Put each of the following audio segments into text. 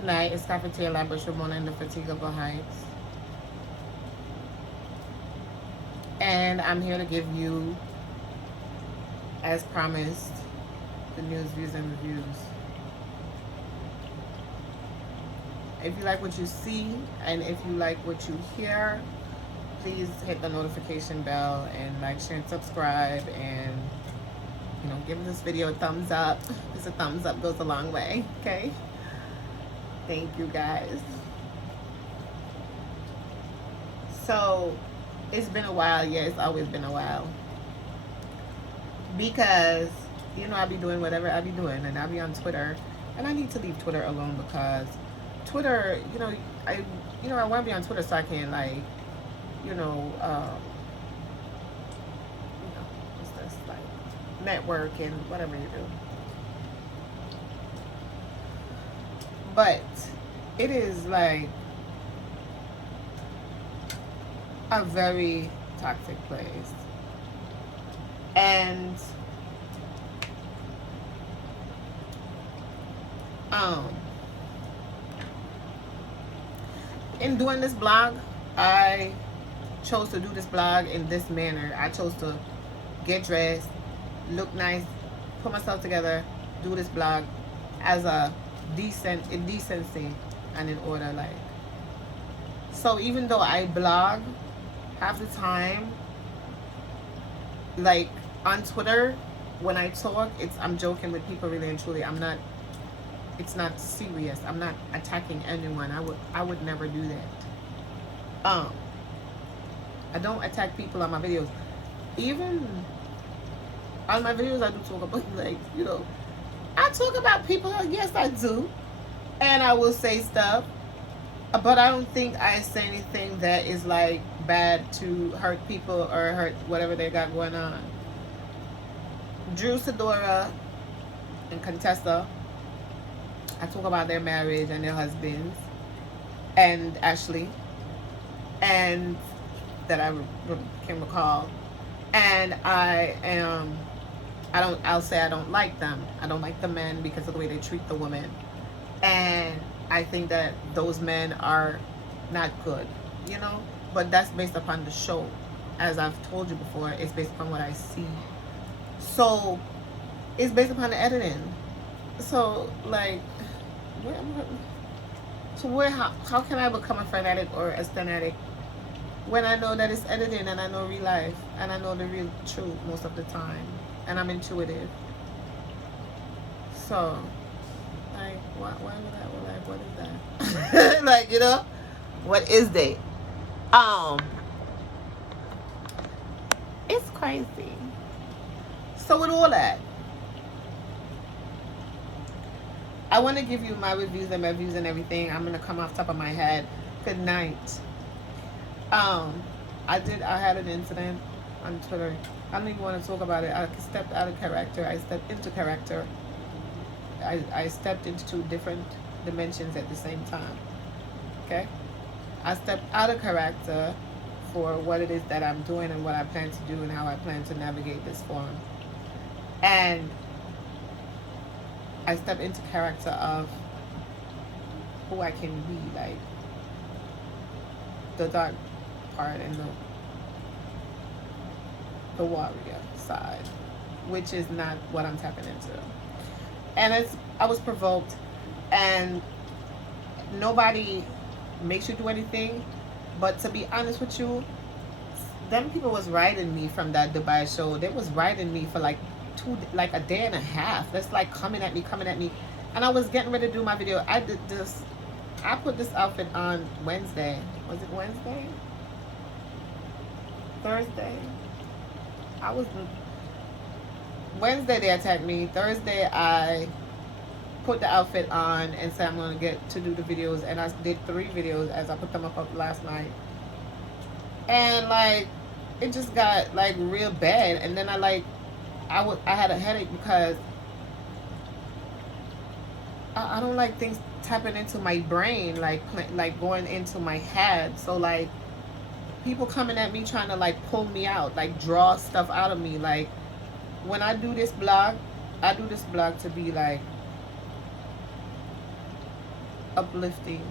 Good night. It's Fairytail, Ramona, in the Fatigable Heights. And I'm here to give you, as promised, the news, views, and reviews. If you like what you see and if you like what you hear, please hit the notification bell and like, share, and subscribe, and give this video a thumbs up, because a thumbs up goes a long way. Okay, thank you guys. So it's been a while. Yeah, it's always been a while, because I be doing whatever I be doing, and I be on Twitter, and I need to leave Twitter alone, because Twitter, I want to be on Twitter so I can what's this, like, network and whatever you do. But it is like a very toxic place. And in doing this blog, I chose to do this blog in this manner. I chose to get dressed, look nice, put myself together, do this blog as a decency and in order. Like, so even though I blog, half the time, like on Twitter, when I talk, I'm joking with people, really and truly. It's not serious. I'm not attacking anyone. I would never do that. I don't attack people on my videos. Even on my videos, I do talk about, like, I talk about people. Yes, I do. And I will say stuff. But I don't think I say anything that is, like, bad to hurt people or hurt whatever they got going on. Drew, Sedora, and Contessa, I talk about their marriage and their husbands, and Ashley, and that I can recall. And I'll say I don't like them. I don't like the men because of the way they treat the women. And I think that those men are not good, But that's based upon the show. As I've told you before, it's based upon what I see. So it's based upon the editing. So, like, how can I become a fanatic or a fanatic when I know that it's editing, and I know real life, and I know the real truth most of the time, and I'm intuitive? So, like, why would I, like, what is that? Like, what is that? It's crazy. So with all that, I want to give you my reviews and my views and everything. I'm going to come off top of my head. Good night. I had an incident on Twitter. I don't even want to talk about it. I stepped out of character. I stepped into character. I stepped into two different dimensions at the same time. Okay? I stepped out of character for what it is that I'm doing and what I plan to do and how I plan to navigate this forum. And I step into character of who I can be, like the dark part and the warrior side, which is not what I'm tapping into. And I was provoked, and nobody makes you do anything. But to be honest with you, them people was riding me from that Dubai show. They was riding me for like a day and a half. That's like coming at me. And I was getting ready to do my video. I put this outfit on Wednesday. Was it Wednesday? Thursday? Wednesday they attacked me. Thursday I put the outfit on and said I'm going to get to do the videos. And I did 3 videos as I put them up last night. And like, it just got like real bad. And then I had a headache because I don't like things tapping into my brain, like going into my head. So like, people coming at me trying to like pull me out, like draw stuff out of me. Like, when I do this blog, to be like uplifting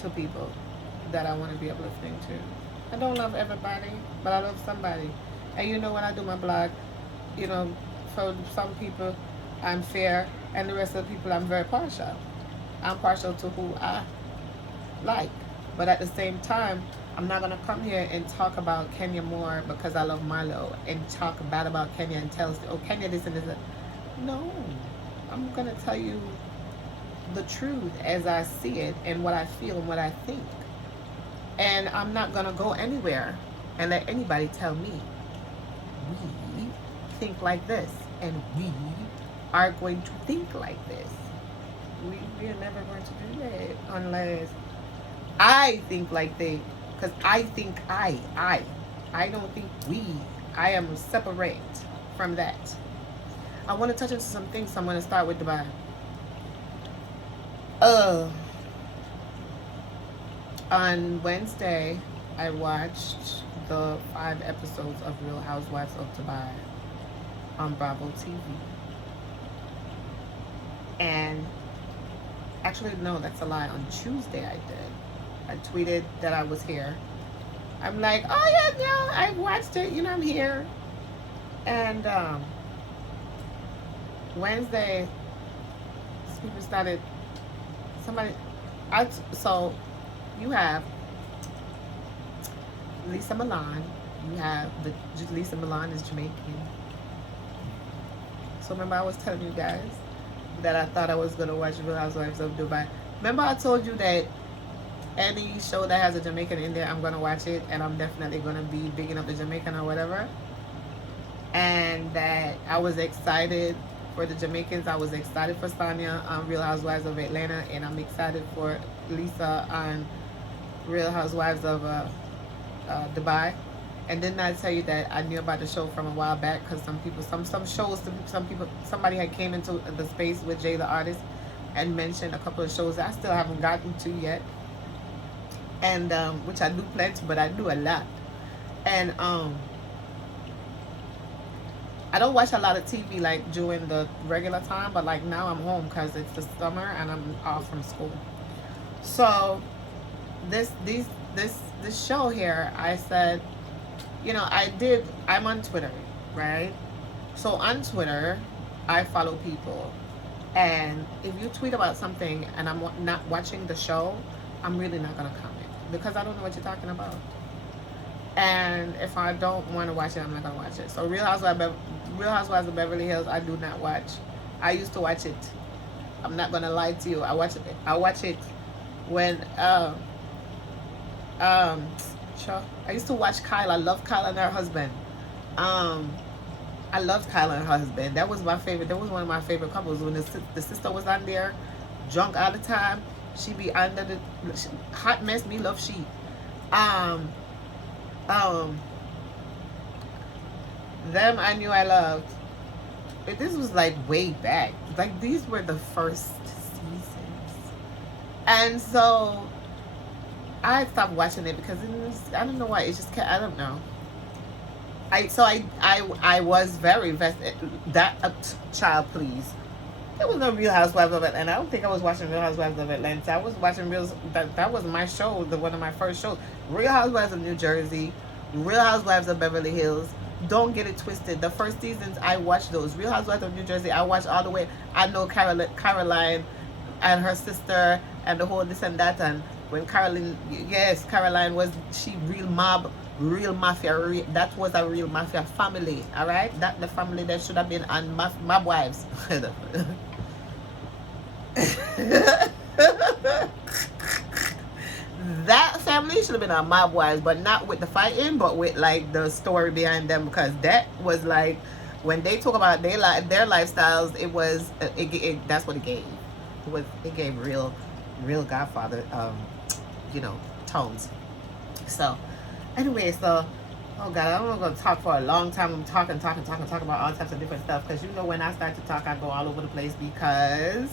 to people that I want to be uplifting to. I don't love everybody, but I love somebody. And you know, when I do my blog, you know, for some people, I'm fair, and the rest of the people, I'm very partial. I'm partial to who I like. But at the same time, I'm not gonna come here and talk about Kenya more because I love Milo and talk bad about Kenya and tell, oh, Kenya this and this. No, I'm gonna tell you the truth as I see it and what I feel and what I think. And I'm not gonna go anywhere and let anybody tell me we think like this and we are going to think like this. We are never going to do that unless I think like they, because I think I don't think we. I am separate from that. I want to touch into some things, so I'm going to start with Dubai. On Wednesday, I watched the 5 episodes of Real Housewives of Dubai on Bravo TV. And actually, no, that's a lie. On Tuesday, I did. I tweeted that I was here. I'm like, oh yeah, no, I watched it. You know, I'm here. And Wednesday, people started. So you have Lisa Milan. You have Lisa Milan is Jamaican. So remember, I was telling you guys that I thought I was gonna watch Real Housewives of Dubai. Remember, I told you that any show that has a Jamaican in there, I'm gonna watch it, and I'm definitely gonna be bigging up the Jamaican or whatever. And that I was excited for the Jamaicans. I was excited for Sonia on Real Housewives of Atlanta, and I'm excited for Lisa on Real Housewives of Dubai. And didn't I tell you that I knew about the show from a while back because somebody had came into the space with Jay the artist and mentioned a couple of shows that I still haven't gotten to yet, and which I do plenty, but I do a lot. And I don't watch a lot of TV like during the regular time, but like now I'm home because it's the summer and I'm off from school. So this show here, I said, you know, I'm on Twitter, right? So on Twitter, I follow people. And if you tweet about something and I'm not watching the show, I'm really not going to comment because I don't know what you're talking about. And if I don't want to watch it, I'm not going to watch it. So Real Housewives of Beverly Hills, I do not watch. I used to watch it. I'm not going to lie to you. I watch it when I used to watch Kyle. I love Kyle and her husband. I loved Kyle and her husband. That was my favorite. That was one of my favorite couples. When the sister was on there, drunk all the time. She be under the hot mess. Me love she. Them I knew I loved. But this was like way back. Like these were the first seasons, and so I stopped watching it because I don't know why. It just I don't know. I was very invested. That child, please. There was no Real Housewives of Atlanta. I don't think I was watching Real Housewives of Atlanta. I was watching that was my show, one of my first shows. Real Housewives of New Jersey, Real Housewives of Beverly Hills. Don't get it twisted. The first seasons I watched those. Real Housewives of New Jersey, I watched all the way. I know Caroline and her sister and the whole this and that. And when Caroline was she real mafia. That was a real mafia family. All right, that the family that should have been on Mob Wives. That family should have been on Mob Wives, but not with the fighting, but with like the story behind them, because that was like when they talk about their lifestyles, it was that's what it gave. It gave real Godfather tones. So anyway, so oh god, I'm not gonna talk for a long time. I'm talking about all types of different stuff, because when I start to talk, I go all over the place, because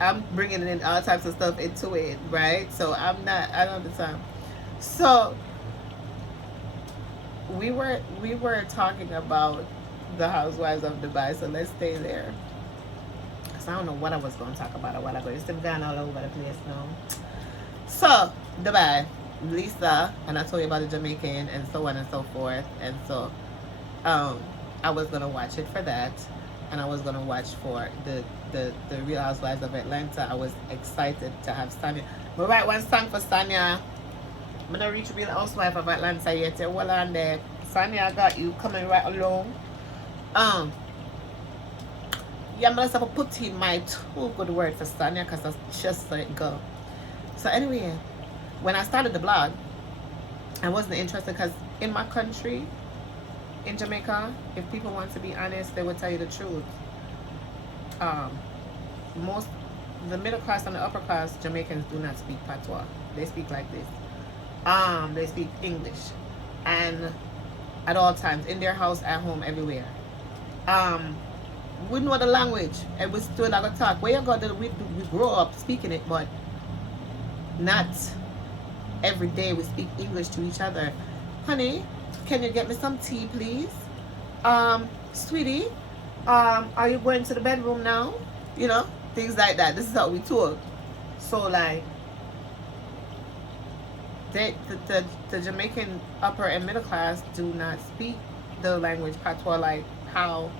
I'm bringing in all types of stuff into it, right? So I don't have the time. So we were talking about the Housewives of Dubai, so let's stay there. So I don't know what I was going to talk about a while ago. It's still gone all over the place now. So, Dubai, Lisa, and I told you about the Jamaican and so on and so forth. And so, I was going to watch it for that. And I was going to watch for the Real Housewives of Atlanta. I was excited to have Sanya. But write one song for Sanya. I'm going to reach Real Housewife of Atlanta yet. Well, on there. Sanya, I got you coming right along. Yeah, I'm going to put in my two good word for Sanya because that's just let it go. So anyway, when I started the blog, I wasn't interested because in my country, in Jamaica, if people want to be honest, they would tell you the truth. Most the middle class and the upper class Jamaicans do not speak patois. They speak like this. They speak English, and at all times in their house, at home, everywhere. We know the language, and we still have a talk. Where you go, we grow up speaking it, but not every day we speak English to each other. Honey, can you get me some tea, please? Sweetie, are you going to the bedroom now? You know, things like that. This is how we talk. So like, the Jamaican upper and middle class do not speak the language patois like how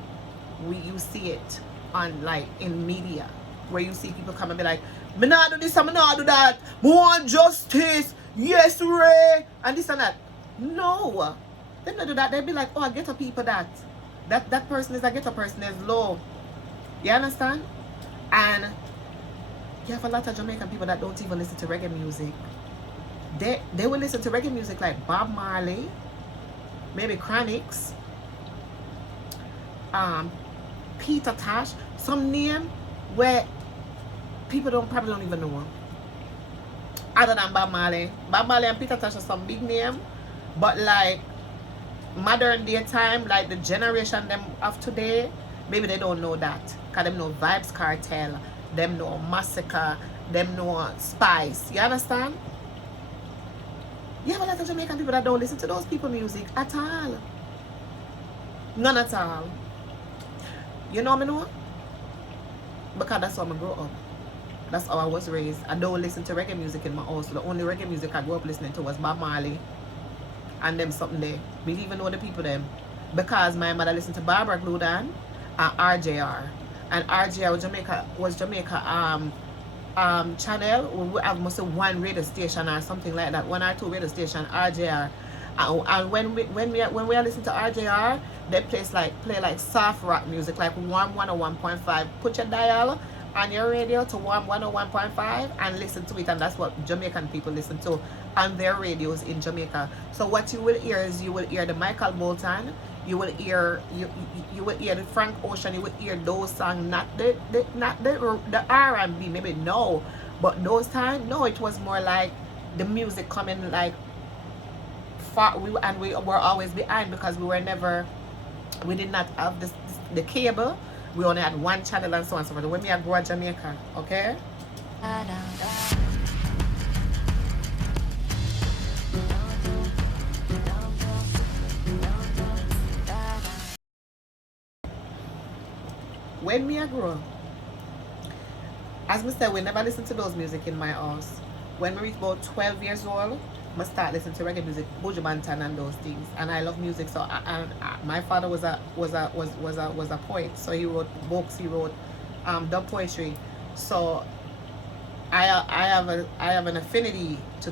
you see it on like in media, where you see people come and be like, me not do this and me not do that, me want justice, yes Ray, and this and that. No, they don't do that. They be like, oh, I get a people that person is a ghetto person is low. You understand? And you have a lot of Jamaican people that don't even listen to reggae music. They will listen to reggae music like Bob Marley, maybe Chronics, Peter Tosh, some name where people probably don't even know them. Other than Bob Marley. Bob Marley and Peter Tosh are some big name, but like modern day time, like the generation them of today, maybe they don't know that. Cause them know Vibes Cartel, them know Massacre, them know Spice. You understand? You have a lot of Jamaican people that don't listen to those people music at all. None at all. You know me know? Because that's how I grew up. That's how I was raised. I don't listen to reggae music in my house. So the only reggae music I grew up listening to was Bob Marley and them something there. We even know the people them. Because my mother listened to Barbara Gludan and RJR. And RJR was Jamaica channel. We have must have one radio station or something like that. One or two radio station, RJR. And when we are listening to RJR, they play like soft rock music, like Warm 101.5. Put your dial on your radio to Warm 101.5 and listen to it, and that's what Jamaican people listen to on their radios in Jamaica. So what you will hear is you will hear the Michael Bolton, you will hear you will hear the Frank Ocean, you will hear those songs, not the R&B, maybe no, but those times no, it was more like the music coming like far. We were always behind because we did not have the cable. We only had one channel and so on and so forth. When we grew up Jamaica, okay? When we grew up, as I said, we never listened to those music in my house. When we reached about 12 years old, I start listening to reggae music, Buju Banton and those things. And I love music, so my father was a poet, so he wrote books, he wrote dub poetry. So I have an affinity to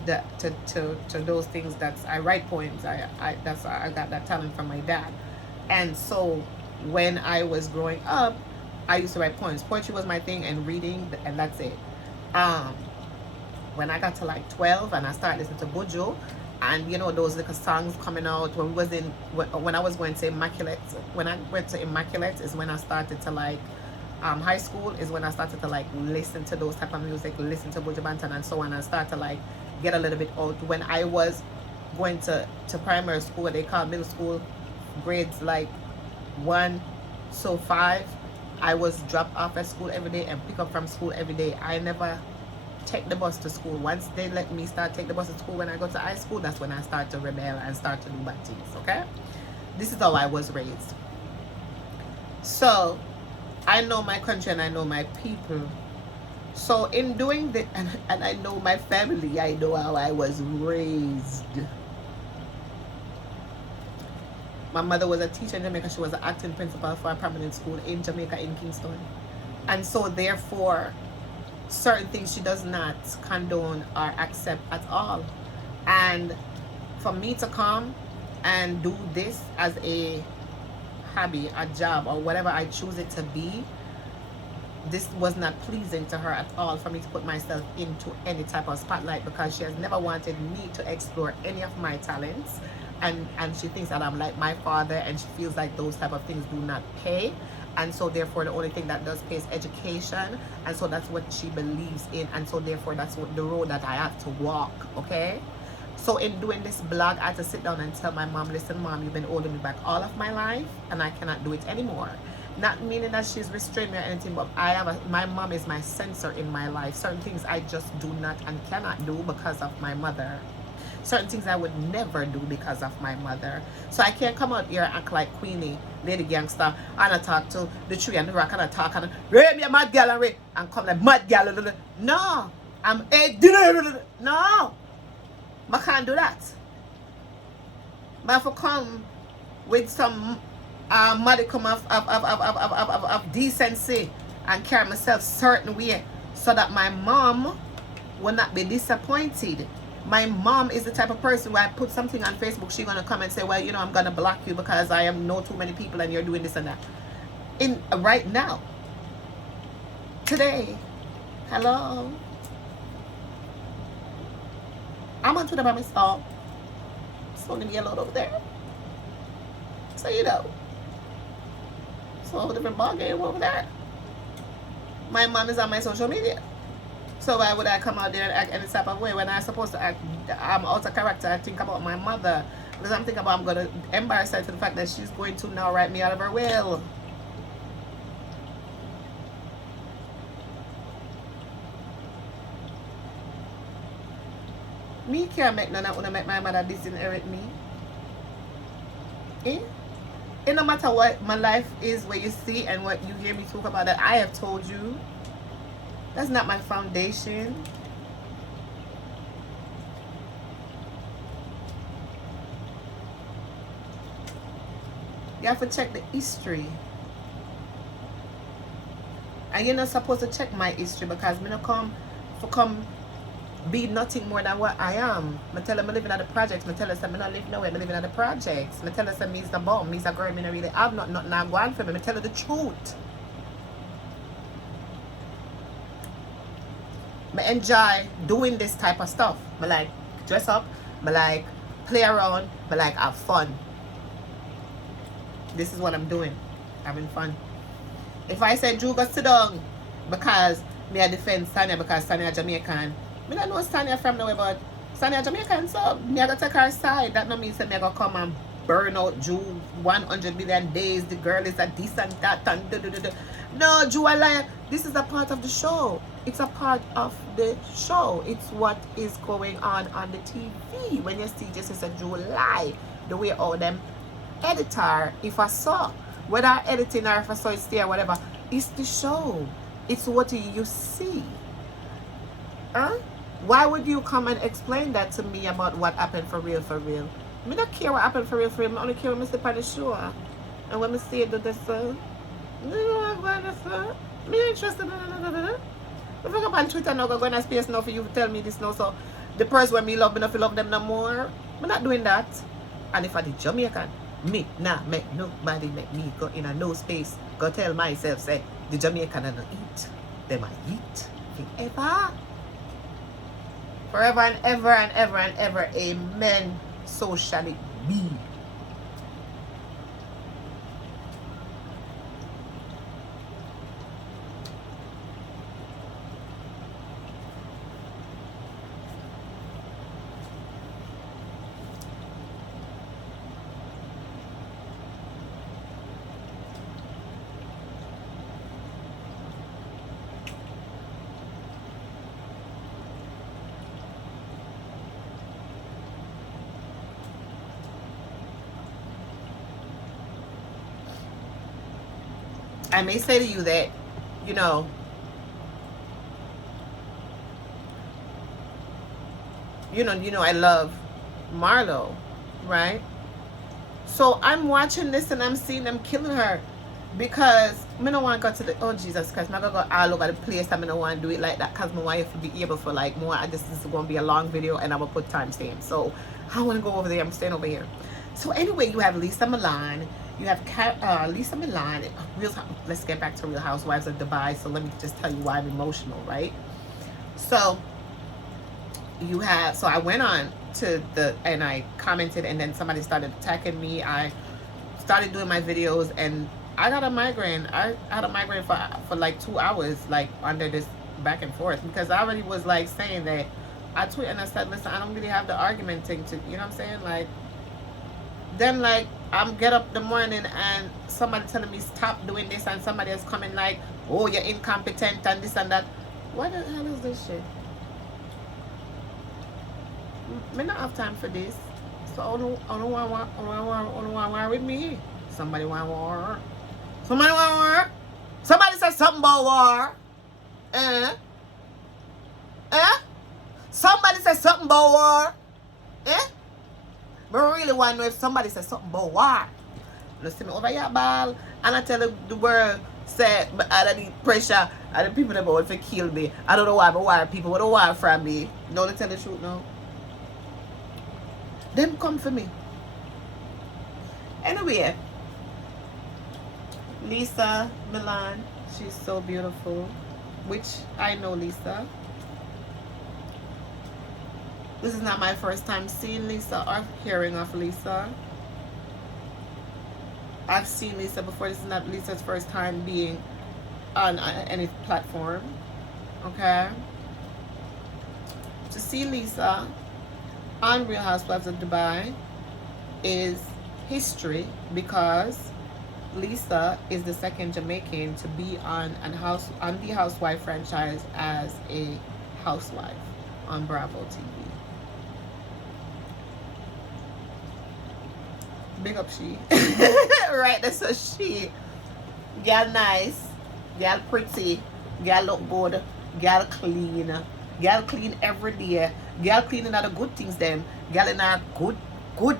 those things. I write poems. I got that talent from my dad. And so when I was growing up, I used to write poems. Poetry was my thing, and reading, and that's it. When I got to like 12 and I started listening to Buju, and you know those little songs coming out when I was going to Immaculate. When I went to Immaculate is when I started to like high school is when I started to like listen to those type of music, listen to Buju Banton and so on, and start to like get a little bit old. When I was going to primary school, what they call middle school, grades like 1 to 5, I was dropped off at school every day and pick up from school every day. I never take the bus to school. Once they let me take the bus to school when I go to high school, that's when I start to rebel and start to do bad things. Okay, this is how I was raised. So I know my country and I know my people. So in doing this, and I know my family, I know how I was raised. My mother was a teacher in Jamaica. She was an acting principal for a permanent school in Jamaica, in Kingston. And so therefore, certain things she does not condone or accept at all. And for me to come and do this as a hobby, a job, or whatever I choose it to be, this was not pleasing to her at all, for me to put myself into any type of spotlight, because she has never wanted me to explore any of my talents. And she thinks that I'm like my father, and she feels like those type of things do not pay. And so therefore the only thing that does pay is education. And so that's what she believes in. And so therefore that's what the road that I have to walk. Okay. So in doing this blog, I had to sit down and tell my mom, listen, mom, you've been holding me back all of my life, and I cannot do it anymore. Not meaning that she's restrained me or anything, but my mom is my censor in my life. Certain things I just do not and cannot do because of my mother. Certain things I would never do because of my mother. So I can't come out here and act like Queenie, Lady Gangster, and I talk to the tree and the rock, and I talk and rape me a mad gal and come like mad gal. No, I'm a no. I can't do that. But if I come with some modicum of decency and carry myself certain way so that my mom will not be disappointed. My mom is the type of person where I put something on Facebook, she's gonna come and say, well, you know, I'm gonna block you because I know too many people and you're doing this and that. In right now, today, hello, I'm on Twitter by myself. Smoking yellow over there. So you know. So a different ball game over there. My mom is on my social media. So why would I come out there and act any type of way when I'm supposed to act? I'm out of character. I think about my mother. Because I'm thinking about I'm going to embarrass her to the fact that she's going to now write me out of her will. Me can't make none of want to make my mother disinherit me. Eh? It no matter what my life is, what you see and what you hear me talk about, that I have told you, that's not my foundation. You have to check the history. And you're not supposed to check my history, because me not come be nothing more than what I am. I tell them I'm living at the projects. I tell them I'm not living nowhere. I'm living at the projects. I tell them me's the bomb. Me's a girl. Me not really have nothing I'm going for me. I tell her the truth. I enjoy doing this type of stuff. I like dress up. I like play around. I like have fun. This is what I'm doing. Having fun. If I say Drew go sit down because me I defend Sanya because Sanya Jamaican, me don't know Sanya from nowhere, but Sanya Jamaican, so me I go take her side. That no mean say me I go come and burn out Drew 100 million days. The girl is a decent that and No, Drew a liar. This is a part of the show. It's a part of the show. It's what is going on the TV. When you see just as a Drew lie, the way all them editor, if I saw, whether editing or if I saw it's there, whatever, it's the show. It's what you see. Huh? Why would you come and explain that to me about what happened for real, for real? I don't care what happened for real, for real. I only care when I sit on the show. And when I see it, this, me interested in it. If I go on Twitter now, go in space now for you to tell me this now. So the person when me love me, not love them no more. I'm not doing that. And if I did Jamaican, me nah make nobody make me go in a no space. Go tell myself, say, the Jamaican I don't eat. Them I eat. Forever. Forever and ever and ever and ever. Amen. So shall it be. I may say to you that, you know, I love Marlo, right? So I'm watching this and I'm seeing them killing her because I don't want to go to the, oh Jesus Christ, I'm going to go all over the place. I don't want to do it like that because my wife will be able for like more. This is going to be a long video and I'm going to put timestamps. So I want to go over there. I'm staying over here. So anyway, you have Lisa Milan. You have Lisa Milan. Let's get back to Real Housewives of Dubai. So let me just tell you why I'm emotional, right? So you have, so I went on to and I commented, and then somebody started attacking me. I started doing my videos and I got a migraine. I had a migraine for like 2 hours, like under this back and forth, because I already was like saying that. I tweeted and I said, listen, I don't really have the argument thing to, you know what I'm saying? Like, then like I'm get up the morning and somebody telling me stop doing this, and somebody else coming like, oh, you're incompetent and this and that. What the hell is this shit? I don't have time for this. So I don't want war with me. Somebody want war. Somebody want war. Somebody said something about war. Eh? Somebody said something about war. But I really want to know if somebody said something about war. You see me over your ball, and I tell the world, say, I don't need pressure, and the people that want to kill me. I don't know why, but why people want to war from me. No, to tell the truth now. Them come for me. Anyway, Lisa Milan, she's so beautiful, which I know Lisa. This is not my first time seeing Lisa or hearing of Lisa. I've seen Lisa before. This is not Lisa's first time being on any platform. Okay? To see Lisa on Real Housewives of Dubai is history, because Lisa is the second Jamaican to be on the Housewife franchise as a housewife on Bravo TV. Big up she. Right, that's a she. Girl nice, girl pretty, girl look good, girl clean. Girl clean every day. Girl cleaning out the good things them. Girl in our good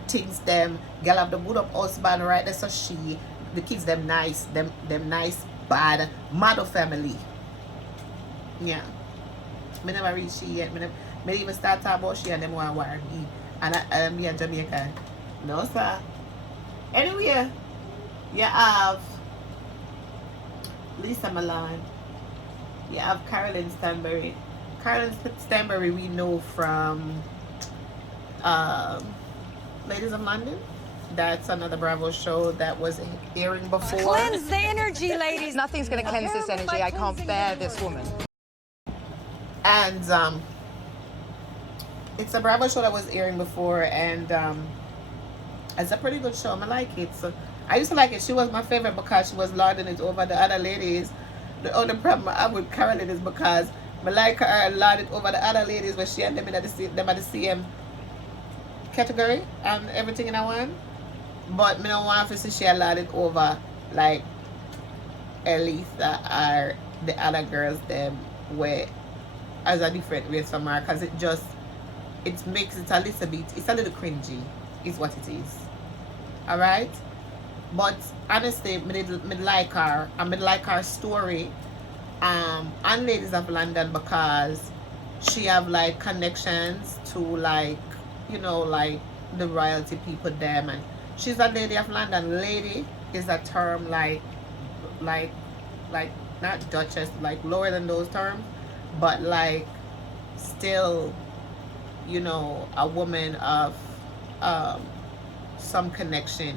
things them. Girl have the good up husband, right? That's a she. The kids them nice. Them nice, bad. Mother family. Yeah. Me never reach she yet. Me even start talking about she and them want wire me. And me a Jamaican. No sir. Anyway, you have Lisa Milan. You have Carolyn Stanbury. Carolyn Stanbury we know from Ladies of London. That's another Bravo show that was airing before. Cleanse the energy, ladies. Nothing's going to cleanse this energy. I can't bear this woman. And it's a Bravo show that was airing before, and it's a pretty good show. I like it. So I used to like it. She was my favorite because she was lording it over the other ladies. The only problem I have with Carolyn is because I like her lord it over the other ladies, but she and them at the same category and everything in one. But I don't want to see she lord it over like Elisa or the other girls them where as a different race from her, because it makes it a little bit, it's a little cringy is what it is. Alright? But honestly, me like her, and me like her story on Ladies of London, because she have like connections to like, you know, like the royalty people them, and she's a Lady of London. Lady is a term like not Duchess, like lower than those terms, but like still, you know, a woman of some connection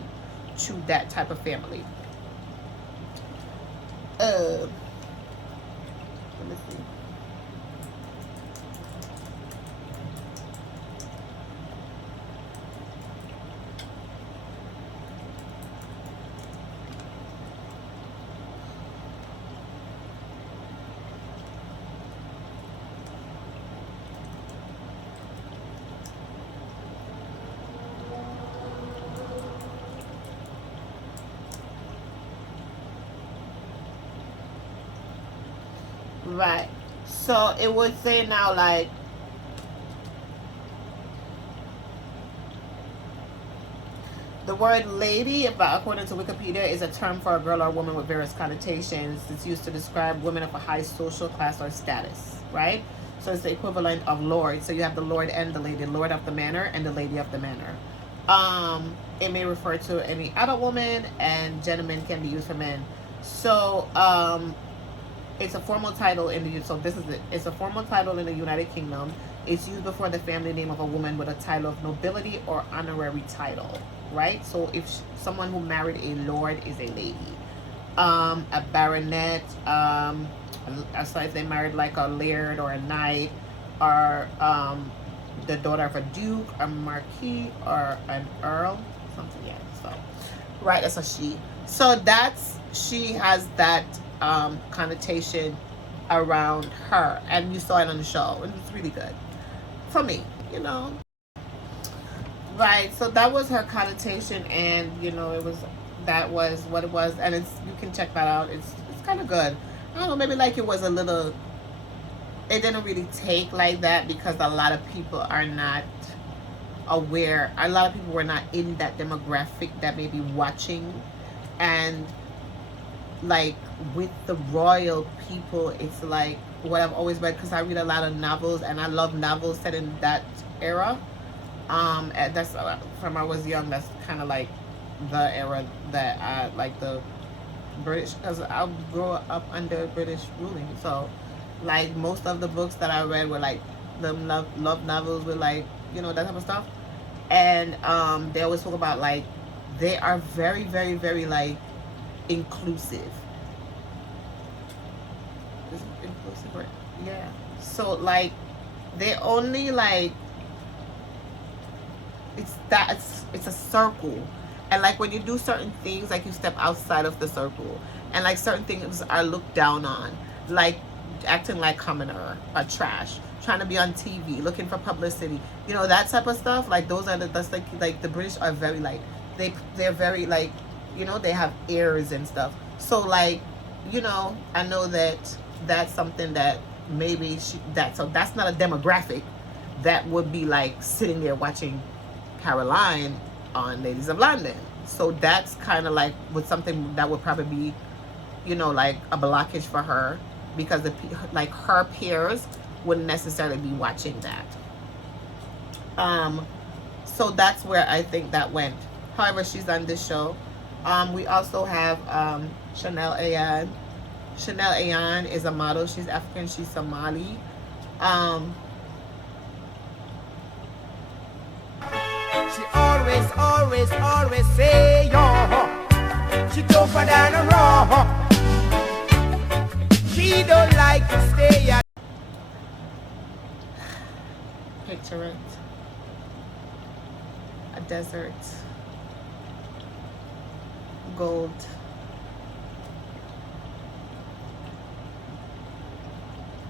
to that type of family. Let me see. Right. So it would say now, like, the word lady, according to Wikipedia, is a term for a girl or a woman with various connotations. It's used to describe women of a high social class or status, right? So it's the equivalent of lord. So you have the lord and the lady, lord of the manor and the lady of the manor. It may refer to any adult woman, and gentleman can be used for men. So it's a formal title in the It's a formal title in the United Kingdom. It's used before the family name of a woman with a title of nobility or honorary title, right? So if someone who married a lord is a lady, a baronet, so if they married like a laird or a knight, or the daughter of a duke, a marquis, or an earl, something. Yeah. So right, that's a she. So she has that connotation around her, and you saw it on the show, and it's really good for me, right? So that was her connotation, and that was what it was, and you can check that out. It's kind of good. I don't know, maybe like it was a little, it didn't really take like that because a lot of people are not aware. A lot of people were not in that demographic that may be watching, and like with the royal people, it's like what I've always read, because I read a lot of novels, and I love novels set in that era. And that's from I was young. That's kind of like the era that I like, the British, because I grew up under British ruling. So like most of the books that I read were like the love novels with like that type of stuff. And they always talk about like they are very, very, very like inclusive. Is it inclusive or yeah? So like they only like it's a circle, and like when you do certain things, like you step outside of the circle, and like certain things are looked down on, like acting like commoner or trash, trying to be on TV, looking for publicity, that type of stuff. Like those are that's like the British are very like they're very like they have airs and stuff. So like I know that that's something that maybe so that's not a demographic that would be like sitting there watching Caroline on Ladies of London. So that's kind of like with something that would probably be like a blockage for her, because like her peers wouldn't necessarily be watching that. So that's where I think that went. However, she's on this show. We also have Chanel Ayan. Chanel Ayan is a model. She's African. She's Somali. She always say yo. She tougher than a RHOA. She don't like to stay at. Picture it. A desert. Gold.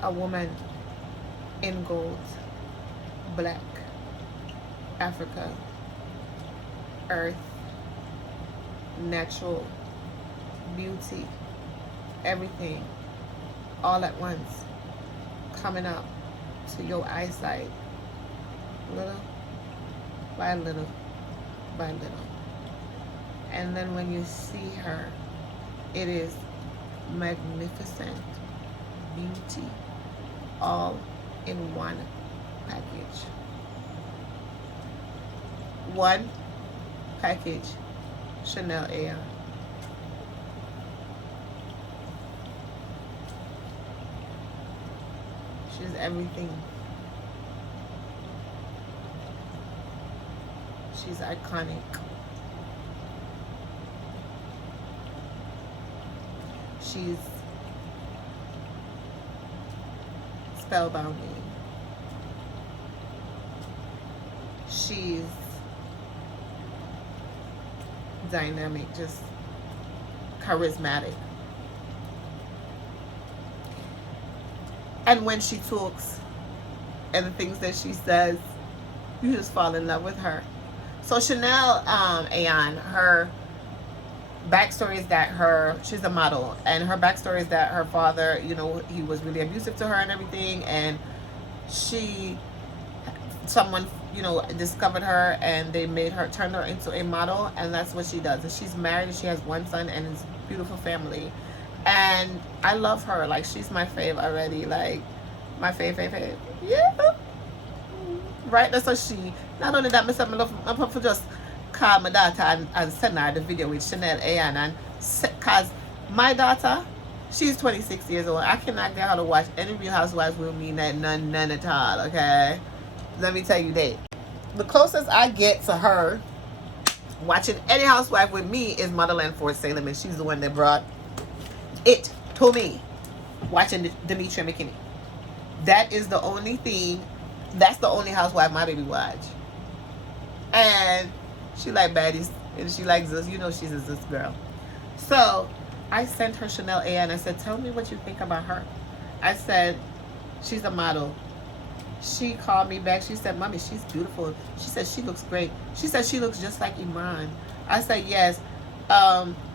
A woman in gold. Black. Africa. Earth. Natural. Beauty. Everything. All at once. Coming up to your eyesight. Little by little by little. And then when you see her, it is magnificent beauty, all in one package. One package, Chanel Air. She's everything. She's iconic. She's spellbounding. She's dynamic, just charismatic. And when she talks and the things that she says, you just fall in love with her. So Chanel Ayan, backstory is that she's a model, and her backstory is that her father, you know, he was really abusive to her and everything, and someone, you know, discovered her, and they turned her into a model, and that's what she does. And she's married, and she has one son, and it's a beautiful family. And I love her. Like, she's my fave already. Like, my fave. Yeah. Right? That's what she. Not only that, I love for just call my daughter and send her the video with Chanel Ayan. And because my daughter, she's 26 years old. I cannot get her to watch any Real Housewives with me. None at all. Okay? Let me tell you that. The closest I get to her watching any housewife with me is Motherland Fort Salem, and she's the one that brought it to me, watching Demetria McKinney. That is the only thing. That's the only housewife my baby watch. And she like baddies, and she likes this. You know, she's a this girl. So I sent her Chanel A, and I said, tell me what you think about her. I said, she's a model. She called me back. She said, Mommy, she's beautiful. She said, she looks great. She said, she looks just like Iman. I said, yes.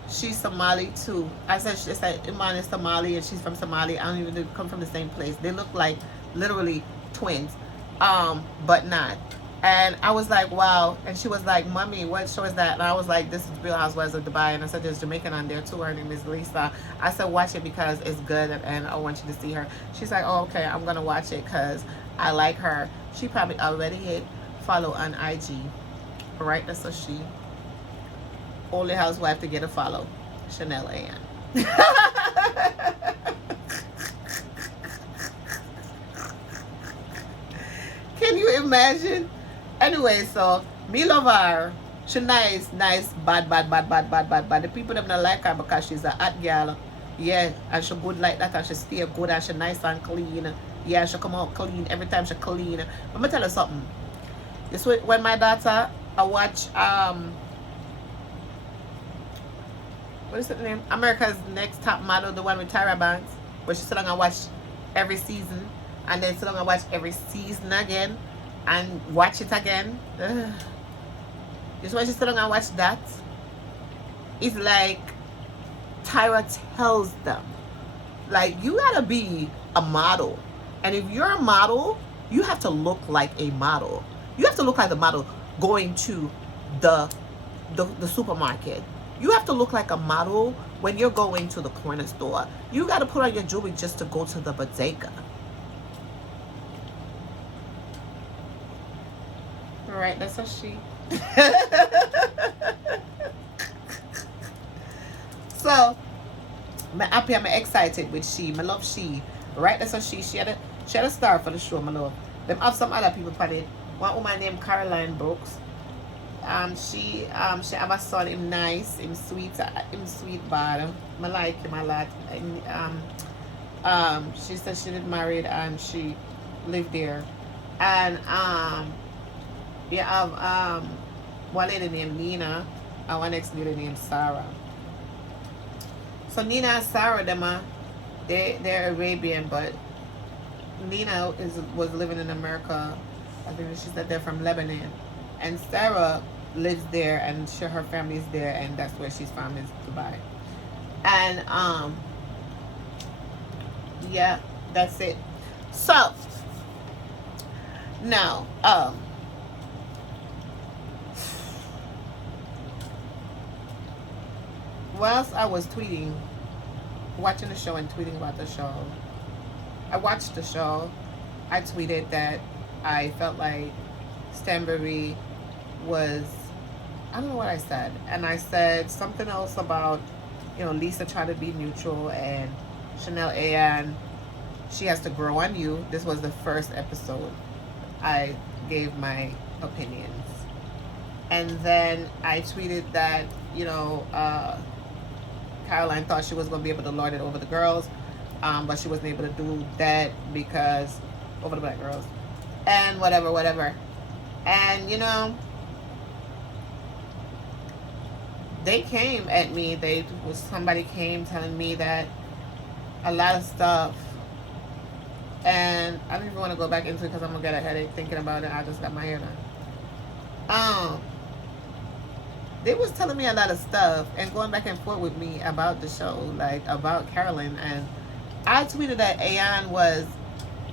She's Somali too. I said, Iman is Somali, and she's from Somalia. I don't even come from the same place. They look like literally twins, but not. And I was like, wow. And she was like, Mommy, what show is that? And I was like, this is Real Housewives of Dubai. And I said, there's Jamaican on there too. Her name is Lisa. I said, watch it because it's good, and I want you to see her. She's like, oh, okay, I'm gonna watch it because I like her. She probably already hit follow on IG. Right? That's so she. Only housewife to get a follow. Chanel Ann. Can you imagine? Anyway, so me love her. She nice, bad. The people them not like her because she's a hot girl. Yeah, and she good like that, and she stay good, and she nice and clean. Yeah, she come out clean every time she clean. Let me tell you something. This way, when my daughter, I watch what is the name? America's Next Top Model, the one with Tyra Banks, where she sit down and watch every season, and then sit down and watch every season again, and watch it again. Ugh. Just when she sit down and watch that, it's like Tyra tells them, like, you gotta be a model, and if you're a model, you have to look like a model. You have to look like the model going to the supermarket. You have to look like a model when you're going to the corner store. You got to put on your jewelry just to go to the bodega. All right, that's a she. So, I'm happy, I'm excited with she. I love she. Right, that's a she. She had a star for the show, my love. Them have some other people on it. One woman named Caroline Brooks. She have a son. Him nice, him sweet bad. I like him a lot. She said she did married and she lived there. And you have one lady named Nina and one next lady named Sarah. So Nina and Sarah, they're Arabian, but Nina was living in America. I think she said they're from Lebanon, and Sarah lives there, and her family's there, and that's where she's from, is Dubai. And yeah, that's it. So now whilst I was watching the show and tweeting about the show, I watched the show. I tweeted that I felt like Stanbury was, I don't know what I said, and I said something else about, Lisa trying to be neutral, and Chanel Ayan, she has to grow on you. This was the first episode. I gave my opinions, and then I tweeted that Caroline thought she was going to be able to lord it over the girls, but she wasn't able to do that because over the black girls, and whatever. And they came at me. Somebody came telling me that a lot of stuff, and I don't even want to go back into it because I'm gonna get a headache thinking about it. I just got my hair done. they was telling me a lot of stuff and going back and forth with me about the show, like about Carolyn. And I tweeted that Ayan was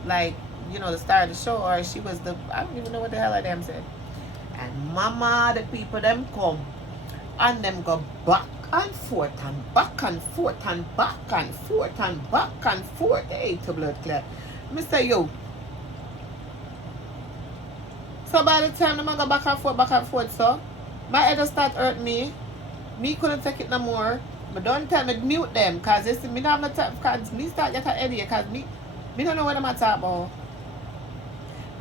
like, you know, the star of the show, or she was the, I don't even know what the hell I damn said. And mama, the people them come and them go back and forth and back and forth and back and forth and back and forth. Hey, to blood clot. Mr. Yo. So by the time them go back and forth, so my head just start hurt me. Me couldn't take it no more. But don't tell me mute them, cause this me not have no time, cause me start get a headache, cause me don't know what I'm talking about.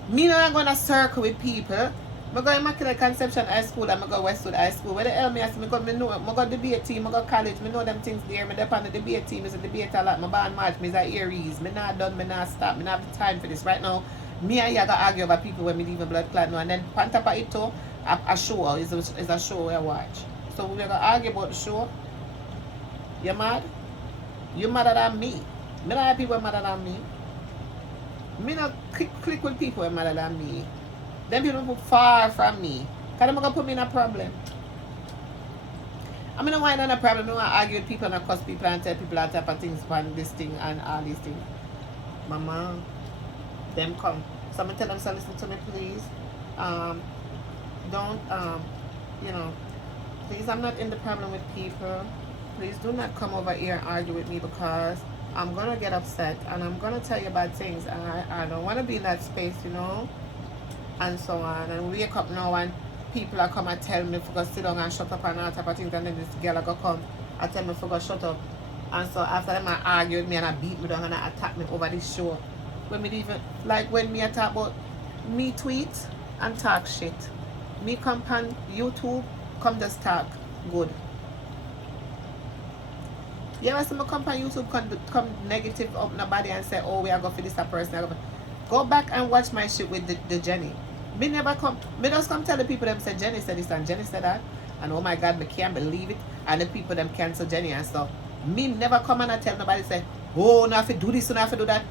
Me not gonna circle with people. I go Immaculate Conception High School and I go Westwood High School. Where the hell me I go debate team, I go college, me know them things there. Me depend on the debate team, is a debate a lot. My band march, me is a Aries. Me not done, me not stop, me not have the time for this. Right now, me and you got argue about people when me leave a blood clot now. And then on top of it too, a show is a show I watch. So we're gonna argue about the show. You mad? You madder than me. Me not have people madder than me. Me not click with people madder than me. Them people far from me. Because they're going to put me in a problem. I'm going to wind on a problem. I want to argue with people and cuss people and tell people all type of things about this thing and all these things. Mama, them come. So I'm going to tell them, so listen to me, please. Don't, you know, please, I'm not in the problem with people. Please do not come over here and argue with me, because I'm going to get upset and I'm going to tell you bad things. And I don't want to be in that space, you know. And so on, and wake up now and people are come and tell me to go sit down and shut up and all type of things, and then this girl will go come and tell me to go shut up. And so after them I argue with me and I beat me down and I attack me over this show. When me even, like when me I talk about me tweet and talk shit. Me come on YouTube, come just talk good. You ever see me come on YouTube, come negative up nobody and say, oh, we are going for this person. Go back and watch my shit with the Jenny. Me never come. Me just come tell the people them say Jenny said this and Jenny said that. And oh my God, me can't believe it. And the people them cancel Jenny and stuff. Me never come and I tell nobody say, oh, now I have to do this and I have to do that.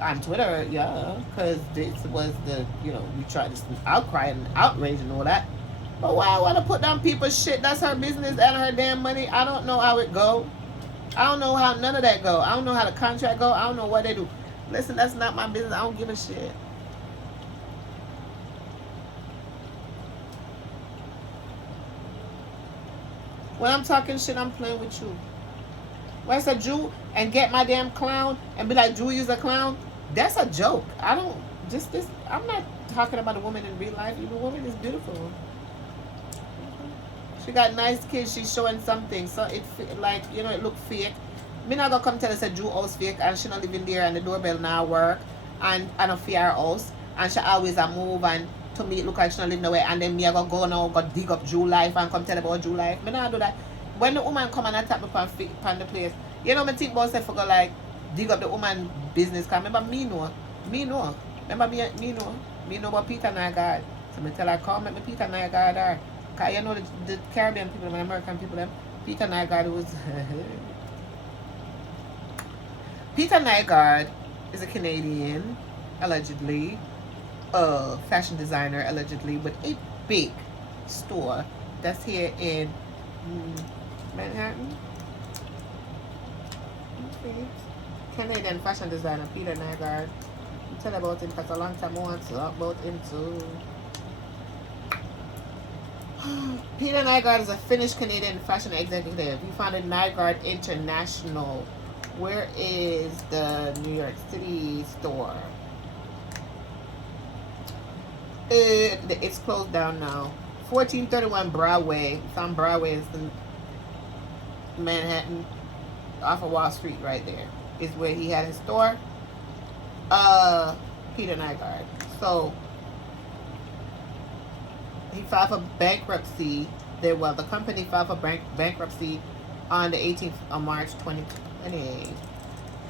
On Twitter, yeah, because this was the, you know, we tried this outcry and outrage and all that. But why I want to put down people's shit? That's her business and her damn money. I don't know how it go. I don't know how none of that go. I don't know how the contract go. I don't know what they do. Listen, that's not my business. I don't give a shit. When I'm talking shit, I'm playing with you. When I say Jew and get my damn clown and be like, Jew, you's a clown, that's a joke. I don't, just this, I'm not talking about a woman in real life. The woman is beautiful. She got nice kids. She's showing something. So it, like, you know, it look fake. Me not gonna come tell us a Jew house fake and she not living there and the doorbell now work and a fear house and she always a move and to me it look like she not live nowhere, and then me I go now go dig up Jew life and come tell about Jew life. Me not do that. When the woman come and attack me on the place, you know me think about say for go like dig up the woman business, cause remember me know. Remember me know about Peter Nygaard. So me tell her come make me Peter Nygaard her. Cause you know the Caribbean people, the American people them, Peter Nygaard was Peter Nygaard is a Canadian, allegedly, fashion designer, allegedly, with a big store that's here in Manhattan. Okay. Canadian fashion designer, Peter Nygaard. I'll tell about him because a long time I want to talk about him too. Peter Nygaard is a Finnish Canadian fashion executive. He founded Nygaard International. Where is the New York City store? It's closed down now. 1431 Broadway. It's on Broadway. It's in Manhattan, off of Wall Street, right there. Is where he had his store. Peter Nygaard. So he filed for bankruptcy. The company filed for bankruptcy on the 18th of March 2020.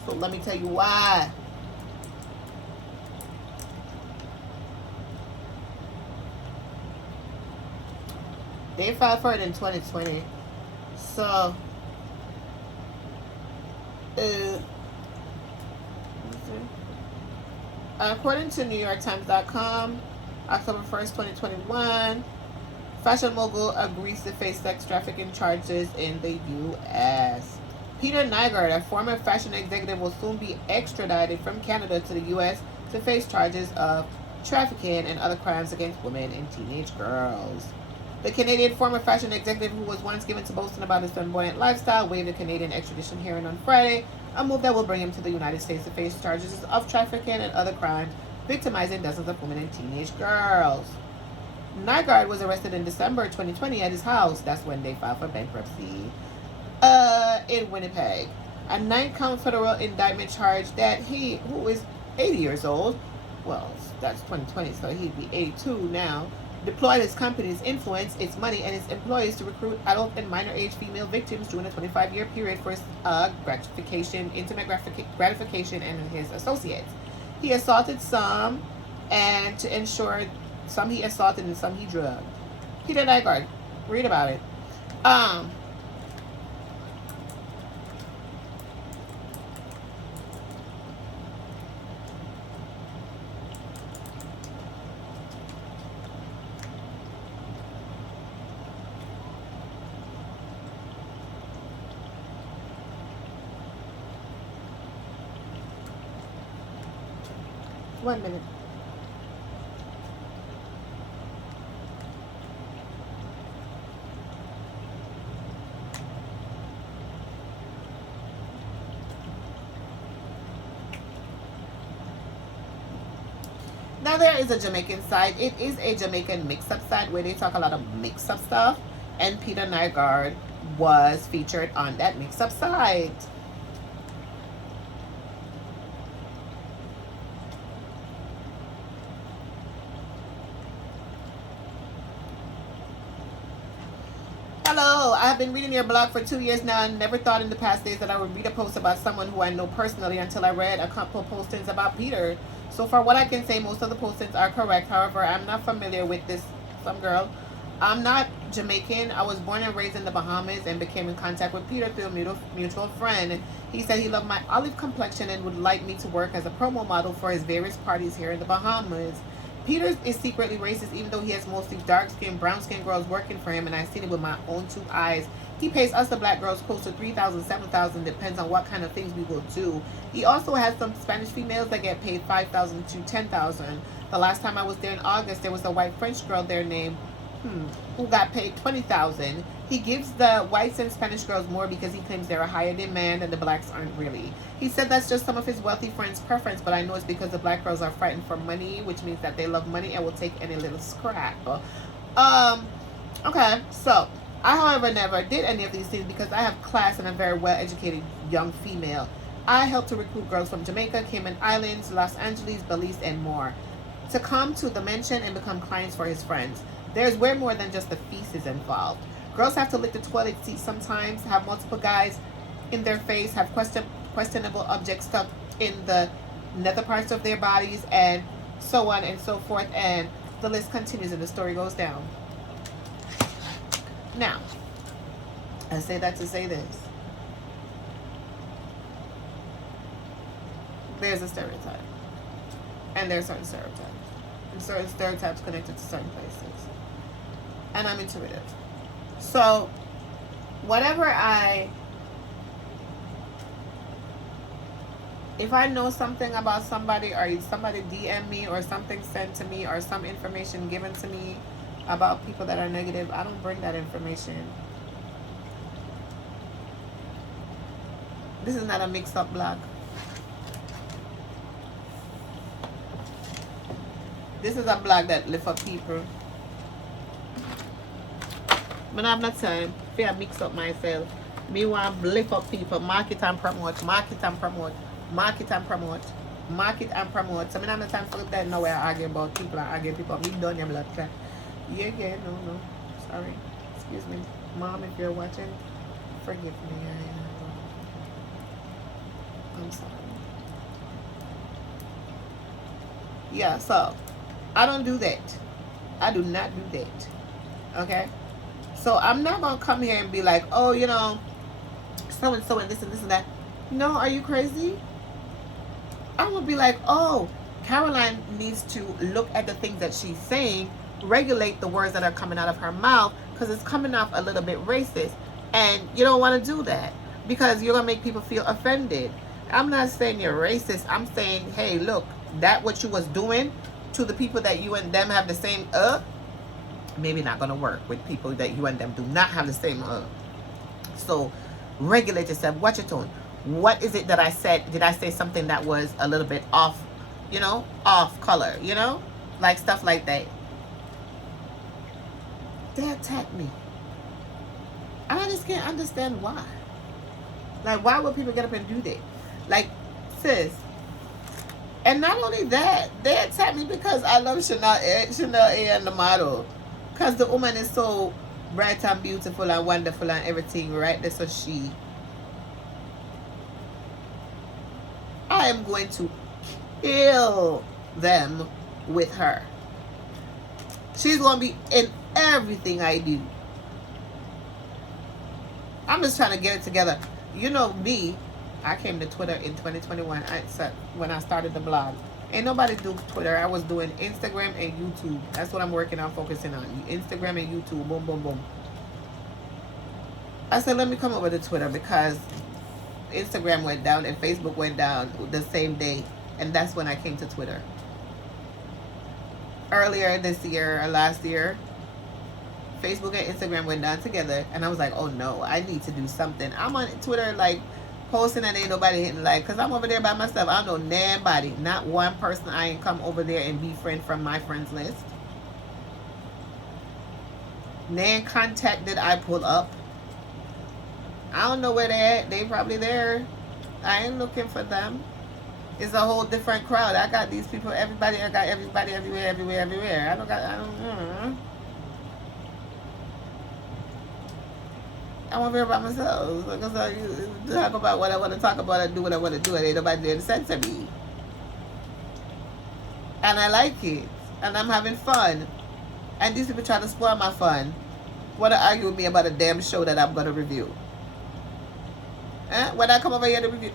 So let me tell you why. They filed for it in 2020. So according to NewYorkTimes.com, October 1st, 2021, Fashion mogul agrees to face sex trafficking charges in the U.S. Peter Nygaard, a former fashion executive, will soon be extradited from Canada to the U.S. to face charges of trafficking and other crimes against women and teenage girls. The Canadian former fashion executive, who was once given to boasting about his flamboyant lifestyle, waived a Canadian extradition hearing on Friday, a move that will bring him to the United States to face charges of trafficking and other crimes, victimizing dozens of women and teenage girls. Nygaard was arrested in December 2020 at his house. That's when they filed for bankruptcy. In Winnipeg. A 9-count federal indictment charged that he, who is 80 years old, well, that's 2020, so he'd be 82 now, deployed his company's influence, its money, and its employees to recruit adult and minor-age female victims during a 25-year period for intimate gratification, and his associates. He assaulted some, and to ensure some he assaulted and some he drugged. Peter Nygaard, read about it. One minute. Now there is a Jamaican side. It is a Jamaican mix-up side where they talk a lot of mix-up stuff, and Peter Nygaard was featured on that mix-up side. Hello, I have been reading your blog for 2 years now and never thought in the past days that I would read a post about someone who I know personally until I read a couple postings about Peter. So far, what I can say, most of the postings are correct. However, I'm not familiar with this some girl. I'm not Jamaican. I was born and raised in the Bahamas and became in contact with Peter through a mutual friend. He said he loved my olive complexion and would like me to work as a promo model for his various parties here in the Bahamas. Peter is secretly racist, even though he has mostly dark-skinned, brown-skinned girls working for him, and I've seen it with my own 2 eyes. He pays us, the black girls, close to $3,000, $7,000, depends on what kind of things we will do. He also has some Spanish females that get paid $5,000 to $10,000. The last time I was there in August, there was a white French girl there named who got paid $20,000. He gives the whites and Spanish girls more because he claims they're a higher demand and the blacks aren't really. He said that's just some of his wealthy friends' preference, but I know it's because the black girls are frightened for money, which means that they love money and will take any little scrap. Okay, so I, however, never did any of these things because I have class and I'm a very well-educated young female. I help to recruit girls from Jamaica, Cayman Islands, Los Angeles, Belize, and more to come to the mansion and become clients for his friends. There's way more than just the feces involved. Girls have to lick the toilet seat sometimes, have multiple guys in their face, have questionable objects stuck in the nether parts of their bodies, and so on and so forth, and the list continues and the story goes down. Now, I say that to say this. There's a stereotype. And there's certain stereotypes. And certain stereotypes connected to certain places. And I'm intuitive. So, if I know something about somebody, or somebody DM me, or something sent to me, or some information given to me about people that are negative, I don't bring that information. This is not a mixed-up blog. This is a blog that lift up people. But I have no time to mix up myself. Me want to lift up people, market and promote, market and promote, market and promote, market and promote. So I don't have no time for that now where I argue about people and argue people. Me done your blood clot. Yeah, no. Sorry. Excuse me. Mom, if you're watching, forgive me. I'm sorry. Yeah, so I don't do that. I do not do that. Okay? So I'm not going to come here and be like, oh, you know, so-and-so and this and that. No, are you crazy? I'm going to be like, oh, Caroline needs to look at the things that she's saying regulate the words that are coming out of her mouth, because it's coming off a little bit racist. And you don't want to do that because you're going to make people feel offended. I'm not saying you're racist. I'm saying, hey, look, that what you was doing to the people that you and them have the same maybe not going to work with people that you and them do not have the same So regulate yourself. Watch your tone. What is it that I said? Did I say something that was a little bit off, off color, like stuff like that? They attacked me. I just can't understand why. Like, why would people get up and do that? Like, sis. And not only that, they attacked me because I love Chanel A and the model. Because the woman is so bright and beautiful and wonderful and everything, right? That's a she. I am going to kill them with her. She's going to be in everything I do. I'm just trying to get it together. You know me, I came to Twitter in 2021 when I started the blog. Ain't nobody do Twitter. I was doing Instagram and YouTube. That's what I'm working on, focusing on. Instagram and YouTube. Boom, boom, boom. I said, let me come over to Twitter because Instagram went down and Facebook went down the same day. And that's when I came to Twitter. Earlier this year or last year, Facebook and Instagram went down together, and I was like, oh no, I need to do something. I'm on Twitter, like, posting and ain't nobody hitting like, because I'm over there by myself. I don't know nobody, not one person I ain't come over there and be friend from my friends list. Nan contact did I pull up. I don't know where they at. They probably there. I ain't looking for them. It's a whole different crowd. I got these people, everybody, I got everybody everywhere. I'm over here by myself. Like I talk about what I want to talk about and do what I want to do, and ain't nobody there to censor me. And I like it. And I'm having fun. And these people try to spoil my fun. Want to argue with me about a damn show that I'm going to review. When I come over here to review,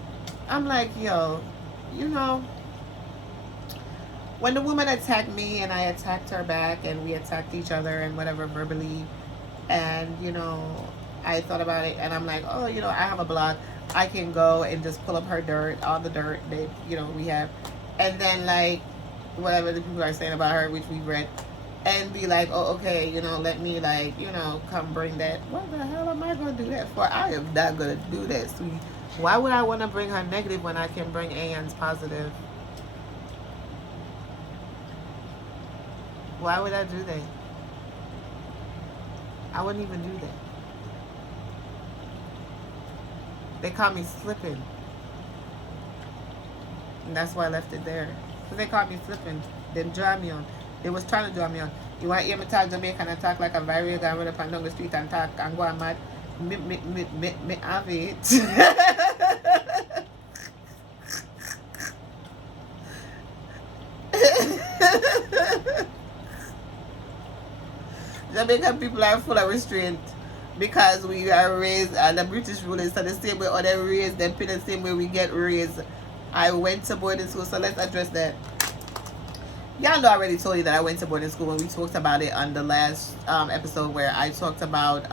I'm like, yo, when the woman attacked me and I attacked her back and we attacked each other and whatever verbally, and, I thought about it and I'm like, oh, I have a blog. I can go and just pull up her dirt, all the dirt that, we have. And then, like, whatever the people are saying about her, which we read, and be like, oh, okay, let me, like, come bring that. What the hell am I going to do that for? I am not going to do that, sweet. Why would I want to bring her negative when I can bring Anne's positive? Why would I do that? I wouldn't even do that. They caught me slipping. And that's why I left it there. Because they caught me slipping. They drive me on. They was trying to drive me on. You want to hear me talk Jamaican and talk like a very guy run up and down the street and talk and go and mad? Me have it. Jamaican people are full of restraint because we are raised and the British rulers are the same way, or they raised them the same way we get raised. I went to boarding school, so let's address that. Y'all know I already told you that I went to boarding school, and we talked about it on the last episode where I talked about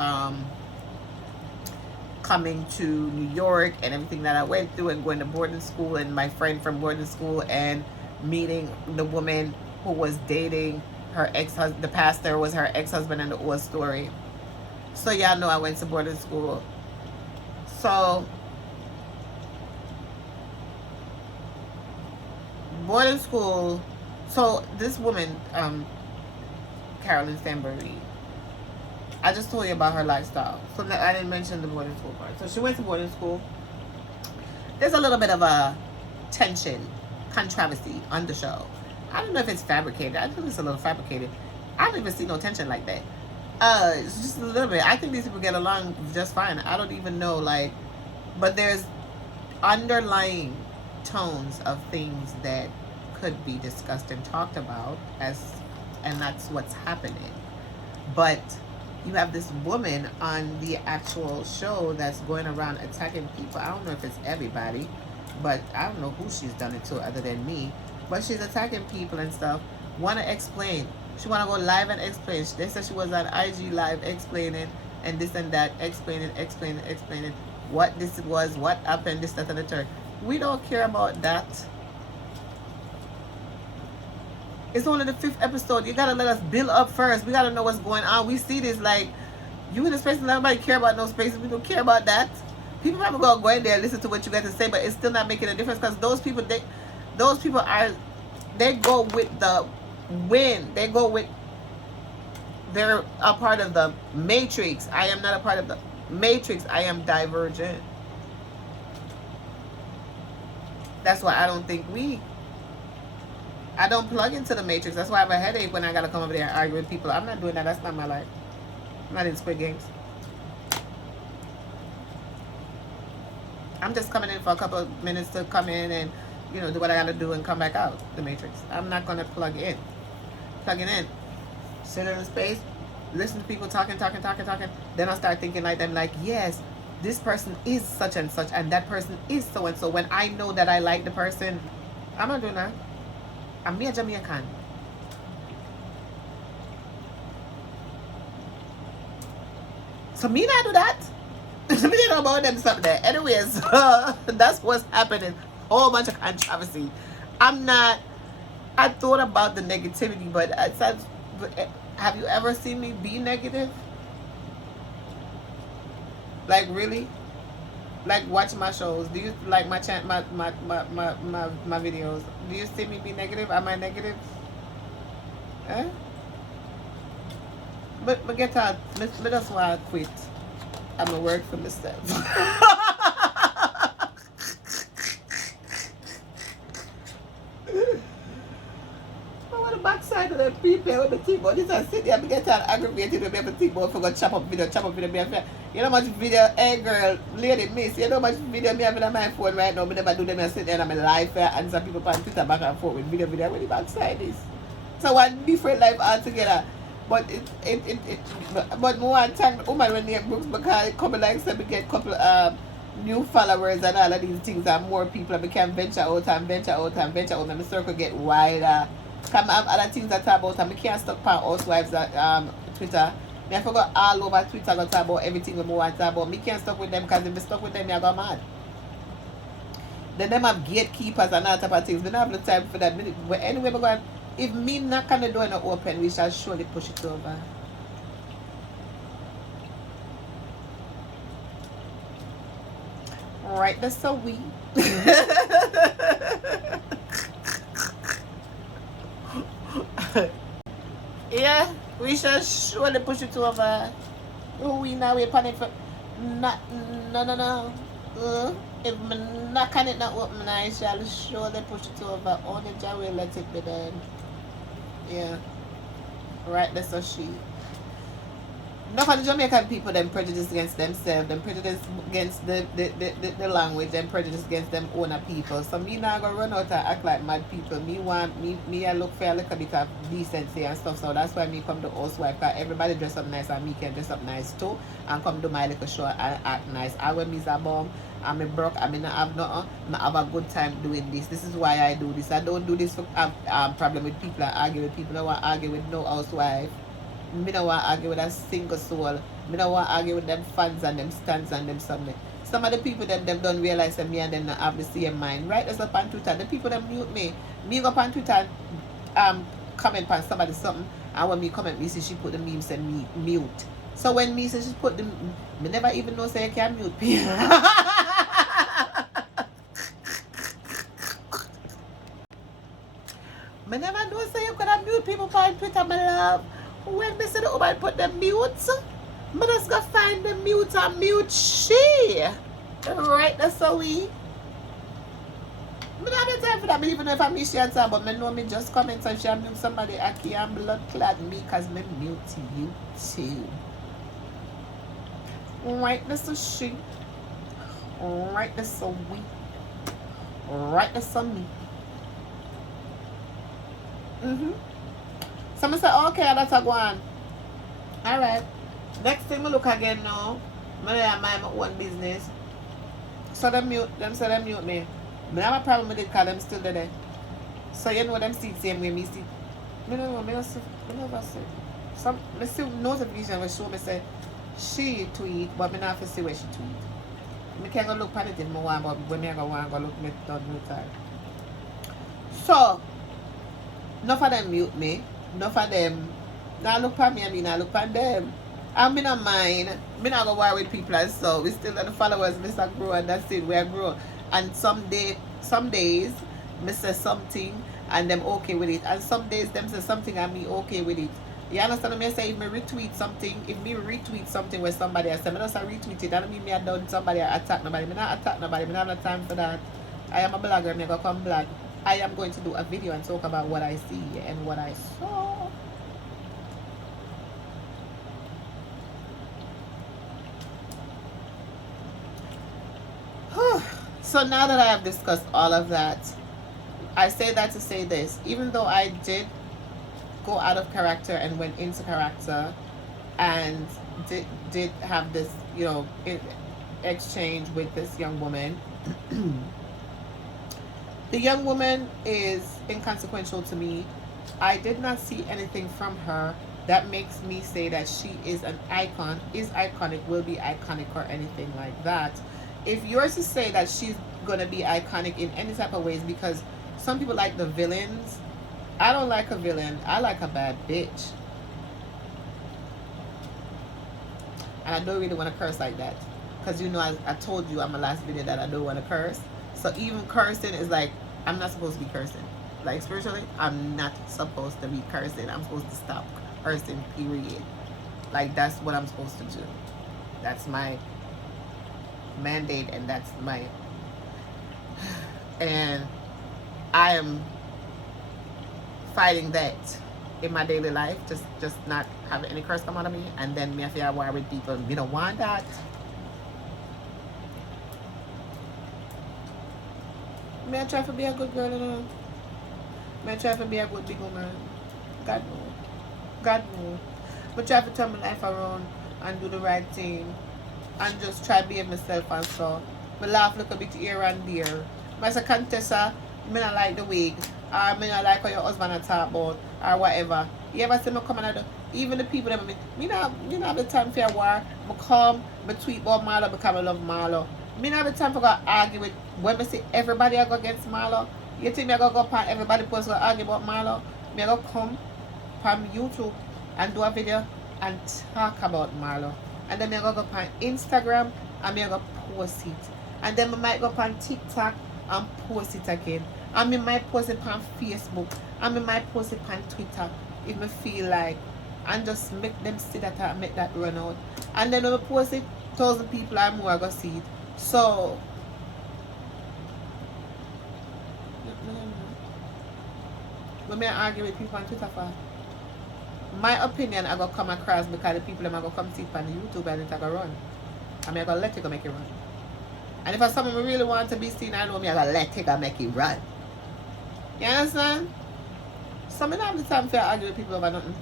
coming to New York and everything that I went through and going to boarding school and my friend from boarding school and meeting the woman who was dating her ex-husband. The pastor was her ex-husband in the old story. So y'all know I went to boarding school. So boarding school. So this woman, Carolyn Stanbury, I just told you about her lifestyle. So I didn't mention the boarding school part. So she went to boarding school. There's a little bit of a tension, controversy on the show. I don't know if it's fabricated. I think it's a little fabricated. I don't even see no tension like that. It's just a little bit. I think these people get along just fine. I don't even know, like, but there's underlying tones of things that could be discussed and talked about, and that's what's happening. But you have this woman on the actual show that's going around attacking people. I don't know if it's everybody, but I don't know who she's done it to other than me. But she's attacking people and stuff. Want to explain. She want to go live and explain. They said she was on IG live explaining and this and that, explaining what this was, what happened, this, that, and the third. We don't care about that. It's only the 5th episode. You gotta let us build up first. We gotta know what's going on. We see this like you in the space and nobody care about no spaces. We don't care about that. People probably gonna go in there and listen to what you got to say, but it's still not making a difference because those people they go with the win. They go with they're a part of the matrix. I am not a part of the matrix. I am divergent. That's why I don't think I don't plug into the matrix. That's why I have a headache when I gotta come over there and argue with people. I'm not doing that. That's not my life. I'm not in Squid Games. I'm just coming in for a couple of minutes to come in and, you know, do what I gotta do and come back out the matrix. I'm not gonna plug in. Plugging in. Sit in a space, listen to people talking. Then I'll start thinking like them, like, yes, this person is such and such, and that person is so and so. When I know that I like the person, I'm not doing that. I'm me a Jamaican. So me not do that. Me don't know about them something there. Anyways, that's what's happening. Whole bunch of controversy. I thought about the negativity, but it says, have you ever seen me be negative? Like really? Like watch my shows. Do you like my videos? Do you see me be negative? Am I negative? Eh? But get out. That's why I quit. I'm a word for myself. Backside of the people with the keyboard. This I sit there, I get aggravated with me the keyboard for go chop up video. You know how much video, hey girl, lady miss, you know how much video me having on my phone right now. I never do them, I sit there and I'm live and some people on Twitter back and forth with video. Where the backside is. So one different life altogether. But but more time woman when name Brooks because it come like say we get couple new followers and all of these things and more people and we can venture out and my circle get wider. Come I have other things to talk about and I can't stop on Housewives at Twitter. I forgot all over Twitter to talk about everything we want to talk about. I can't stop with them because if I stop with them I go mad. Then them have gatekeepers and all type of things. We don't have no time for that. But anyway, we're going, if me not can the door not open, we shall surely push it over. Alright, that's so we. Yeah, we shall surely push it over. Oh, we now we're planning for no. If me knock on it not open, I shall surely push it over. Only Jah will let it be done. Yeah. Right, that's a she. Enough of the Jamaican people, them prejudice against themselves, them prejudice against the language, them prejudice against them own people. So me not gonna run out and act like mad people. Me I look for a little bit of decency and stuff. So that's why me come to Housewives, because everybody dress up nice and me can dress up nice too. And come to my little show and act nice. I when me's a bum, I'm a broke, I mean I have nothing, I have a good time doing this. This is why I do this. I don't do this for problem with people, I argue with people. I don't want to argue with no housewife. Me don't want to argue with a single soul. Me don't want to argue with them fans and them stands and them something. Some of the people them don't realize that me and them not have the same mind. Right, that's up on Twitter. The people that mute me. Me go up on Twitter comment on somebody something, and when me comment me see she put the memes and me mute. So when me say she put the me never even know say you can mute people. Me never know say you could mute people on Twitter, my love. When me say the woman put them mute, me just go find the mute and mute she. Right, that's how we. Me don't have the time for that. Me even know if I miss she answer, but me know me just comment so if she mute somebody I can't blood clad me because me mute you too. Right, that's a she. Right, that's a we. Right, that's a me. Someone say, okay, that's a go on. Alright. Next thing we look again now. I mind my own business. So them say them mute me. I have a problem with it because them still there. So you know them see the same way me see. Me no, me never see. Some me see notification will show me say she tweet, but me not have to see where she tweet. Me can't go look at it in my one, but when me go want go look, me don't no time. So, enough of them mute me. Enough of them now look at me and me not look at them. And me not mind. Me not go worry with people and so we still got the followers, Mr. Grow, and that's it, we are grow. And some days me say something and them okay with it. And some days them say something and me okay with it. You understand what I say? If me retweet something where somebody I say, me just retweet it, that don't mean me I done somebody I attack nobody. Me not attack nobody, me not have no time for that. I am a blogger, me go come blog. I am going to do a video and talk about what I see and what I saw. So now that I have discussed all of that, I say that to say this. Even though I did go out of character and went into character and did have this, you know, exchange with this young woman, the young woman is inconsequential to me. I did not see anything from her that makes me say that she is an icon, is iconic, will be iconic, or anything like that. If you're to say that she's gonna be iconic in any type of ways, because some people like the villains, I don't like a villain. I like a bad bitch. And I don't really want to curse like that, because you know I told you on my last video that I don't want to curse. So even cursing is like, I'm not supposed to be cursing. Like spiritually, I'm not supposed to be cursing. I'm supposed to stop cursing, period. Like that's what I'm supposed to do. That's my mandate, and that's my, and I am fighting that in my daily life, just not having any curse come out of me, and then me I feel worry with people. We don't want that. Me I try to be a good girl, you know. Me I try to be a good big woman. God know. God know. But try to turn my life around and do the right thing. And just try to be myself and so. I laugh look a bit here and there. As a Contessa, I not like the wig. Or I not like how your husband talk about. Or whatever. You ever see me come and even the people that me not have the time for a war. I come, I tweet about Marlo because I love Marlo. Me not have the time for go argue with, when I see everybody I go against Marlo. You think me I go up and everybody supposed to argue about Marlo? Me I go come from YouTube and do a video and talk about Marlo. And then I go up on Instagram and I go post it. And then I might go up on TikTok and post it again. And I might post it on Facebook. And I might post it on Twitter if I feel like. And just make them see that I make that run out. And then when I post it, 1,000 people or more are going to see it. So, when I argue with people on Twitter for, my opinion I go come across because the people are going to come see it on the YouTube and it's going to run. And I'm going to let it go make it run. And if someone really want to be seen, I know me, I'm going to let it go make it run. You understand? So I don't have the time for argue with people over nothing.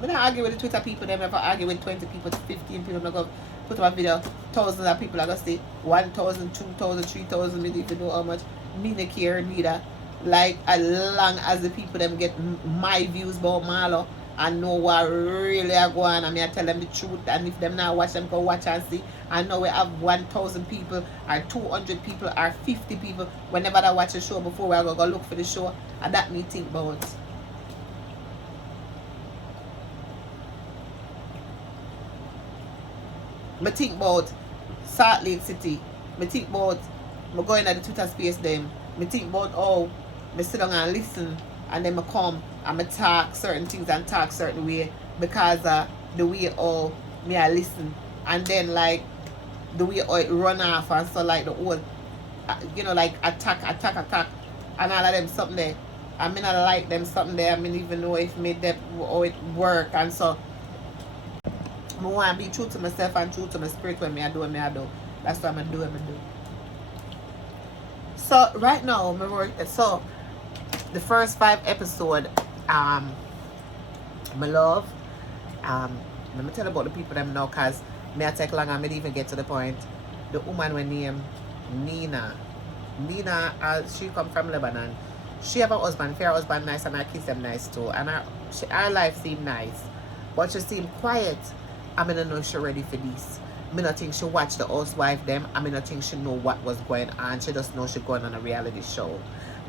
I don't argue with the Twitter people, them ever argue with 20 people, 15 people, I'm going to put up a video, thousands of people are going to see 1,000, 2,000, 3,000, maybe if you know how much. Me no care neither. Like as long as the people them get my views about Marlo and know what really are going on, I tell them the truth, and if them not watch them go watch and see. I know we have 1,000 people or 200 people or 50 people whenever they watch a show before we go look for the show, and that me think about. I think about Salt Lake City. I think about me going at the Twitter space them. I think about how I sit down and listen, and then I come and I talk certain things and talk certain way because the way how me I listen, and then like the way how it run off, and so like the whole you know, like attack and all of them something there. I mean I like them something there. I mean even know if made them how it work, and so I want to be true to myself and true to my spirit when I do. That's what I'm doing. So right now, so the first 5 episodes, my love, let me tell about the people them now, cause may I take long and me even get to the point. The woman we named Nina, she come from Lebanon. She have a husband. Her husband nice and her kids them nice too. And her life seem nice. But she seem quiet. I mean, I know she ready for this. I not think she watch the housewife them. I mean, I think she know what was going on. She just know she going on a reality show.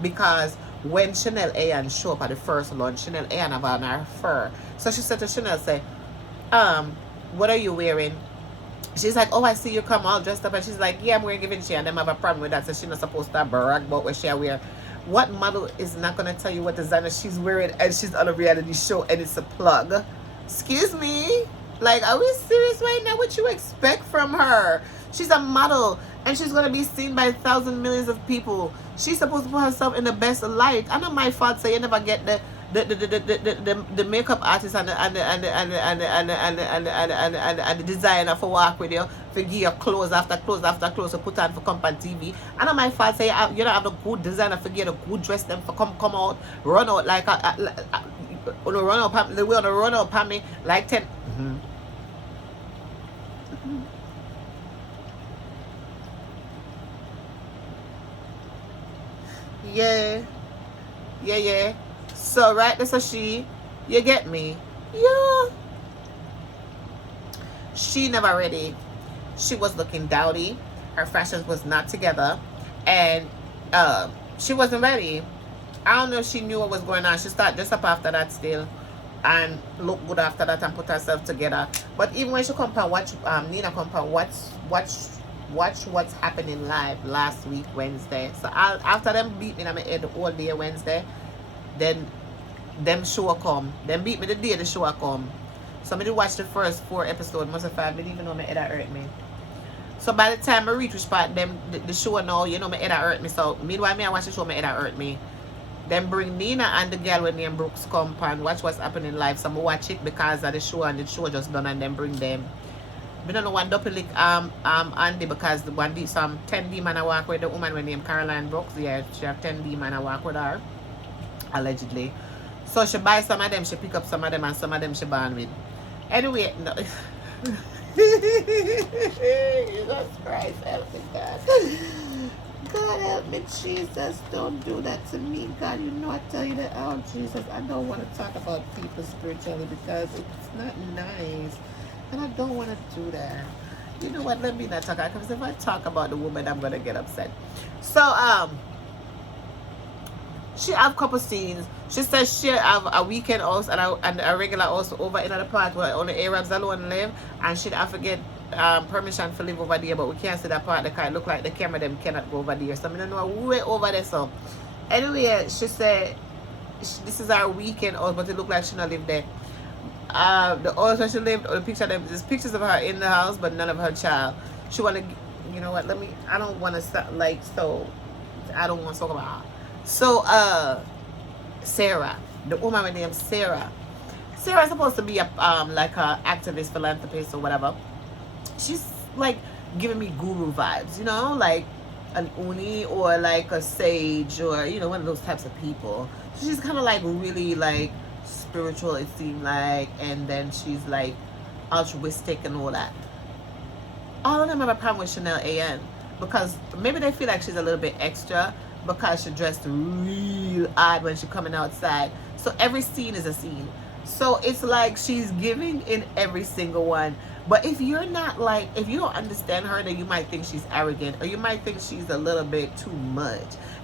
Because when Chanel Ayan show up at the first lunch, Chanel Ayan have on her fur. So she said to Chanel, say, what are you wearing? She's like, oh, I see you come all dressed up. And she's like, yeah, I'm wearing Givenchy. And them have a problem with that. So she's not supposed to brag about what she wear. What model is not going to tell you what designer she's wearing and she's on a reality show and it's a plug? Excuse me? Like, are we serious right now? What you expect from her? She's a model and she's going to be seen by thousands, millions of people. She's supposed to put herself in the best light. I know my fault, so you never get the makeup artist and the designer for walk with you for give you clothes after clothes after clothes to put on for come on TV. I know my fault say you don't have the good designer for get a good dress them for come out run out like run out the way on the run out for me like 10. Yeah. So right, this is she. You get me? Yeah. She never ready. She was looking dowdy. Her fashions was not together, and she wasn't ready. I don't know if she knew what was going on. She started just up after that still, and look good after that and put herself together. But even when she come and watch Nina come and watch what's happening live last week Wednesday. So after them beat me in my head all day Wednesday, then them show come. Them beat me the day the show come. So I did watch the first 4 episodes, most of 5, didn't even know my head hurt me. So by the time I reach which part them the show now, you know my head hurt me. So meanwhile I watch the show, my head hurt me. Then bring Nina and the girl with name Brooks come and watch what's happening live. So I watch it because of the show and the show just done and then bring them. We don't know one double Andy because the one some 10 demon I walk with the woman with name Caroline Brooks. Yeah, she have 10 demon I walk with her. Allegedly. So she buy some of them, she pick up some of them and some of them she born with. Anyway, no. Jesus Christ, help me, God. God help me, Jesus. Don't do that to me, God. You know I tell you that. Oh, Jesus, I don't want to talk about people spiritually because it's not nice. And I don't want to do that. You know what? Let me not talk because if I talk about the woman, I'm gonna get upset. So she have a couple scenes. She says she have a weekend house and a regular house over in another part where only Arabs alone live, and she'd have to get permission to live over there, but we can't see that part because it look like the camera them cannot go over there. So I don't know way over there. So anyway, she said this is our weekend house, but it look like she not live there. The house where she lived, or the picture them, there's pictures of her in the house, but none of her child. She wanna, you know what? I don't want to stop so. I don't want to talk about her. So Sarah, the woman with name Sarah. Sarah's supposed to be a like a activist, philanthropist, or whatever. She's like giving me guru vibes, you know, like an uni or like a sage or one of those types of people. So she's kind of like really like spiritual, it seemed like, and then she's like altruistic and all that. All of them have a problem with Chanel Ayan because maybe they feel like she's a little bit extra because she dressed real odd when she's coming outside. So every scene is a scene. So it's like she's giving in every single one. But if you're not like, if you don't understand her, then you might think she's arrogant or you might think she's a little bit too much.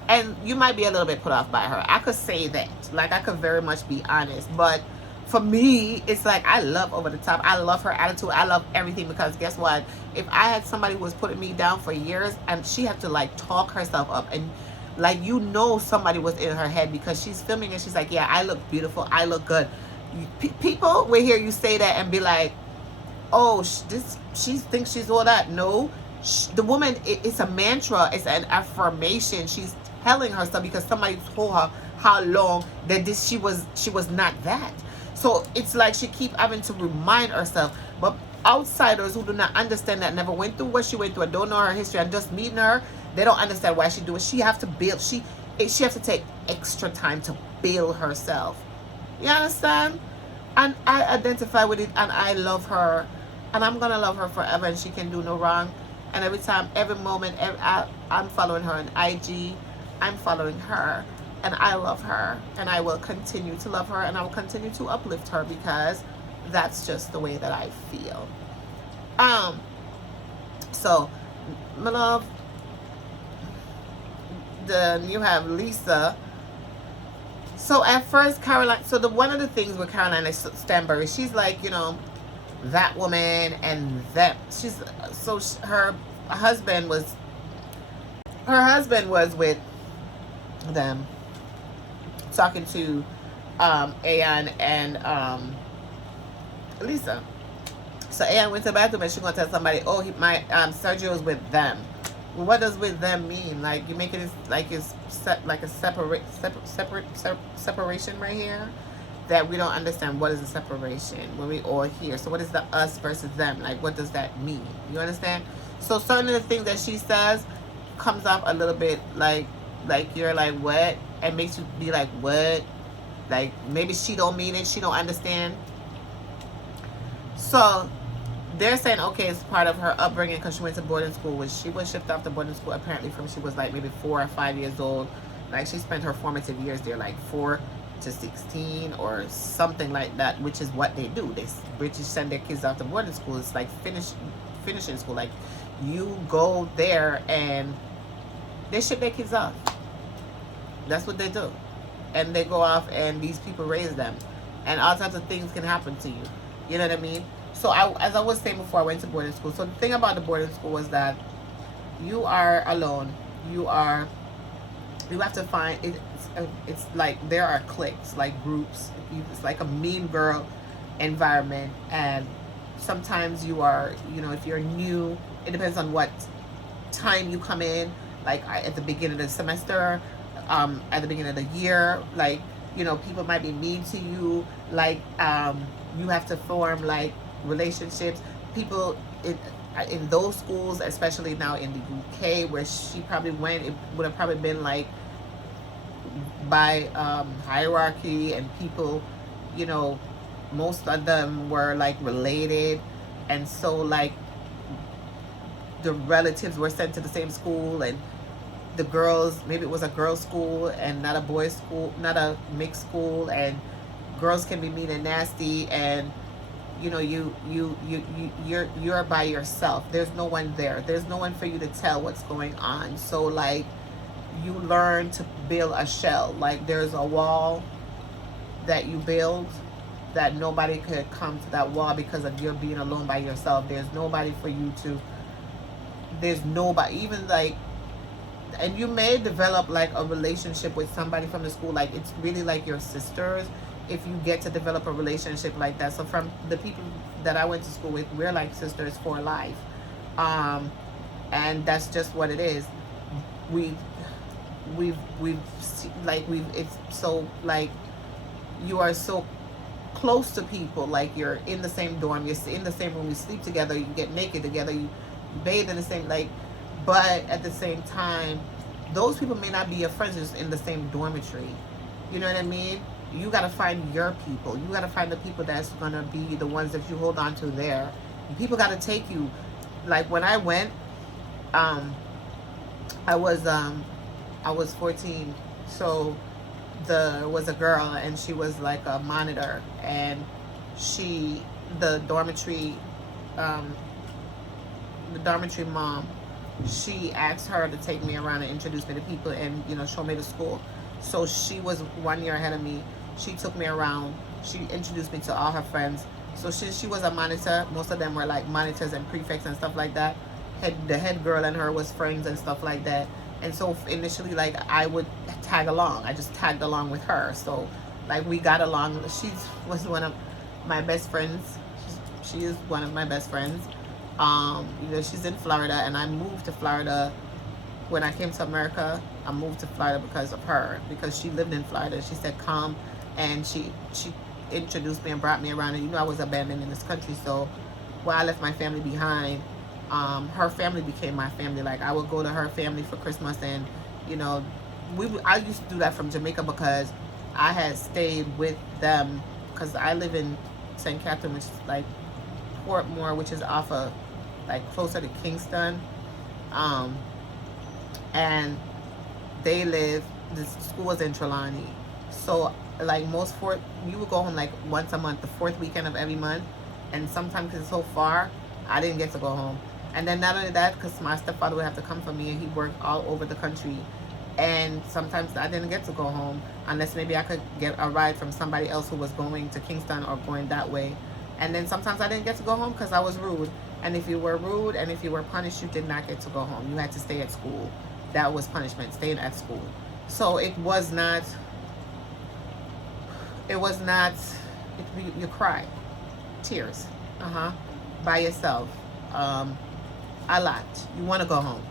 And you might be a little bit put off by her. I could say that. Like, I could very much be honest. But for me, it's like I love over the top. I love her attitude. I love everything because guess what? If I had somebody who was putting me down for years and she had to like talk herself up and like somebody was in her head because she's filming and she's like, yeah, I look beautiful. I look good. People will hear you say that and be like, oh, she thinks she's all that. No, the woman, it's a mantra. It's an affirmation. She's telling herself because somebody told her how long that she was not that. So it's like she keep having to remind herself. But outsiders who do not understand that, never went through what she went through, and don't know her history, and just meeting her, they don't understand why she do it. She have to build. She have to take extra time to build herself. You understand? And I identify with it, and I love her, and I'm gonna love her forever. And she can do no wrong. And every time, every moment, I'm following her on IG. I'm following her And I love her, and I will continue to love her, and I will continue to uplift her because that's just the way that I feel. So, my love, then you have Lisa. So at first, Caroline. So one of the things with Caroline Stanbury, she's like, that woman and that. Her husband was with them, talking to Ayan and Lisa. So Ayan went to the bathroom and she's gonna tell somebody, oh, my Sergio's with them. Well, what does with them mean? Like, you make it like it's like a separation right here, that we don't understand. What is a separation when we all here? So what is the us versus them? Like, what does that mean? You understand? So certain of the things that she says comes off a little bit like you're like, what? And makes you be like, what? Like, maybe she don't mean it, she don't understand. So they're saying, okay, it's part of her upbringing because she went to boarding school. She was shipped off to boarding school apparently from she was like maybe 4 or 5 years old. Like, she spent her formative years there, like 4 to 16 or something like that, which is what they do. They British send their kids off to boarding school. It's like finishing school. Like, you go there and they ship their kids off. That's what they do. And they go off and these people raise them. And all types of things can happen to you. You know what I mean? So as I was saying before, I went to boarding school. So the thing about the boarding school was that you are alone. You have to find, it's like there are cliques, like groups. It's like a mean girl environment. And sometimes you are, if you're new, it depends on what time you come in. Like at the beginning of the semester, at the beginning of the year, like, people might be mean to you. Like, you have to form like relationships. People in those schools, especially now in the UK where she probably went, it would have probably been like by hierarchy, and people, most of them were like related, and so like the relatives were sent to the same school, and the girls, maybe it was a girls' school and not a boys' school, not a mixed school, and girls can be mean and nasty, and you're by yourself. There's no one there. There's no one for you to tell what's going on. So like, you learn to build a shell. Like, there's a wall that you build that nobody could come to that wall because of you being alone by yourself. There's nobody for you to, there's nobody, even like, and you may develop like a relationship with somebody from the school. Like, it's really like your sisters if you get to develop a relationship like that. So from the people that I went to school with, we're like sisters for life. And that's just what it is. It's so like, you are so close to people. Like, you're in the same dorm, you're in the same room, you sleep together, you get naked together, you bathe in the same, like, but at the same time, those people may not be your friends just in the same dormitory. You know what I mean? You got to find your people. You got to find the people that's going to be the ones that you hold on to there. And people got to take you. Like, when I went, I was 14. So there was a girl, and she was like a monitor, and the dormitory mom, she asked her to take me around and introduce me to people and, show me the school. So she was 1 year ahead of me. She took me around. She introduced me to all her friends. So she was a monitor. Most of them were like monitors and prefects and stuff like that. The head girl and her was friends and stuff like that. And so initially, like, I would tag along. I just tagged along with her. So like, we got along. She was one of my best friends. She is one of my best friends. She's in Florida, and I moved to Florida when I came to America. I moved to Florida because of her, because she lived in Florida. She said, come, and she introduced me and brought me around. And I was abandoned in this country, so while I left my family behind, her family became my family. Like, I would go to her family for Christmas, and I used to do that from Jamaica because I had stayed with them, because I live in St. Catherine, which is like Portmore, which is off of like closer to Kingston, and they live the school was in Trelawney. So like you would go home like once a month, the fourth weekend of every month. And sometimes it's so far, I didn't get to go home. And then not only that, because my stepfather would have to come for me, and he worked all over the country. And sometimes I didn't get to go home unless maybe I could get a ride from somebody else who was going to Kingston or going that way. And then sometimes I didn't get to go home because I was rude. And if you were rude and if you were punished, you did not get to go home. You had to stay at school. That was punishment, staying at school. So you cry. Tears. By yourself. A lot. You want to go home.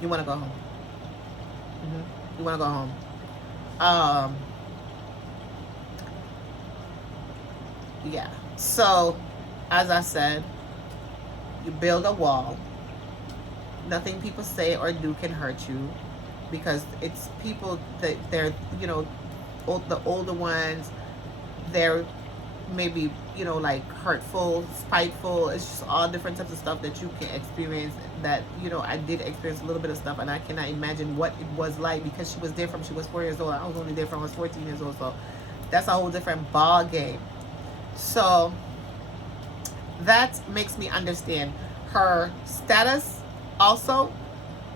You want to go home. You want to go home. Yeah. So, as I said, you build a wall. Nothing people say or do can hurt you, because it's people that they're, the older ones, they're maybe, like hurtful, spiteful. It's just all different types of stuff that you can experience that, I did experience a little bit of stuff, and I cannot imagine what it was like, because she was there from she was 4 years old. I was only there from I was 14 years old. So that's a whole different ball game. So that makes me understand her status also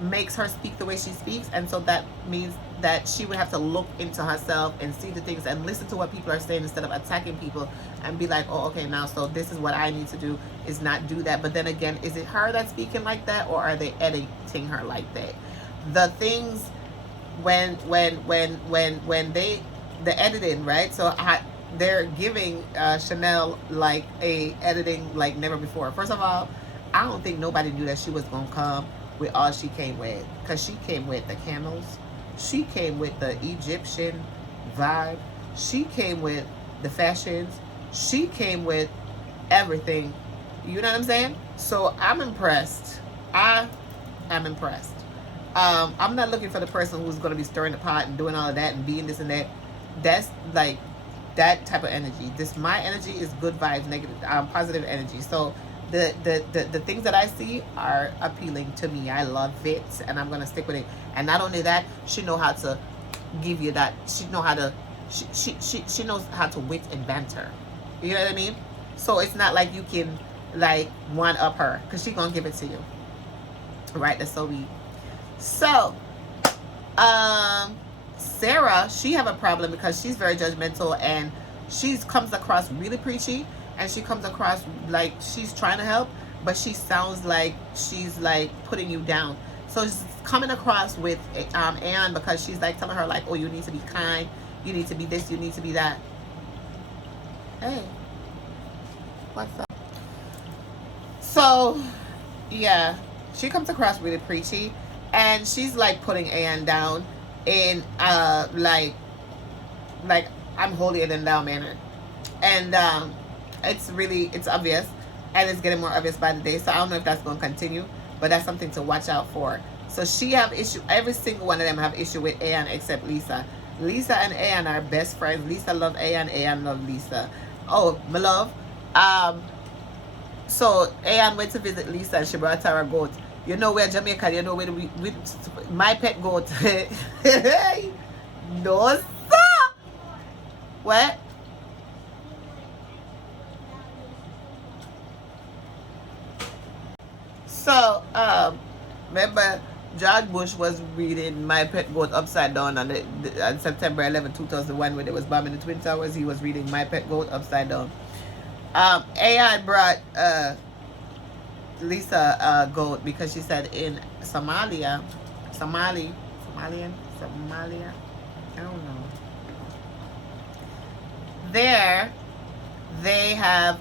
makes her speak the way she speaks. And so that means that she would have to look into herself and see the things and listen to what people are saying instead of attacking people and be like, oh, okay, now so this is what I need to do, is not do that. But then again, is it her that's speaking like that, or are they editing her like that? The things when they the editing, right? So they're giving Chanel like a editing like never before. First of all, I don't think nobody knew that she was gonna come with all she came with, because she came with the camels, she came with the Egyptian vibe, she came with the fashions, she came with everything. You know what I'm saying? So I'm impressed. I am impressed. I'm not looking for the person who's going to be stirring the pot and doing all of that and being this and that. That's like that type of energy. My energy is good vibes, negative, positive energy. So the things that I see are appealing to me. I love it, and I'm gonna stick with it. And not only that, she know how to give you that. She know how to. She knows how to wit and banter. You know what I mean? So it's not like you can like one up her, because she gonna give it to you. Right? That's so weak. So, Sarah, she have a problem because she's very judgmental, and she comes across really preachy, and she comes across like she's trying to help, but she sounds like she's like putting you down. So she's coming across with Anne, because she's like telling her like, oh, you need to be kind, you need to be this, you need to be that. Hey, what's up? So, yeah, she comes across really preachy, and she's like putting Anne down in like I'm holier than thou manner, and it's obvious, and it's getting more obvious by the day. So I don't know if that's going to continue, but that's something to watch out for. So she have issue. Every single one of them have issue with Anne except Lisa. Lisa and Anne are best friends. Lisa love Anne. Anne love Lisa. Oh, my love. So Anne went to visit Lisa, and she brought her a goat. You know where Jamaica, you know where my pet goat. No, sir. What? So, remember, George Bush was reading My Pet Goat upside down on September 11, 2001, when it was bombing the Twin Towers. He was reading My Pet Goat upside down. AI brought Lisa a goat because she said in Somalia, I don't know. There, they have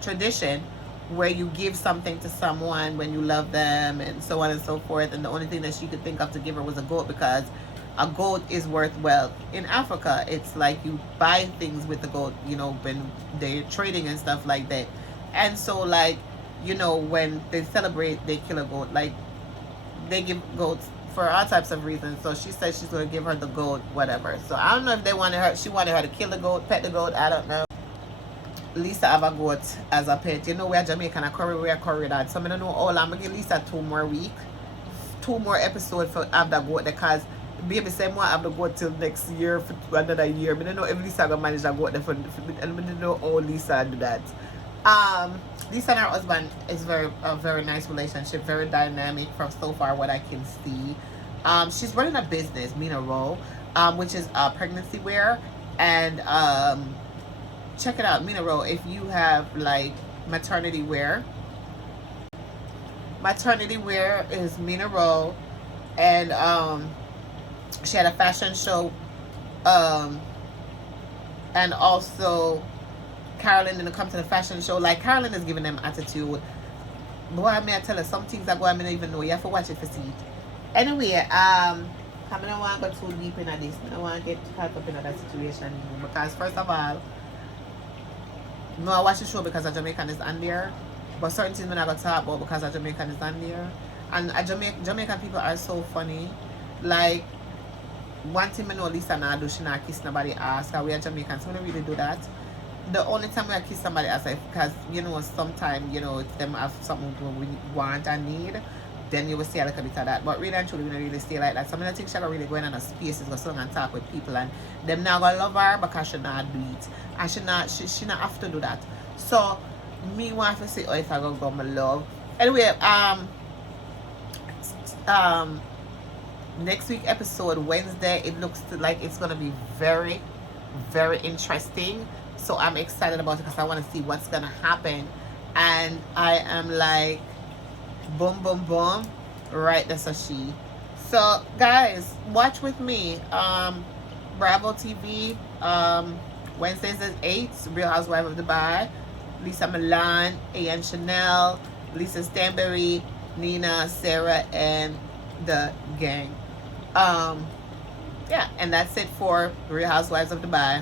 tradition where you give something to someone when you love them, and so on and so forth. And the only thing that she could think of to give her was a goat, because a goat is worth wealth. In Africa, it's like you buy things with the goat, when they're trading and stuff like that. And so, like, when they celebrate, they kill a goat. Like, they give goats for all types of reasons. So she said she's going to give her the goat, whatever. So I don't know if she wanted her to kill the goat, pet the goat, I don't know. Lisa have a goat as a pet. You know, we are Jamaican, we are curry that. So I don't know how long. I'm going to give Lisa 2 more weeks. 2 more episodes for have the goat because baby say more have the goat till next year for another year. I don't know if Lisa gonna manage the goat for and I don't know how Lisa do that. Lisa and her husband is a very nice relationship, very dynamic from so far what I can see. She's running a business, Mina Rowe, which is pregnancy wear, and check it out, Mina Rowe. If you have like maternity wear is Mina Rowe, and she had a fashion show, and also Carolyn didn't come to the fashion show. Like Carolyn is giving them attitude. Boy, I mean, I tell her some things that boy I don't even know. You have to watch it to see it. Anyway, I don't want to go too deep into this. I don't want to get caught up in that situation because first of all, no, I watch the show because a Jamaican is on there. But certain things we're not going to talk about because a Jamaican is on there. And Jamaican people are so funny. Like, one thing I know Lisa not do, she not kiss nobody ass. Because we are Jamaicans, so we don't really do that. The only time we kiss somebody ass is because, you know, sometimes, you know, if them have something we want and need, then you will see a little bit of that. But really and truly, we don't really stay like that. So I don't think she's really going on a spaces, go sit and talk with people, and them not going to love her because she not do it. And she not have to do that. So, me want to say, oh, if I go my love. Anyway, next week episode, Wednesday, it looks like it's going to be very, very interesting. So I'm excited about it because I want to see what's going to happen. And I am like, boom, boom, boom. Right, that's a she. So, guys, watch with me. Bravo TV, Wednesdays at 8, Real Housewives of Dubai. Lisa Milan, A.N. Chanel, Lisa Stanbury, Nina, Sarah, and the gang. Yeah, and that's it for Real Housewives of Dubai.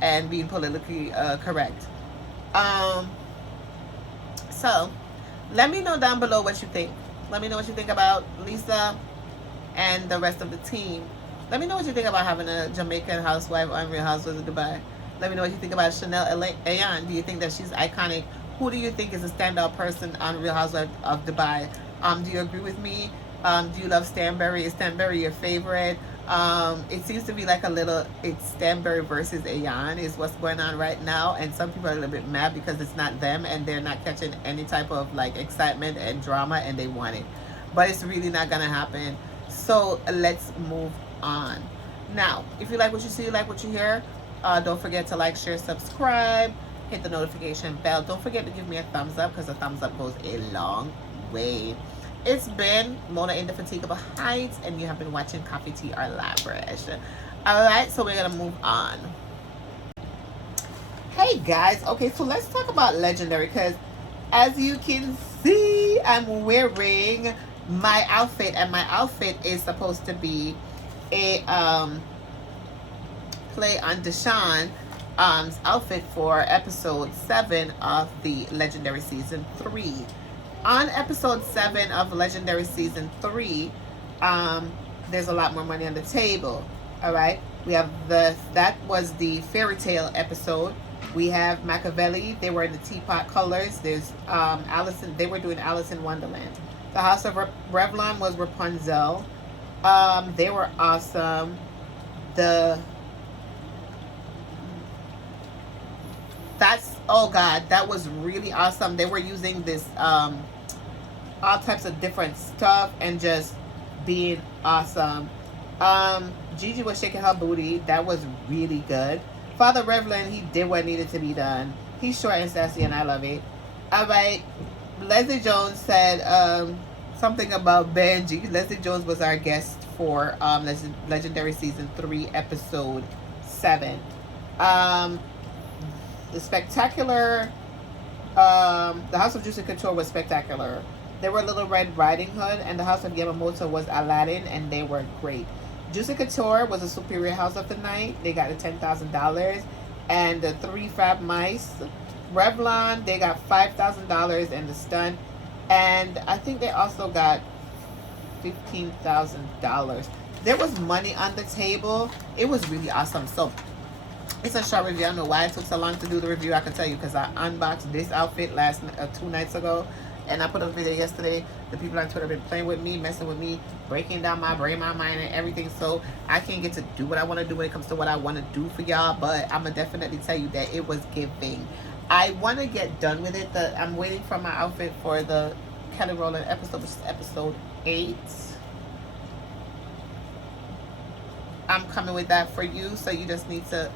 And being politically correct. So, let me know down below what you think. Let me know what you think about Lisa and the rest of the team. Let me know what you think about having a Jamaican housewife on Real Housewives of Dubai. Let me know what you think about Chanel Ayan. Do you think that she's iconic? Who do you think is a standout person on Real Housewives of Dubai? Do you agree with me? Do you love Stanbury? Is Stanbury your favorite? It seems to be like it's Stanbury versus Ayan is what's going on right now. And some people are a little bit mad because it's not them and they're not catching any type of like excitement and drama and they want it. But it's really not going to happen. So let's move on. Now, if you like what you see, you like what you hear, don't forget to like, share, subscribe, hit the notification bell. Don't forget to give me a thumbs up because a thumbs up goes a long way. It's been Mona Indefatigable Heights, and you have been watching Coffee Tea or Lavish. Alright, so we're going to move on. Hey guys, okay, so let's talk about Legendary because as you can see, I'm wearing my outfit, and my outfit is supposed to be a play on Deshawn's outfit for episode 7 of the Legendary season 3. On episode 7 of Legendary season 3, there's a lot more money on the table. All right, we have that was the Fairytail episode. We have Machiavelli. They were in the teapot colors. There's Allison. They were doing Alice in Wonderland. The House of Revlon was Rapunzel. They were awesome. Oh god, that was really awesome. They were using this all types of different stuff and just being awesome. Gigi was shaking her booty. That was really good. Father Revlon, he did what needed to be done. He's short and sassy and I love it. Alright, Leslie Jones said something about Benji. Leslie Jones was our guest for Legendary season 3 episode 7. The spectacular, the House of Juicy Couture was spectacular. They were Little Red Riding Hood, and the House of Yamamoto was Aladdin, and they were great. Juicy Couture was a superior house of the night. They got the $10,000, and the 3 Fab Mice. Revlon, they got $5,000 and the stunt, and I think they also got $15,000. There was money on the table. It was really awesome. So It's a short review. I don't know why it took so long to do the review. I can tell you because I unboxed this outfit 2 nights ago, and I put up a video yesterday. The people on Twitter have been playing with me, messing with me, breaking down my brain, my mind, and everything. So I can't get to do what I want to do when it comes to what I want to do for y'all. But I'm gonna definitely tell you that it was giving. I want to get done with it. I'm waiting for my outfit for the Kelly Rowland episode, which is episode 8. I'm coming with that for you, so you just need to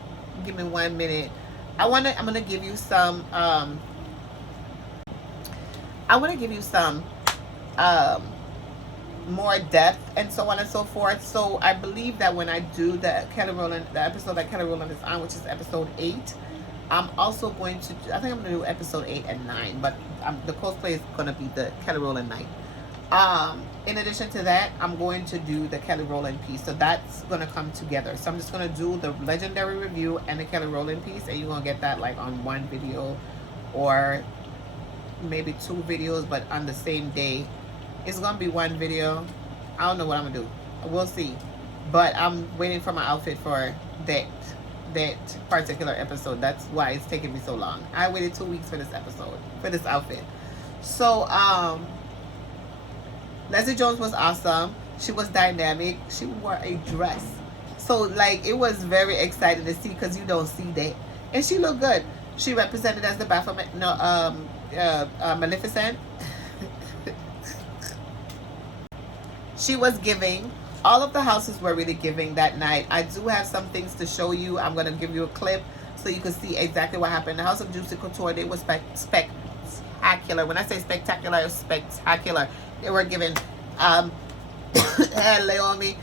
give me 1 minute. I'm gonna give you some more depth and so on and so forth. So I believe that when I do the episode that Kelly Rowland is on, which is episode 8, I'm also going to I think I'm gonna do episode 8 and 9, but the cosplay is gonna be the Kelly Rowland night. In addition to that, I'm going to do the Kelly Rowland piece. So that's going to come together. So I'm just going to do the legendary review and the Kelly Rowland piece. And you're going to get that like on one video or maybe 2 videos, but on the same day. It's going to be 1 video. I don't know what I'm going to do. We'll see. But I'm waiting for my outfit for that particular episode. That's why it's taking me so long. I waited 2 weeks for this episode, for this outfit. So, Leslie Jones was awesome. She was dynamic. She wore a dress. So, like, it was very exciting to see because you don't see that. And she looked good. She represented as the Baphomet, Maleficent. She was giving. All of the houses were really giving that night. I do have some things to show you. I'm going to give you a clip so you can see exactly what happened. The House of Juicy Couture, they were spectacular. When I say spectacular, it was spectacular. They were giving Naomi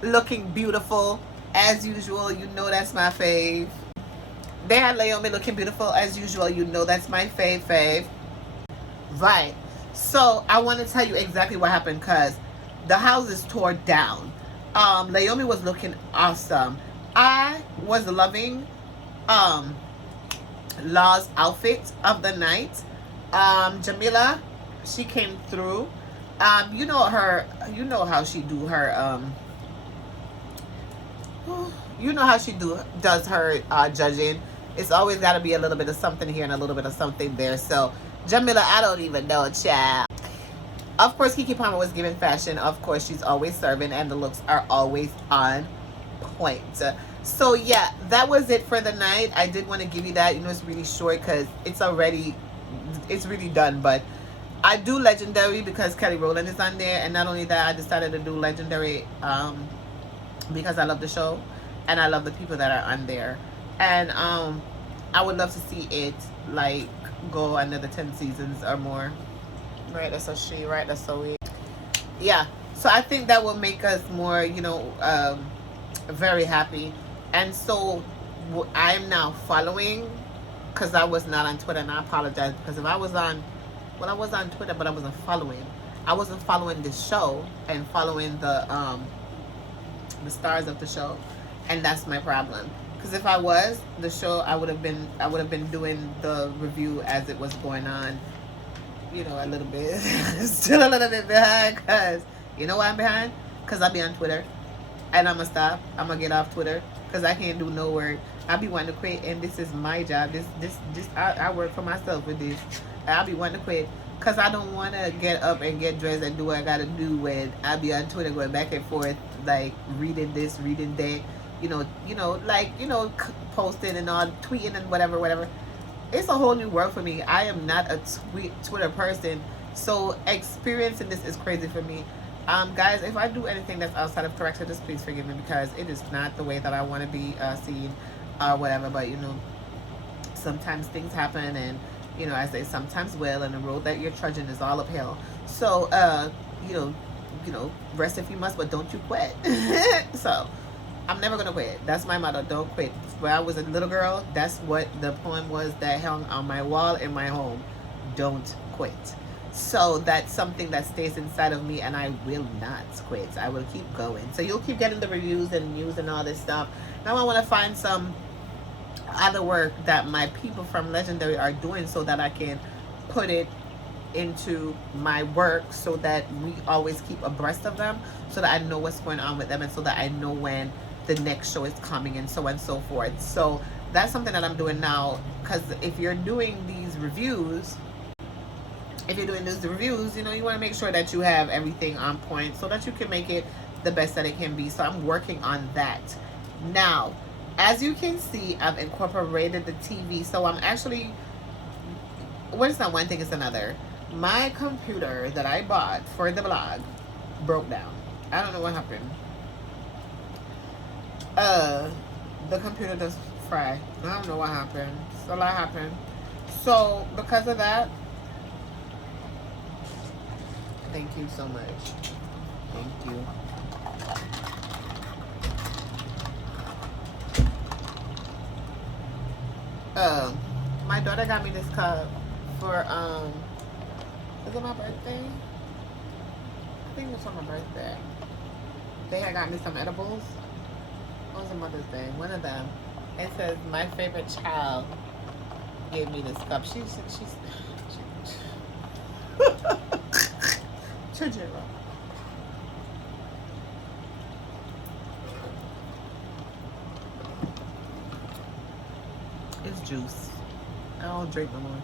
looking beautiful as usual. You know that's my fave. They had Naomi looking beautiful as usual. You know that's my fave. Right. So I want to tell you exactly what happened because the house is tore down. Naomi was looking awesome. I was loving Law's outfit of the night. Jamila, she came through. You know her. You know how she do her. You know how she does her judging. It's always got to be a little bit of something here and a little bit of something there. So Jamila, I don't even know, child. Of course, Keke Palmer was giving fashion. Of course, she's always serving, and the looks are always on point. So yeah, that was it for the night. I did want to give you that. You know, it's really short because it's really done. But I do legendary because Kelly Rowland is on there, and not only that, I decided to do legendary because I love the show and I love the people that are on there, and I would love to see it like go another 10 seasons or more. Right, that's so she. Right, that's so we. Yeah, so I think that will make us more, you know, very happy. And so I'm now following, because I was not on Twitter, and I apologize because if I was on, well, I was on Twitter, but I wasn't following. I wasn't following this show and following the stars of the show, and that's my problem. Because if I was the show, I would have been doing the review as it was going on. You know, a little bit, still a little bit behind, because you know why I'm behind? Because I'll be on Twitter, and I'm gonna stop. I'm gonna get off Twitter because I can't do no work. I'll be wanting to quit, and this is my job. I work for myself with this. I'll be wanting to quit because I don't want to get up and get dressed and do what I gotta do when I'll be on Twitter going back and forth, like reading this, reading that. Posting and all, tweeting and whatever. It's a whole new world for me. I am not a Twitter person, so experiencing this is crazy for me. Guys, if I do anything that's outside of correction, just please forgive me because it is not the way that I want to be seen or whatever. But you know, sometimes things happen, and you know, I say sometimes will, and the road that you're trudging is all uphill. So you know, rest if you must, but don't you quit. So I'm never gonna quit. That's my motto. Don't quit. When I was a little girl, that's what the poem was that hung on my wall in my home. Don't quit. So that's something that stays inside of me, and I will not quit. I will keep going. So you'll keep getting the reviews and news and all this stuff. Now I want to find some other work that my people from Legendary are doing so that I can put it into my work so that we always keep abreast of them, so that I know what's going on with them, and so that I know when the next show is coming, and so on and so forth. So that's something that I'm doing now, because if you're doing these reviews, you know, you want to make sure that you have everything on point so that you can make it the best that it can be. So I'm working on that now. As you can see, I've incorporated the TV. So I'm actually, well, it's not one thing, it's another. My computer that I bought for the blog broke down. I don't know what happened. The computer just fried. I don't know what happened. A lot happened. So because of that, thank you so much. Thank you. My daughter got me this cup for is it my birthday? I think it was for my birthday. They had got me some edibles. What was it, Mother's Day? One of them. It says my favorite child gave me this cup. She's Chajira. It's juice. I don't drink no more.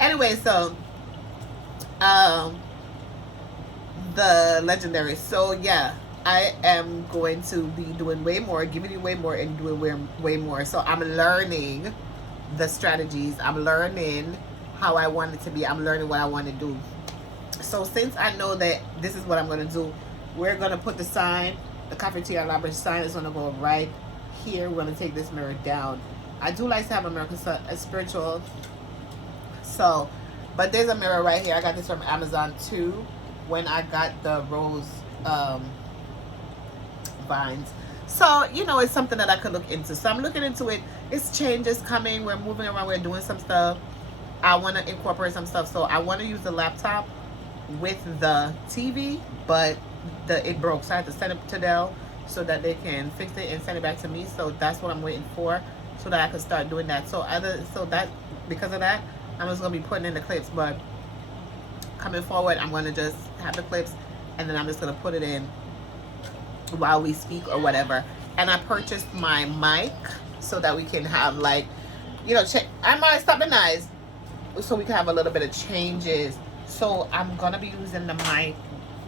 Anyway, so the legendary. So yeah, I am going to be doing way more, giving you way more, and doing way more. So I'm learning the strategies. I'm learning how I want it to be. I'm learning what I want to do. So since I know that this is what I'm going to do, we're going to put the sign, the Cafeteria Library sign is going to go right here. We're going to take this mirror down. I do like to have a mirror because it's spiritual. So, but there's a mirror right here. I got this from Amazon too when I got the rose vines. So, you know, it's something that I could look into. So I'm looking into it. It's changes coming. We're moving around. We're doing some stuff. I want to incorporate some stuff. So I want to use the laptop with the TV, but it broke. So I had to send it to Dell so that they can fix it and send it back to me. So that's what I'm waiting for, so that I can start doing that. So because of that, I'm just going to be putting in the clips. But coming forward, I'm going to just have the clips, and then I'm just going to put it in while we speak or whatever. And I purchased my mic so that we can have, like, you know, I might stop the noise so we can have a little bit of changes. So I'm gonna be using the mic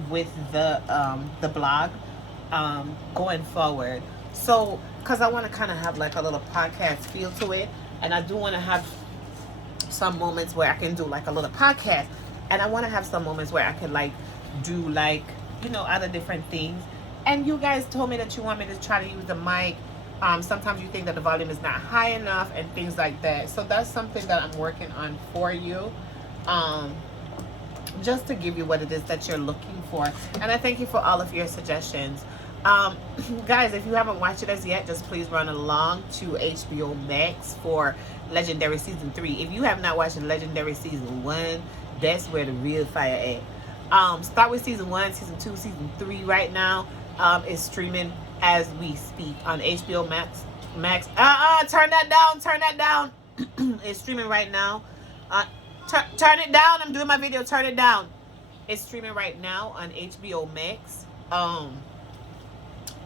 with the blog going forward. So because I want to kind of have like a little podcast feel to it, and I do want to have some moments where I can do like a little podcast, and I want to have some moments where I can like do like, you know, other different things. And you guys told me that you want me to try to use the mic. Sometimes you think that the volume is not high enough and things like that. So that's something that I'm working on for you. Just to give you what it is that you're looking for. And I thank you for all of your suggestions. Guys, if you haven't watched it as yet, just please run along to HBO Max for Legendary Season 3. If you have not watched Legendary Season 1, that's where the real fire at. Start with Season 1, Season 2, Season 3 right now. Is streaming as we speak on HBO Max. Turn that down. It's streaming right now. Turn it down. I'm doing my video. Turn it down. It's streaming right now on HBO Max.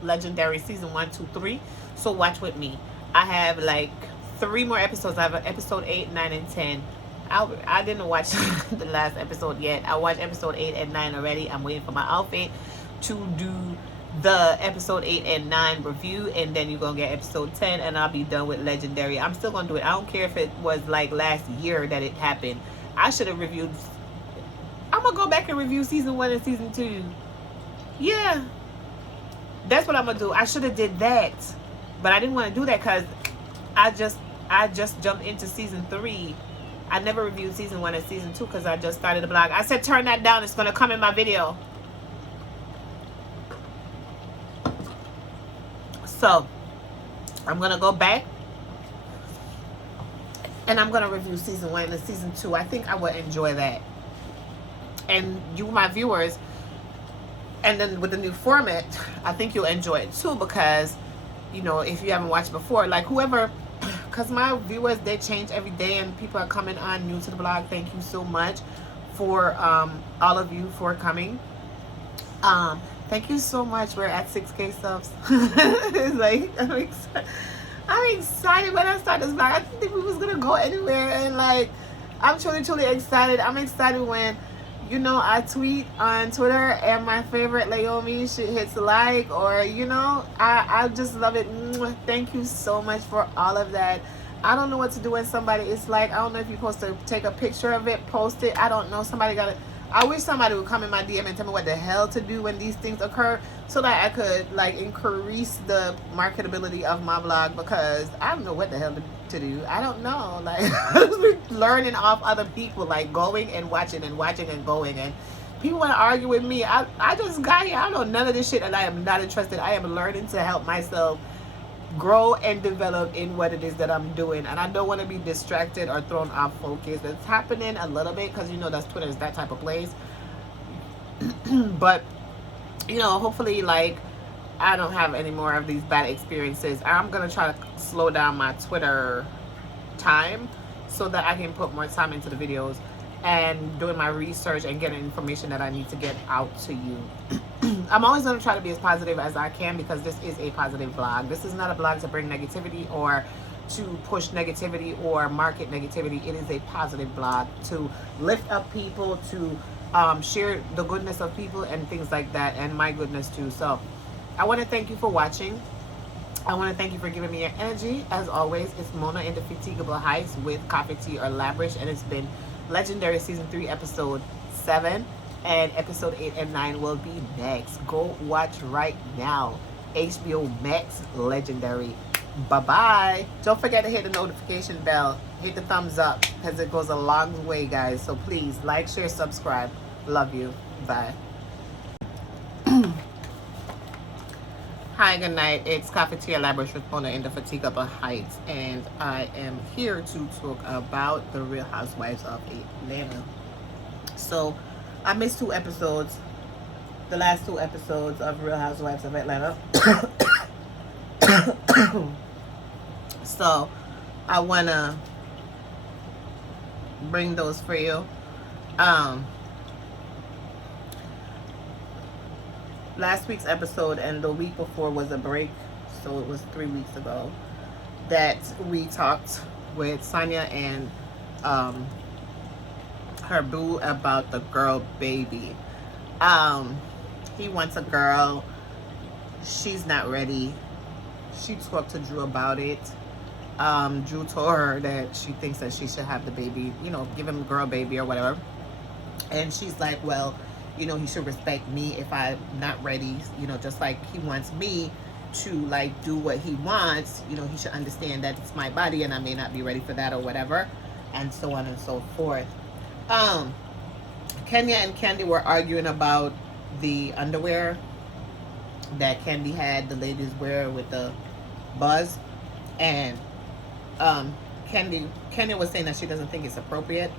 Legendary Season 1, 2, 3. So watch with me. I have like 3 more episodes. I have episode 8, 9, and 10. I didn't watch the last episode yet. I watched episode 8 and 9 already. I'm waiting for my outfit to do the episode 8 and 9 review, and then you're gonna get episode 10, and I'll be done with Legendary. I'm still gonna do it. I don't care if it was like last year that it happened. I should have reviewed. I'm gonna go back and review Season 1 and Season 2. Yeah, that's what I'm gonna do. I should have did that, but I didn't want to do that because I just jumped into Season 3. I never reviewed Season 1 and Season 2 because I just started the blog. I said turn that down. It's gonna come in my video. So I'm gonna go back and I'm gonna review Season 1 and Season 2. I think I would enjoy that. And you, my viewers, and then with the new format, I think you'll enjoy it too, because, you know, if you haven't watched before, like whoever because my viewers, they change every day, and people are coming on new to the blog. Thank you so much for all of you for coming. Thank you so much. We're at 6K subs. It's like I'm excited when I start this vlog. I didn't think we was gonna go anywhere, and like I'm truly excited. I'm excited when, you know, I tweet on Twitter and my favorite Laomi shit hits like, or you know, I just love it. Thank you so much for all of that. I don't know what to do when somebody is like, I don't know if you're supposed to take a picture of it, post it. I don't know. Somebody got it. I wish somebody would come in my DM and tell me what the hell to do when these things occur, so that I could like increase the marketability of my blog, because I don't know what the hell to do. I don't know. Like learning off other people, like going and watching and going, and people want to argue with me. I just got here. I don't know none of this shit, and I am not interested. I am learning to help myself grow and develop in what it is that I'm doing, and I don't want to be distracted or thrown off focus. It's happening a little bit because, you know, that's Twitter is that type of place. But you know, hopefully like I don't have any more of these bad experiences. I'm gonna try to slow down my Twitter time so that I can put more time into the videos and doing my research and getting information that I need to get out to you. I'm always going to try to be as positive as I can, because this is a positive vlog. This is not a blog to bring negativity or to push negativity or market negativity. It is a positive blog to lift up people, to share the goodness of people and things like that, and my goodness too. So I want to thank you for watching. I want to thank you for giving me your energy. As always, it's Mona in the Fatigable Heights with Coffee, Tea, or Lavish, and it's been Legendary Season 3, Episode 7. And episode 8 and 9 will be next. Go watch right now. HBO Max Legendary. Bye-bye. Don't forget to hit the notification bell. Hit the thumbs up, because it goes a long way, guys. So please like, share, subscribe. Love you. Bye. Hi, good night. It's Cafeteria Labyrinth with Mona in the Fatigable Heights. And I am here to talk about the Real Housewives of Atlanta. So I missed 2 episodes, the last 2 episodes of Real Housewives of Atlanta. So I want to bring those for you. Last week's episode and the week before was a break, so it was 3 weeks ago that we talked with Sonia and her boo about the girl baby. He wants a girl. She's not ready. She talked to Drew about it. Drew told her that she thinks that she should have the baby, you know, give him a girl baby or whatever. And she's like, well, you know, he should respect me if I'm not ready, you know, just like he wants me to like do what he wants. You know, he should understand that it's my body and I may not be ready for that or whatever, and so on and so forth. Kenya and Candy were arguing about the underwear that Candy had the ladies wear with the buzz, and Kenya was saying that she doesn't think it's appropriate.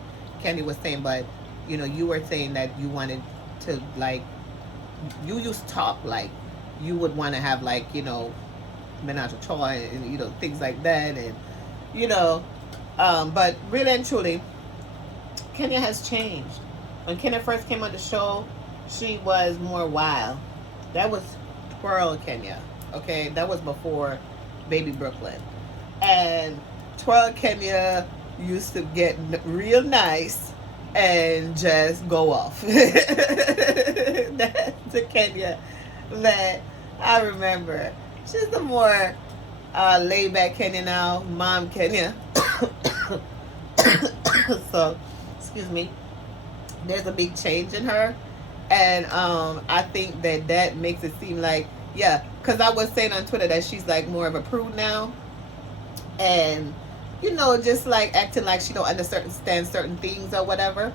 Candy was saying, but you know, you were saying that you wanted to, like, you used to talk like you would want to have, like, you know, menage a trois and, you know, things like that, and you know, but really and truly, Kenya has changed. When Kenya first came on the show, she was more wild. That was Twirl Kenya, okay? That was before Baby Brooklyn. And Twirl Kenya used to get real nice and just go off. That's the Kenya that I remember. She's the more laid-back Kenya now, Mom Kenya. So, excuse me. There's a big change in her, and I think that makes it seem like, yeah, because I was saying on Twitter that she's like more of a prude now, and you know, just like acting like she don't understand certain things or whatever.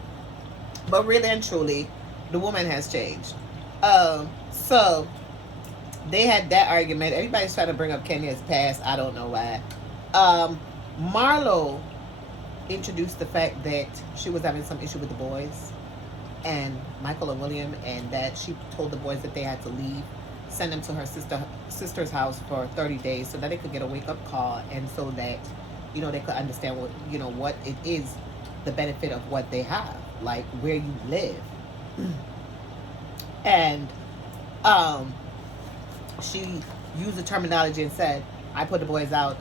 But really and truly, the woman has changed. So they had that argument. Everybody's trying to bring up Kenya's past. I don't know why. Marlo introduced the fact that she was having some issue with the boys and Michael and William, and that she told the boys that they had to leave, send them to her sister's house for 30 days so that they could get a wake-up call, and so that you know, they could understand what, you know, what it is, the benefit of what they have, like where you live. And she used the terminology and said, I put the boys out.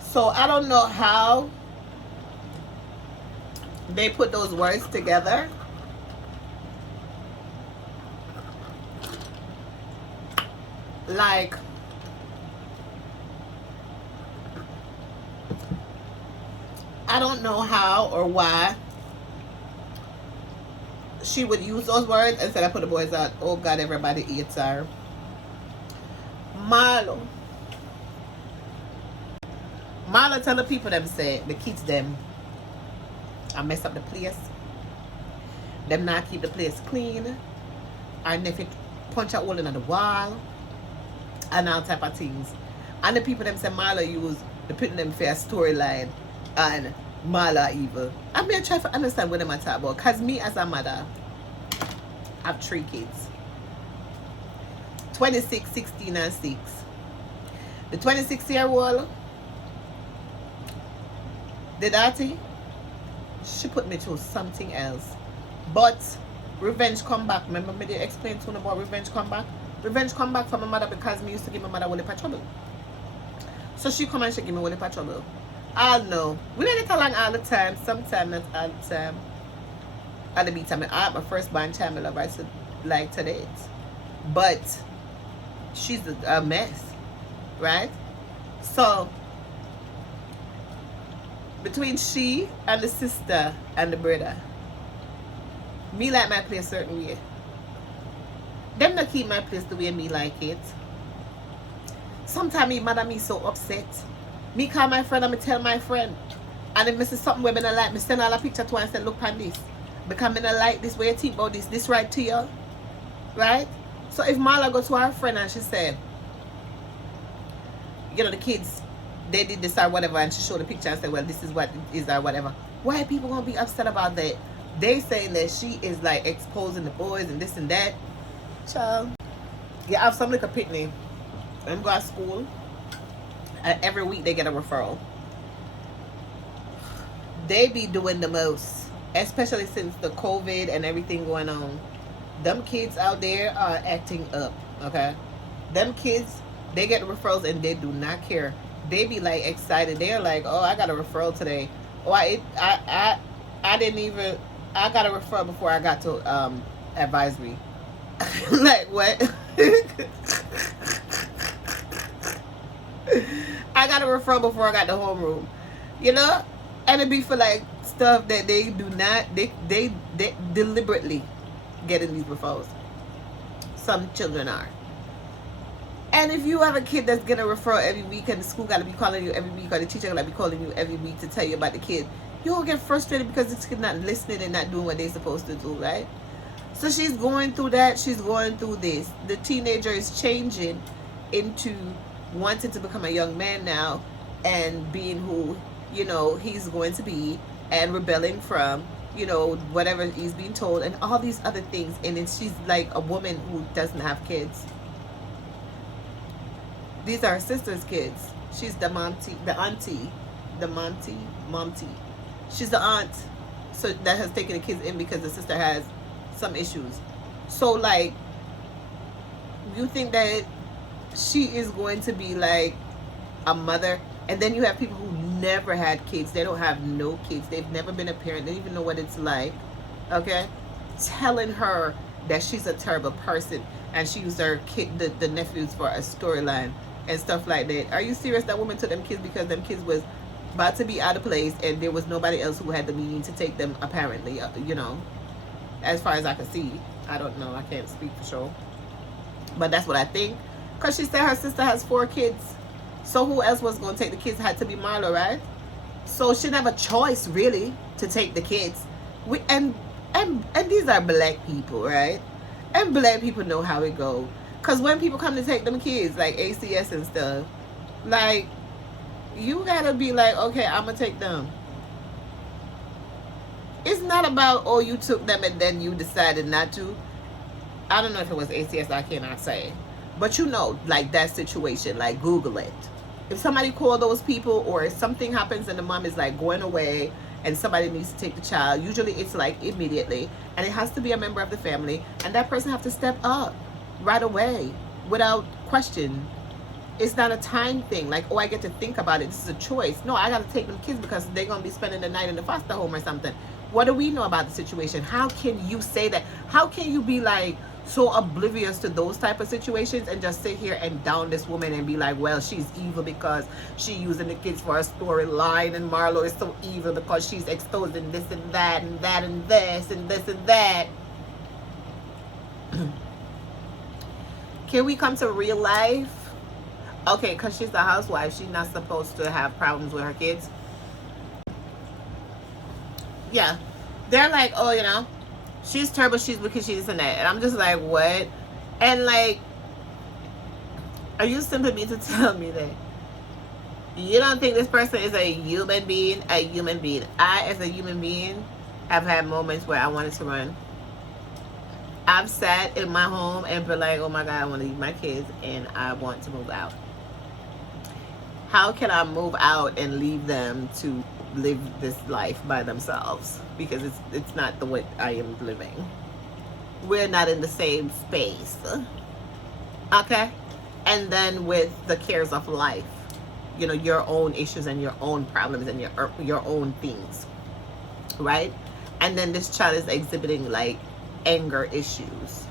So I don't know how they put those words together. Like, I don't know how or why she would use those words and said, I put the boys out. Oh God, everybody eats her. Marlo tell the people them say, the kids them, I mess up the place. Them not keep the place clean. Our nephew punch a hole in the wall. And all type of things. And the people them say Marla use the putting them for a storyline and Marla evil. I mean, I try to understand what them I talk about. Cause me as a mother, I have 3 kids. 26, 16, and 6. The 26-year-old, the daddy, she put me through something else. But revenge come back. Remember me they explain to you about revenge come back? Revenge come back from my mother because me used to give my mother a whole trouble. So she come and she give me a whole trouble. I know. We don't get along all the time. Sometimes not all the time. At the meantime, I my first born child, I love her to like to date. But she's a mess. Right? So between she and the sister and the brother, me like my place certain way. Them not keep my place the way me like it. Sometimes me mother me so upset. Me call my friend and me tell my friend. And if me see something where me not like, me send all a picture to her and say, look on this. Because me not like this way you think about this right to you. Right? So if Marla go to her friend and she said, you know, the kids, they did this or whatever, and she showed the picture and said, well, this is what it is or whatever. Why are people gonna be upset about that? They saying that she is like exposing the boys and this and that. Child, you have some little picnic. Them go to school, and every week they get a referral. They be doing the most, especially since the COVID and everything going on. Them kids out there are acting up. Okay, them kids, they get referrals and they do not care. They be like excited. They're like, oh, I got a referral today. Oh, I didn't even. I got a referral before I got to advisory. Like what? I got a referral before I got the homeroom, you know, and it be for like stuff that they do not. They deliberately getting these referrals. Some children are. And if you have a kid that's getting a referral every week, and the school got to be calling you every week, or the teacher got to be calling you every week to tell you about the kid, you'll get frustrated because this kid not listening and not doing what they're supposed to do, right? So she's going through that. She's going through this. The teenager is changing into wanting to become a young man now and being who, you know, he's going to be, and rebelling from, you know, whatever he's being told and all these other things. And then she's like a woman who doesn't have kids. These are her sister's kids. She's the auntie. She's the aunt, so that has taken the kids in because the sister has some issues. So like, you think that she is going to be like a mother, and then you have people who never had kids. They don't have no kids. They've never been a parent. They don't even know what it's like. Okay, telling her that she's a terrible person and she used her kid, the nephews, for a storyline and stuff like that. Are you serious? That woman took them kids because them kids was about to be out of place and there was nobody else who had the meaning to take them, apparently, you know, as far as I can see. I don't know, I can't speak for sure, but that's what I think, because she said her sister has 4 kids, so who else was going to take the kids? Had to be Marla, right? So she didn't have a choice really to take the kids. And these are black people, right? And black people know how it goes. Because when people come to take them kids, like ACS and stuff, like, you gotta be like, okay, I'm gonna take them. It's not about, oh, you took them and then you decided not to. I don't know if it was ACS, I cannot say. But you know, like that situation, like Google it. If somebody call those people, or if something happens and the mom is like going away and somebody needs to take the child, usually it's like immediately, and it has to be a member of the family, and that person have to step up right away without question. It's not a time thing, like, oh, I get to think about it, this is a choice. No, I got to take them kids because they're going to be spending the night in the foster home or something. What do we know about the situation? How can you say that? How can you be like so oblivious to those type of situations and just sit here and down this woman and be like, well, she's evil because she using the kids for a storyline, and Marlo is so evil because she's exposing this and that and that and this and this and that. Can we come to real life? Okay, because she's a housewife, she's not supposed to have problems with her kids. Yeah, they're like, oh, you know, she's terrible, she's wicked, she's this and that. And I'm just like, what? And like, are you simply mean to tell me that you don't think this person is a human being? A human being. I, as a human being, have had moments where I wanted to run. I've sat in my home and been like, oh my God, I want to leave my kids and I want to move out. How can I move out and leave them to live this life by themselves? Because it's not the way I am living. We're not in the same space. Okay? And then with the cares of life, you know, your own issues and your own problems and your own things. Right? And then this child is exhibiting like anger issues.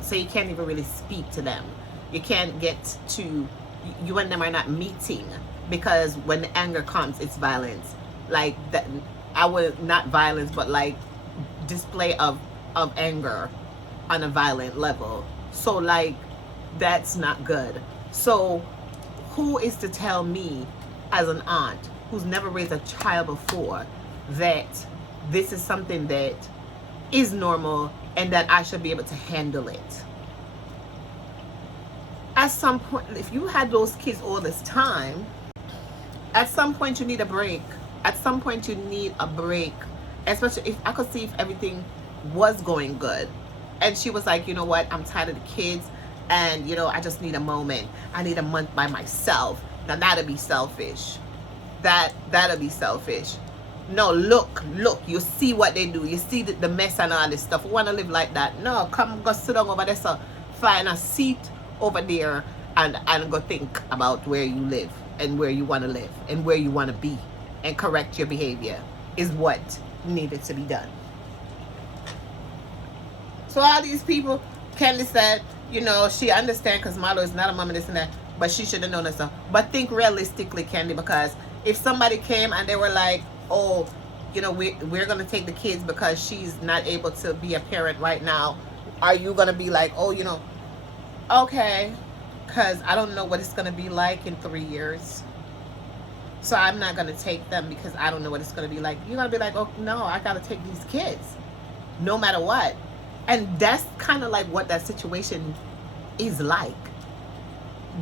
So you can't even really speak to them. You can't get to, you and them are not meeting, because when the anger comes, it's violence. Like that, I would, not violence, but like display of anger on a violent level. So like, that's not good. So who is to tell me as an aunt who's never raised a child before that this is something that is normal and that I should be able to handle it? At some point, if you had those kids all this time, at some point you need a break. At some point you need a break. Especially if I could see if everything was going good. And she was like, you know what, I'm tired of the kids and, you know, I just need a moment. I need a month by myself. Now that'd be selfish. That'd be selfish. No, look, you see what they do. You see the mess and all this stuff. You want to live like that? No, come go sit down over there, so find a seat over there and go think about where you live and where you want to live and where you want to be, and correct your behavior is what needed to be done. So all these people, Candy said, you know, she understand because Marlo is not a mom and this and that, but she should have known that stuff. But think realistically, Candy, because if somebody came and they were like, oh, you know, we're going to take the kids because she's not able to be a parent right now, are you going to be like, oh, you know, okay, because I don't know what it's going to be like in 3 years, so I'm not going to take them because I don't know what it's going to be like. You're going to be like, oh, no, I got to take these kids no matter what. And that's kind of like what that situation is like.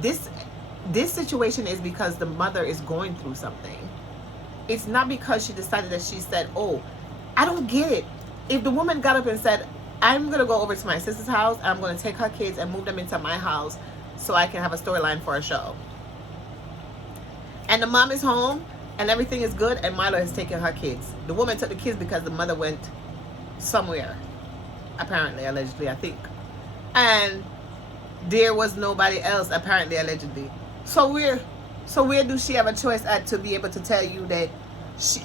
This situation is because the mother is going through something. It's not because she decided that she said, oh, I don't get it. If the woman got up and said, I'm going to go over to my sister's house, and I'm going to take her kids and move them into my house so I can have a storyline for a show. And the mom is home and everything is good and Milo has taken her kids. The woman took the kids because the mother went somewhere. Apparently, allegedly, I think. And there was nobody else, apparently, allegedly. So where do she have a choice at to be able to tell you that she's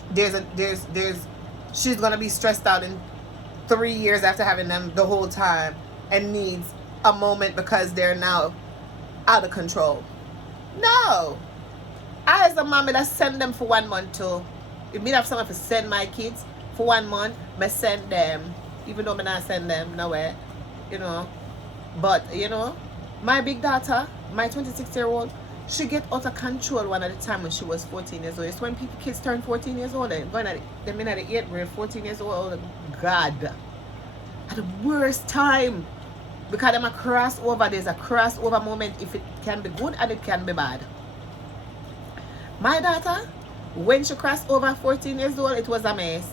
gonna be stressed out in 3 years after having them the whole time and needs a moment because they're now out of control? No. I, as a mommy, that send them for 1 month too. If me have someone to send my kids for 1 month, me send them. Even though me not send them nowhere, you know. But, you know, my big daughter, my 26-year-old, she get out of control one at a time when she was 14 years old. It's when kids turn 14 years old. They're going at the 8th grade, 14 years old. God. At the worst time. Because I'm a crossover. There's a crossover moment. If it can be good and it can be bad. My daughter, when she crossed over 14 years old, it was a mess.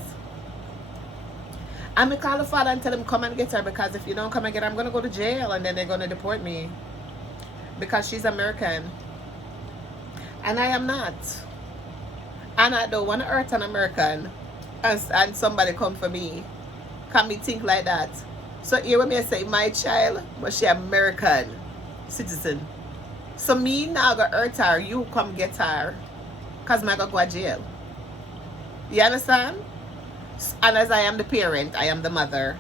I'm going to call the father and tell him, come and get her, because if you don't come and get her, I'm going to go to jail and then they're going to deport me because she's American. And I am not. And I don't want to hurt an American and somebody come for me. Can me think like that? So here when me say my child, but she American citizen. So me now go hurt her, you come get her. Cause I go to jail. You understand? And as I am the parent, I am the mother.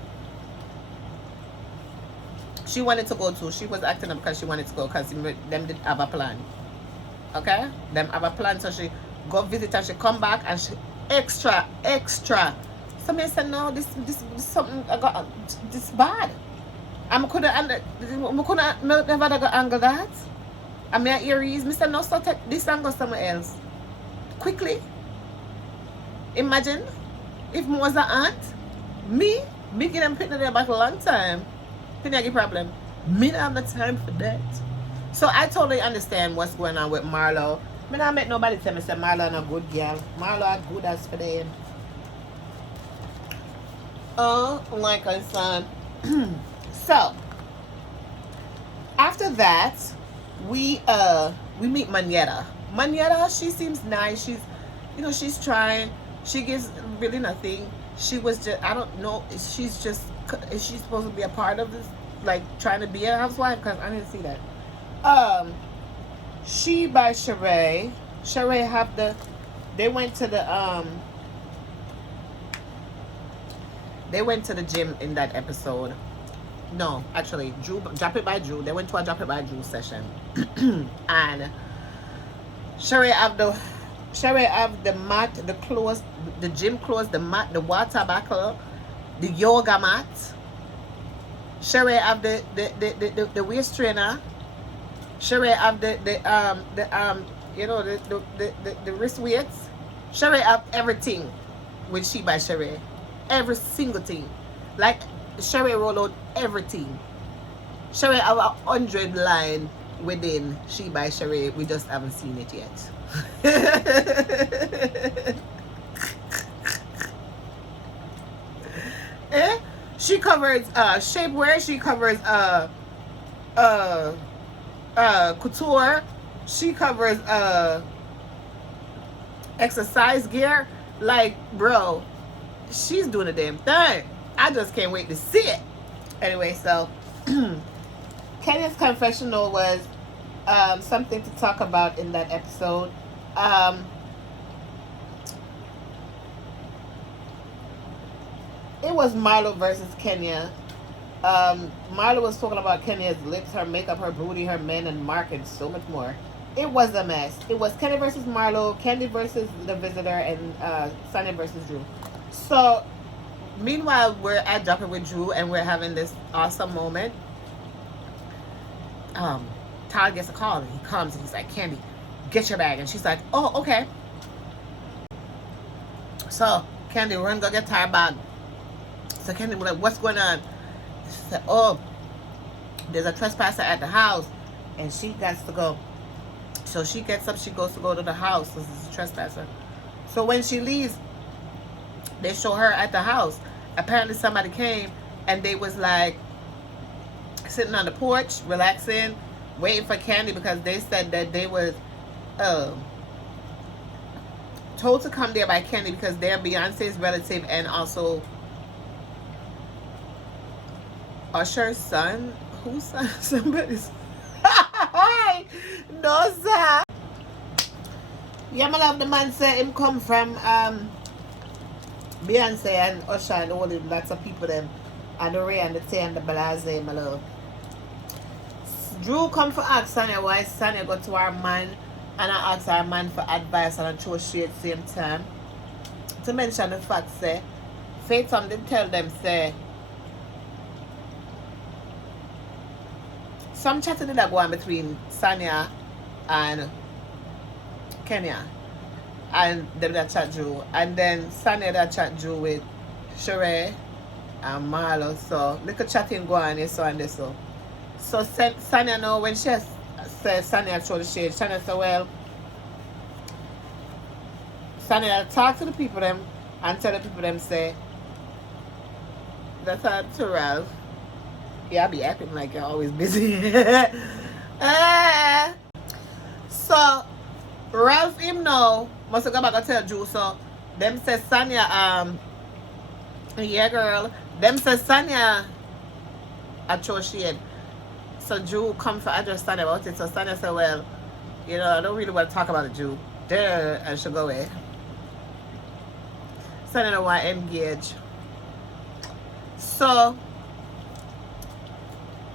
She wanted to go too. She was acting up because she wanted to go because them did have a plan. Okay? Them have a plan, so she go visit and she come back and she extra. So me said, no, this something I got this bad. I couldn't never go angle that. I mean Aries, me said no, so take this and go somewhere else. Quickly. Imagine if me was an aunt, me give them picking there back a long time. Pinaggy problem. Me don't have the time for that. So I totally understand what's going on with Marlo. Me not make nobody tell me say Marlo not good girl. Marlo are good as for them. Like I said. So after that, we meet Manetta. Manetta, she seems nice. She's trying. She gives really nothing. She was just, I don't know, is she supposed to be a part of this, like trying to be a housewife? Because I didn't see that. She by Sheree. Sheree they went to the gym in that episode. No, actually, Drop It by Drew. They went to a Drop It by Drew session. And Sheree have the mat, the clothes, the gym clothes, the mat, the water bottle, the yoga mat. Sheree have the waist trainer. Sheree have the wrist weights. Sheree have everything with She by Sheree. Every single thing. Like Sheree roll out everything. Sheree have 100 line within She by Sheree. We just haven't seen it yet. She covers shapewear. She covers couture. She covers exercise gear. Like, bro, she's doing a damn thing. I just can't wait to see it. Anyway, so Kenya's confessional was something to talk about in that episode. It was Marlo versus Kenya. Marlo was talking about Kenya's lips, her makeup, her booty, her men, and Mark, and so much more. It was a mess. It was Kenya versus Marlo, Candy versus The Visitor, and Sunny versus Drew. So, meanwhile, we're at Drop It with Drew, and we're having this awesome moment. Todd gets a call, and he comes, and he's like, Candy, get your bag. And she's like, oh, okay. So, Candy, run, go get her bag. So Candy was like, what's going on? She said, oh, there's a trespasser at the house, and she got to go. So she gets up, she goes to go to the house. This is a trespasser. So when she leaves, they show her at the house. Apparently somebody came, and they was like sitting on the porch, relaxing, waiting for Candy, because they said that they was told to come there by Candy because they're Beyonce's relative and also Usher's son. Whose son? Somebody's. No, sir. Yeah, my love, the man said him come from Beyonce and Usher and all them, lots of people them. And the Ray and the Tay and the Blase, my love. Drew come for ask Sonia why Sonia go to her man, and I ask her man for advice and I throw shade same time. To mention the fact, say, Faith did tell them, say, some chatting did go on between Sonia and Kenya, and them that chat Drew, and then Sonia that chat Drew with Sheree and Marlo. So little chatting go on this so and this so. So Sonia know when she said Sonia throw the shade, Sonia said, well, Sonia talk to the people them and tell the people them say that's how to Ralph. Yeah, I be acting like you're always busy. So him know, must go back and tell Drew. So them say Sanya, yeah girl. Them say Sanya atrociate. So Drew come for address Sanya about it. So Sanya said, well, you know, I don't really want to talk about the Drew. There, I should go away. Sanya don't want to engage. So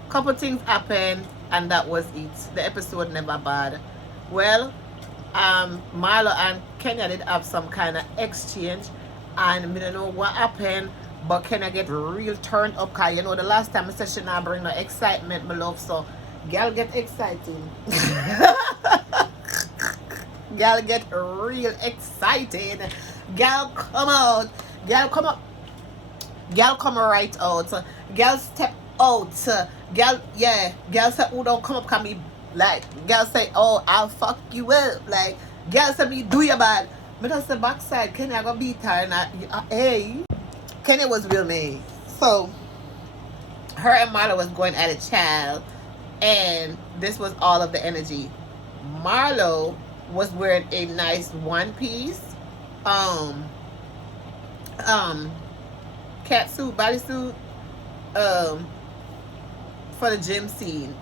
couple things happened and that was it. The episode never bad. Well, Marlo and Kenya did have some kind of exchange and I don't know what happened, but Kenya get real turned up because you know the last time I said she not bring no excitement, my love, so girl get exciting. Girl get real excited. Girl come out. Girl come up. Girl come right out. Girl step out. Girl, yeah. Girl say, oh, don't come up, can me. Like, girl say, oh, I'll fuck you up. Like, girl say, me do you bad. But that's the backside. Kenya gonna beat her. And hey, Kenya was real made. So, her and Marlo was going at a child. And this was all of the energy. Marlo was wearing a nice one piece. Cat suit, bodysuit. For the gym scene,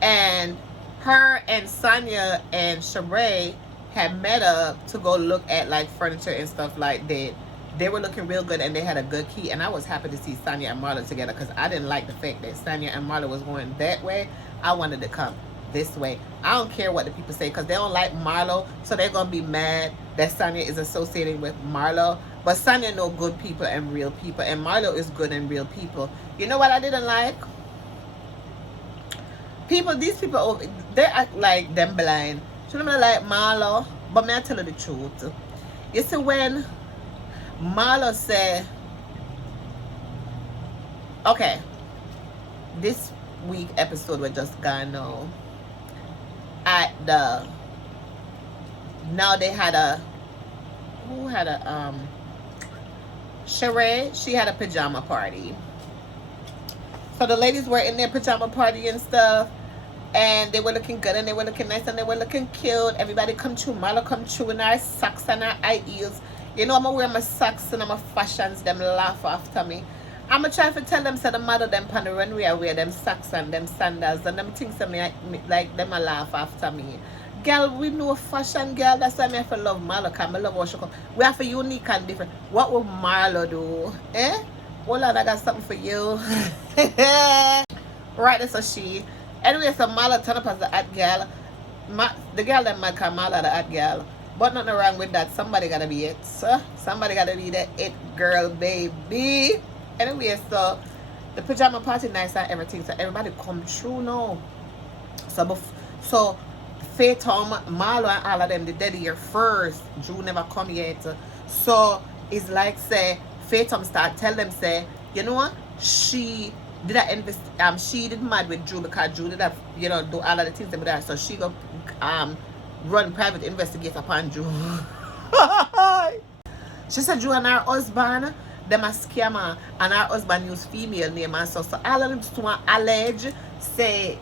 and her and Sanya and Sheree had met up to go look at like furniture and stuff like that. They were looking real good and they had a good key, and I was happy to see Sanya and Marlo together because I didn't like the fact that Sanya and Marlo was going that way. I wanted to come this way. I don't care what the people say because they don't like Marlo, so they're gonna be mad that Sanya is associating with Marlo. But Sanya know good people and real people, and Marlo is good and real people. You know what I didn't like? These people, they act like them blind. Shouldn't be like Marlo, but may I tell you the truth? You see, when Marlo say, okay, this week episode we just gone now. At the, now they had a, who had a, Sheree, she had a pajama party. So the ladies were in their pajama party and stuff. And they were looking good and they were looking nice and they were looking cute. Everybody come true. Marlo come true in her socks and her high heels. You know, I'm going to wear my socks and my fashions. Them laugh after me. I'm going to try to tell them, say the mother them pan the runway I wear them socks and them sandals. And them things that me, like them a laugh after me. Girl, we know fashion, girl. That's why I have to love Marlo. Because I love how she come. We have to unique and different. What will Marlo do? Eh? Hold on, I got something for you. Right, that's a she. Anyway, so Marlo turn up as the hot girl. The girl that might call Marlo the hot girl. But nothing wrong with that. Somebody gotta be it. Somebody gotta be the it girl, baby. Anyway, so the pajama party nice and everything. So everybody come true now. So Fairytail, Marlo and all of them, they dead here first. Drew never come yet. So it's like say Fairytail start tell them say, you know what? She did I invest? She did mad with Drew because Drew did have, you know, do all of the things with her. So she go run private investigate upon Drew. She said Drew and her husband, them a scammer, and her husband use female name and so all of them just want allege say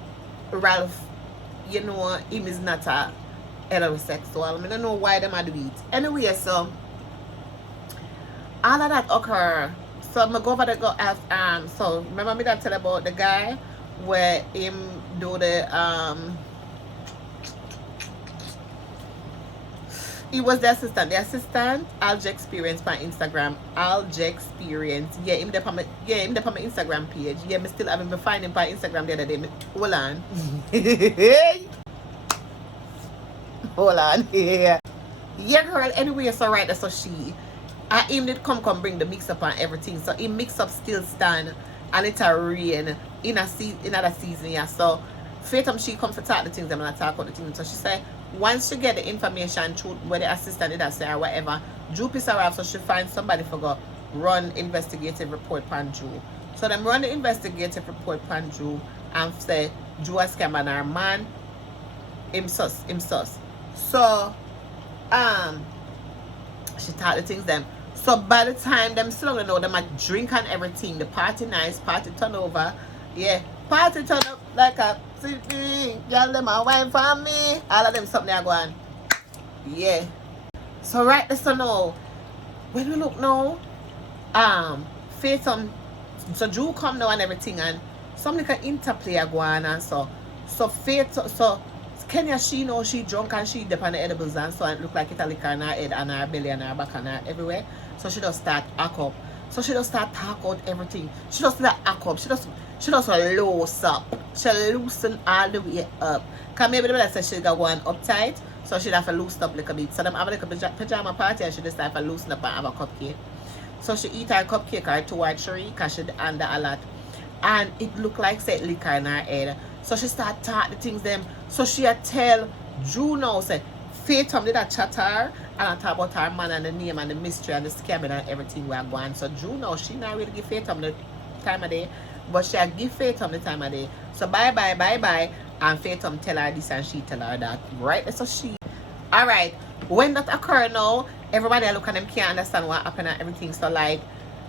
Ralph, you know, him is not a heterosexual. I don't know why them are do it. Anyway, so all of that occur. So I'm go over there go ask so remember me that tell about the guy where him do the he was the assistant. The assistant Alj Experience on Instagram. Alj Experience. Yeah, him on my Instagram page. Yeah, me still having me find him on Instagram the other day. Hold on. Hold on. Yeah. Yeah girl, anyway, so right, so she him did come bring the mix up and everything. So he mix up still stand and it a rain in another season, yeah. So Fairytail she come to talk the things them and I talk about the things. So she said once she get the information through where the assistant did say or whatever, Drew piss her off, so she find somebody for go run investigative report pan Drew. So them run the investigative report pan Drew and say Drew a scam and her man him sus. So she taught the things them. So by the time them still don't know them a drink and everything, the party nice, party turn over. Yeah, party turn up like a city. Y'all them a wine for me. All of them something they are going. Yeah. So right this now, when we look now, Faith so Drew come now and everything, and some like an interplay are going on, so Faith so Kenya, she know she drunk and she dip on the edibles, and so it look like it a liquor in her head and her belly and her back and her everywhere. So she just start act up. So she just start talk out everything. She just start act up. She just loose up. She loosen all the way up. Cause maybe the brother said she got one uptight, so she'd have to loosen up like a bit. So them have like a pajama party and she just have to loosen up and have a cupcake. So she eat her cupcake or 2 or 3 cause she under a lot. And it look like say liquor in her head. So she start talk the things them. So she a tell Drew now say Faith did a chat her and I talk about her man and the name and the mystery and the scabbing and everything we are going. So Drew now she not really give Faith the time of day, but she a give Faith the time of day. So bye. And Faith tell her this and she tell her that. Right? So she alright. When that occur now, everybody look at them can't understand what happened and everything. So like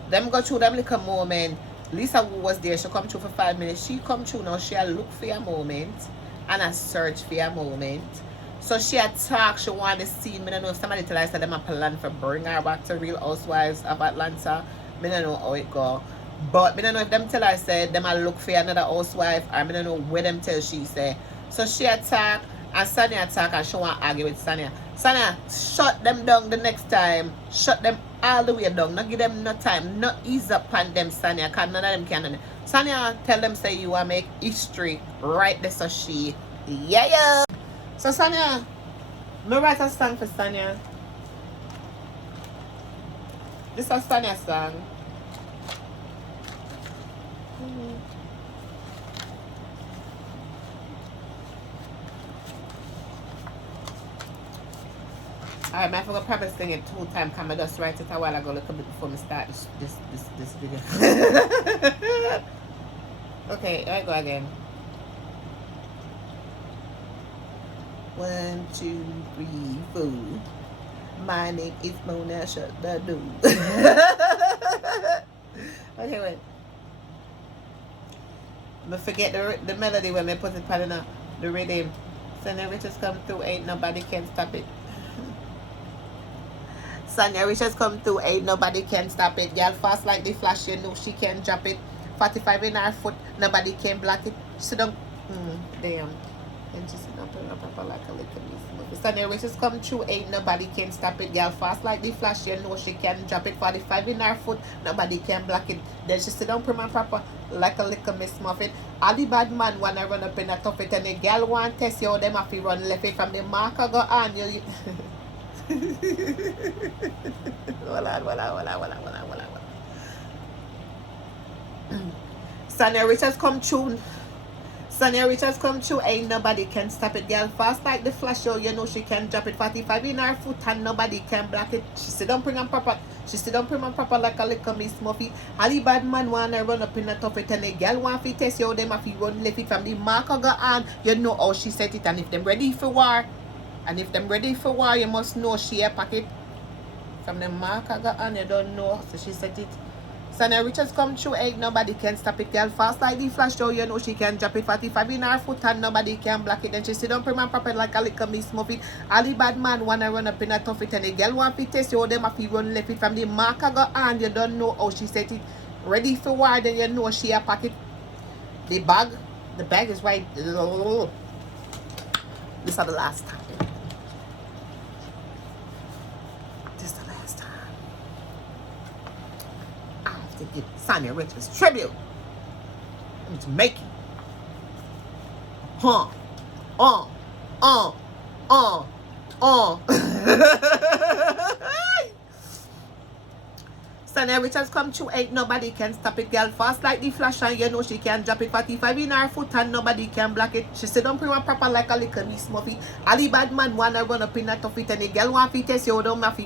them go through them little moment. Lisa who was there, she come through for 5 minutes. She come through now, she a look for a moment and a search for a moment. So she a talk, she want to see. I don't know if somebody tell her that them a plan for bring her back to Real Housewives of Atlanta. I don't know how it go. But I don't know if them tell her said them a look for another housewife, or I don't know where them tell she say. So she a talk and Sonia attack and she want to argue with Sonia. Sonia, shut them down the next time. Shut them all the way down. Not give them no time. Not ease up on them, Sonia, because none of them can. Sonia tell them say you want to make history. Right there, so she. Yeah. So Sonia, me write a song for Sonia. This is a Sonia song. Alright, I forgot probably sing it 2 times because I just write it a while ago, a little bit before I start this video. Okay, I go again. 1, 2, 3, 4. My name is Mona, shut the door. Okay, wait. I forget the melody when I put it on the rhythm. Sonia Richards come through, ain't nobody can stop it. Sonia Richards come through, ain't nobody can stop it. Girl fast like the flash, you know she can drop it. 45 in her foot, nobody can block it. She don't, damn. And she sit up and up like a little miss. Sonia Richards come through, ain't nobody can stop it. Girl fast like the flash, you know she can drop it. 45 in her foot, nobody can block it. Then she sit down prim and proper like a little miss muffin. All the bad man wanna run up in a tough it, and the girl want test you, them have to run left it from the marker go on you. Sonia Richards come through. Sonia Richards come through, ain't nobody can stop it. Girl fast like the flash, you know she can drop it. 45 in her foot and nobody can block it. She sit down prim and proper. She sit down prim and proper like a little miss Muffy. All the bad man wanna run up in a tough it, and the girl want to test you, them have to run left it from the marker go on. You know how she set it, and if them ready for war. And if them ready for war, you must know she a packet. From the marker go on, you don't know. So she said it. Sonia Richards come through, ain't nobody can stop it. Girl fast like the flash, though you know she can drop it. 45 in her foot and nobody can block it. Then she sit down prim and proper like a little miss Muffet. All the bad man wanna run up in a tough it, and the girl want to test you, them have to run left it from the marker go on. You don't know how she set it. Ready for war, then you know she a packet. The bag is right. This is the last time. To give Sonia Richards tribute. I'm Jamaican. Sonia Richards come through, ain't nobody can stop it. Girl fast like the flash, and you know she can drop it. 45 in her foot and nobody can block it. She sit down prim and proper like a little miss Muffy. All the bad man wanna run up in a tough it, and the girl want to test you, don't have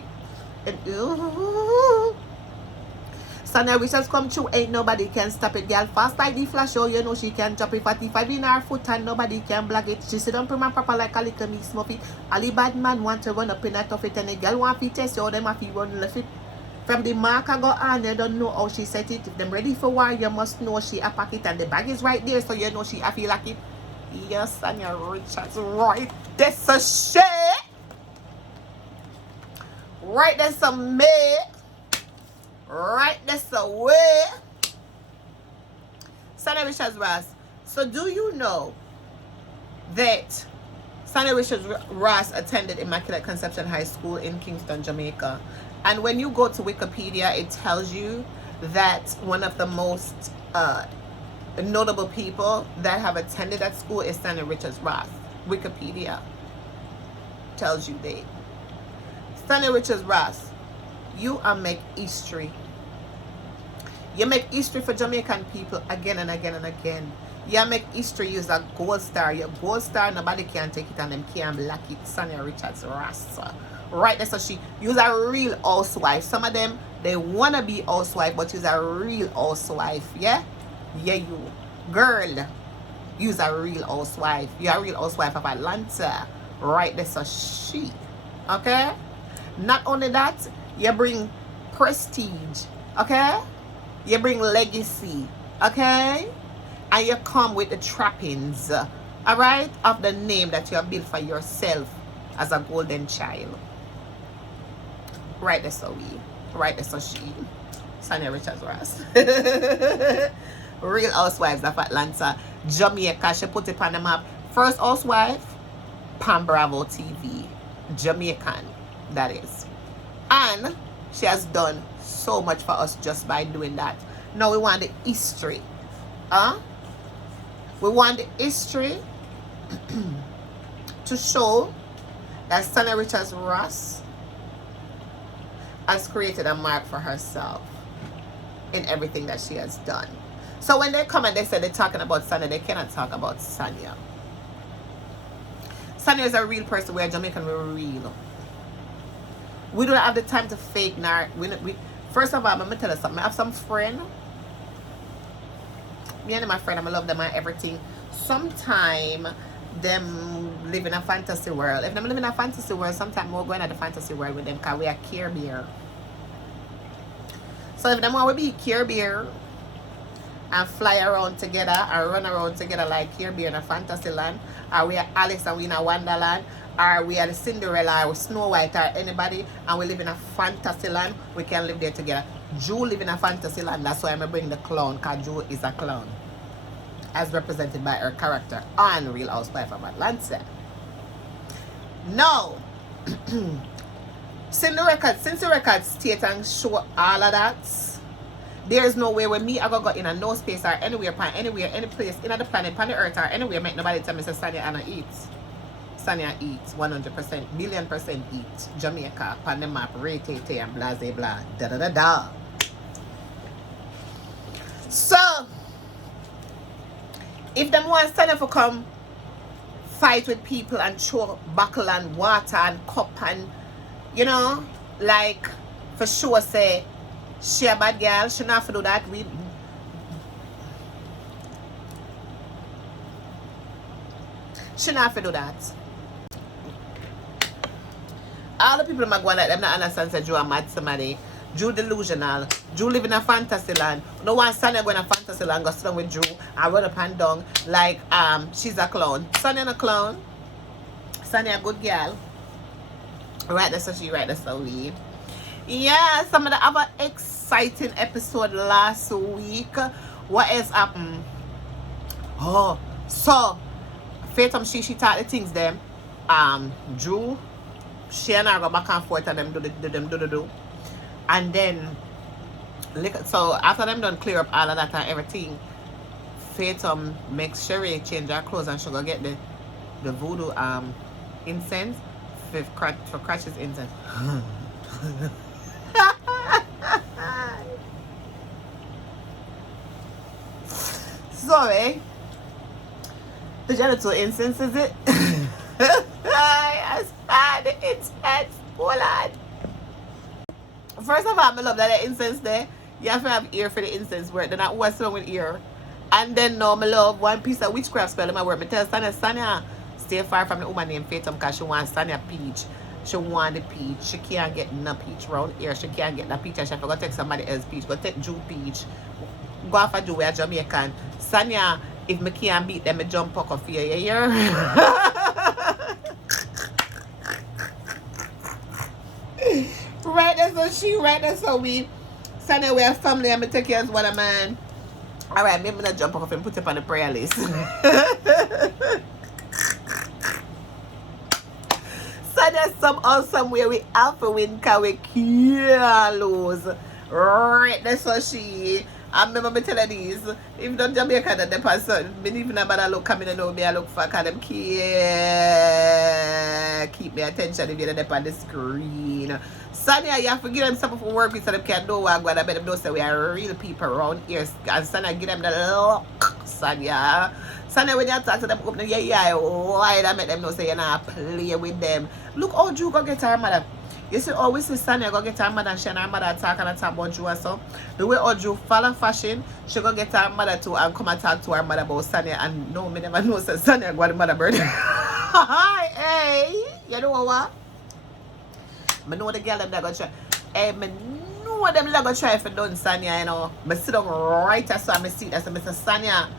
Sonia Richards come through, ain't nobody can stop it. Girl fast like the flash, you know she can drop it. 45 in her foot and nobody can block it. She sit down prim and proper like a little miss Muffy. All the bad man want to run up in a tough it, and the girl want to test you, them have to run left it. From the marker go on, you don't know how she set it. If them ready for war, you must know she a packet, and the bag is right there, so you know she a feel like it. Yes, Sonia Richards right. That's a shit. Right there's some me. Right there's a way. Sunny Richards Ross. So do you know that Sunny Richards Ross attended Immaculate Conception High School in Kingston, Jamaica? And when you go to Wikipedia, it tells you that one of the most notable people that have attended that school is Sunny Richards Ross. Wikipedia tells you that. Sunny Richards Ross, you are make history. You make history for Jamaican people again and again and again. You make history. You're a gold star. You're a gold star. Nobody can take it and them can't block it. Sunny Richards Ross. Right there, so she use a real housewife. Some of them, they want to be housewife, but she's a real housewife. Yeah? Yeah, you. Girl, you's a real housewife. You're a real housewife of Atlanta. Right there, so she. Okay? Not only that, you bring prestige. Okay? You bring legacy. Okay? And you come with the trappings. Alright? Of the name that you have built for yourself as a golden child. Right there, so we. Right there, so she. Sunny Richards Ross. Real Housewives of Atlanta, Jamaica. She put it on the map. First housewife, Pan Bravo TV. Jamaican, that is. And she has done so much for us just by doing that. Now we want the history. We want the history to show that Sunny Richards Ross has created a mark for herself in everything that she has done. So when they come and they say they're talking about Sunny, they cannot talk about Sanya. Sanya is a real person. We're Jamaican, we're real. We don't have the time to fake. First of all, I'm going to tell you something. I have some friend. Me and my friend, I love them and everything. Sometime them live in a fantasy world. If them live in a fantasy world, sometimes we're going to the fantasy world with them because we are Care Bear. So if them want to be Care Bear and fly around together and run around together like Care Bear in a fantasy land, or we are Alice and we in a Wonderland, or we are the Cinderella or Snow White or anybody, and we live in a fantasy land, we can live there together. Drew live in a fantasy land. That's why I'm going to bring the clown, because Drew is a clown, as represented by her character on Real Housewives of Atlanta. No. Since the records state and show all of that, there's no way when me I go in a no space or anywhere, any place in the planet, on the earth or anywhere, make nobody tell me say Sanya Anna eats. Sanya eats 100%, billion% eat. Jamaica, on the map, RHOA and blah blah da da da da. So if them want Sanya to come fight with people and throw buckle and water and cup and you know, like for sure say she a bad girl, she not have to do that. She not have to do that. All the people that go like them not understand say Joe a mad somebody. Drew delusional. Drew live in a fantasy land. No one Sanya go in a fantasy land, go sit down with Drew and run up and down like she's a clown. Sanya a clown. Sanya a good girl. Right, that's what she right, that's how we. Yeah, some of the other exciting episode last week. What else happened? Oh, so Faith she taught the things them. Drew, she and I go back and forth and them do. And then so after them done clear up all of that and everything, Faith makes Sherry change her clothes and she go get the voodoo incense for Crutch's incense. Sorry. The genital incense, is it? Yes, the incense. Hold on. First of all, I love that the incense there. You have to have ear for the incense work. They're not always with ear. And then now, I love one piece of witchcraft spell in my work. I tell Sanya, stay far from the woman named Faith because she wants Sanya peach. She want the peach. She can't get no peach round here. She can't get the peach and she forgot to take somebody else's peach. Go take Jew peach. Go off and do we are Jamaican. Sanya, if me can't beat them, I jump up off here. so she right there, so we Sunday we have family and me take care as one a man. Alright, maybe not jump off and put it on the prayer list. So there's some awesome way we have to win because we can't lose. Right, that's what she. I remember me telling these. If not Jamaica, that the person, me even about a look coming and know me, I look for because them keep me attention if you're on the screen. Sonia, you have to give them something for work with so they can know what I'm going to bet them know say we are real people around here. And Sonia, give them the look, Sonia. Sonia, when you talk to them, open your eye wide and make them know say you're not play with them. Look how Drew go get her mother. You see, always see Sonia go get her mother and she and her mother talk and talk about Drew and so. The way Drew follow fashion, she go get her mother too and come and talk to her mother about Sonia and no, me never know say Sonia got the mother birthday. Hey, you know what? I know the girl them that go try. Hey, I know them that go try for done Sonia, you know. I sit down right as so I see that. So I say, Sonia,